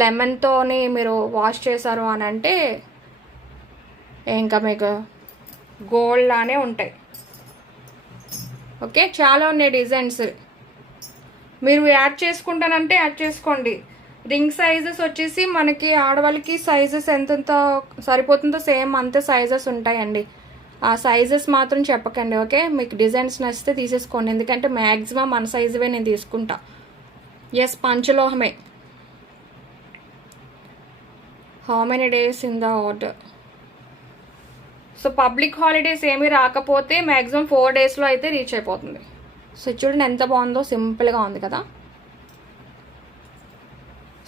లెమన్తోని మీరు వాష్ చేశారు అని అంటే ఇంకా మీకు గోల్డ్ లానే ఉంటాయి. ఓకే, చాలా ఉన్నాయి డిజైన్స్. మీరు యాడ్ చేసుకుంటానంటే యాడ్ చేసుకోండి. రింగ్ సైజెస్ వచ్చేసి మనకి ఆడవాళ్ళకి సైజెస్ ఎంతెంత సరిపోతుందో సేమ్ అంతే సైజెస్ ఉంటాయండి. ఆ సైజెస్ మాత్రం చెప్పకండి. ఓకే, మీకు డిజైన్స్ నచ్చితే తీసేసుకోండి. ఎందుకంటే మ్యాక్సిమం మన సైజువే నేను తీసుకుంటా. ఎస్, పంచలోహమే. How many days in the order? So public holidays ఏమీ రాకపోతే మ్యాక్సిమం 4 డేస్లో అయితే రీచ్ అయిపోతుంది. సో చూడండి ఎంత బాగుందో, సింపుల్గా ఉంది కదా.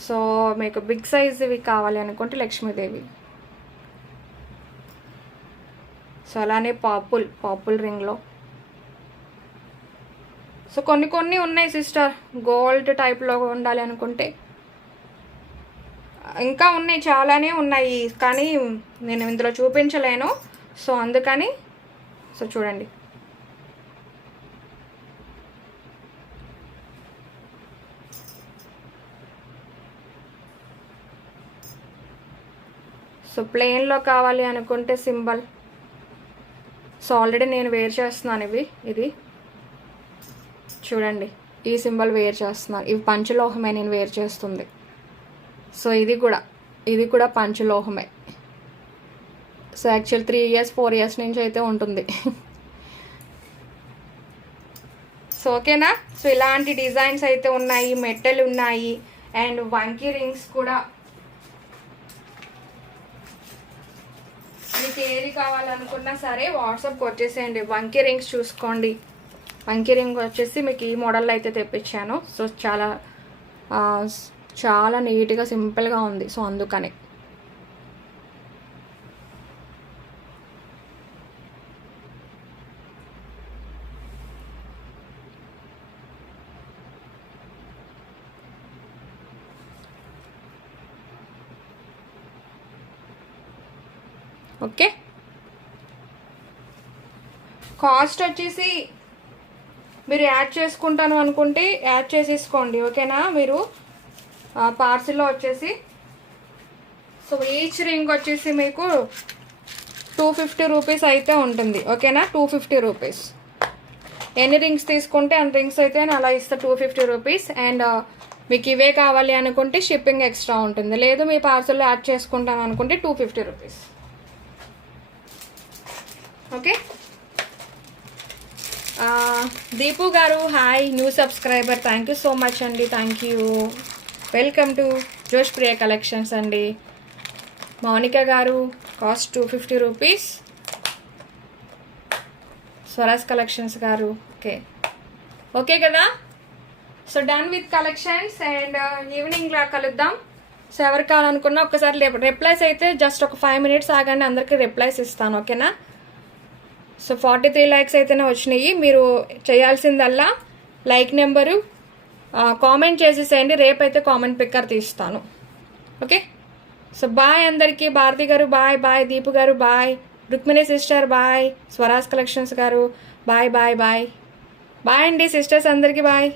సో మీకు బిగ్ సైజ్ ఇవి కావాలి అనుకుంటే లక్ష్మీదేవి. సో అలానే పర్పుల్ రింగ్లో. సో కొన్ని ఉన్నాయి సిస్టర్, గోల్డ్ టైప్లో ఉండాలి అనుకుంటే ఇంకా ఉన్నాయి, చాలానే ఉన్నాయి. కానీ నేను ఇందులో చూపించలేను. సో అందుకని సో చూడండి. సో ప్లెయిన్లో కావాలి అనుకుంటే సింబల్. సో ఆల్రెడీ నేను వేర్ చేస్తున్నాను ఇది చూడండి, ఈ సింబల్ వేర్ చేస్తున్నాను. ఇవి పంచలోహమే నేను వేర్ చేస్తుంది. సో ఇది కూడా పంచలోహమే. సో యాక్చువల్ 3 years 4 years నుంచి అయితే ఉంటుంది. సో ఓకేనా. సో ఇలాంటి డిజైన్స్ అయితే ఉన్నాయి, మెట్టలు ఉన్నాయి అండ్ వంకీ రింగ్స్ కూడా. మీకు ఏది కావాలనుకున్నా సరే వాట్సాప్కి వచ్చేసేయండి. వంకీ రింగ్స్ చూసుకోండి. వంకీ రింగ్ వచ్చేసి మీకు ఈ మోడల్లో అయితే తెప్పించాను. సో చాలా నీట్గా సింపుల్గా ఉంది. సో అందుకని ఓకే, కాస్ట్ వచ్చేసి మీరు యాడ్ చేసుకుంటాను అనుకుంటే యాడ్ చేసేసుకోండి, ఓకేనా. మీరు పార్సిల్లో వచ్చేసి సో ఈచ్ రింగ్ వచ్చేసి మీకు 250 రూపీస్ అయితే ఉంటుంది, ఓకేనా. 250 రూపీస్, ఎన్ని రింగ్స్ తీసుకుంటే అన్ని రింగ్స్ అయితే నేను అలా ఇస్తా 250 రూపీస్. అండ్ మీకు ఇవే కావాలి అనుకుంటే షిప్పింగ్ ఎక్స్ట్రా ఉంటుంది, లేదు మీ పార్సల్లో యాడ్ చేసుకుంటాను అనుకుంటే 250 రూపీస్, ఓకే. దీపు గారు hi, new subscriber, thank you so much అండి, thank you. Welcome to Josh Priya collections అండి. మౌనిక గారు కాస్ట్ 250 రూపీస్. స్వరాజ్ కలెక్షన్స్ గారు ఓకే, ఓకే కదా. So done with collections and ఈవినింగ్లో కలుద్దాం. సో ఎవరు కావాలనుకున్నా ఒకసారి రిప్లైస్ అయితే జస్ట్ ఒక 5 మినిట్స్ ఆగండి, అందరికీ రిప్లైస్ ఇస్తాను, ఓకేనా. సో 43 లైక్స్ అయితేనే వచ్చినాయి. మీరు చేయాల్సిందల్లా లైక్ నెంబరు కామెంట్ చేసేసేయండి, రేపైతే కామెంట్ పిక్కర్ తీస్తాను, ఓకే. సో బాయ్ అందరికీ. భారతి గారు బాయ్, బాయ్ దీపు గారు bye, Rukmini sister bye, Swaraj collections గారు బాయ్ బాయ్ బాయ్ బాయ్ అండి సిస్టర్స్ అందరికీ బాయ్.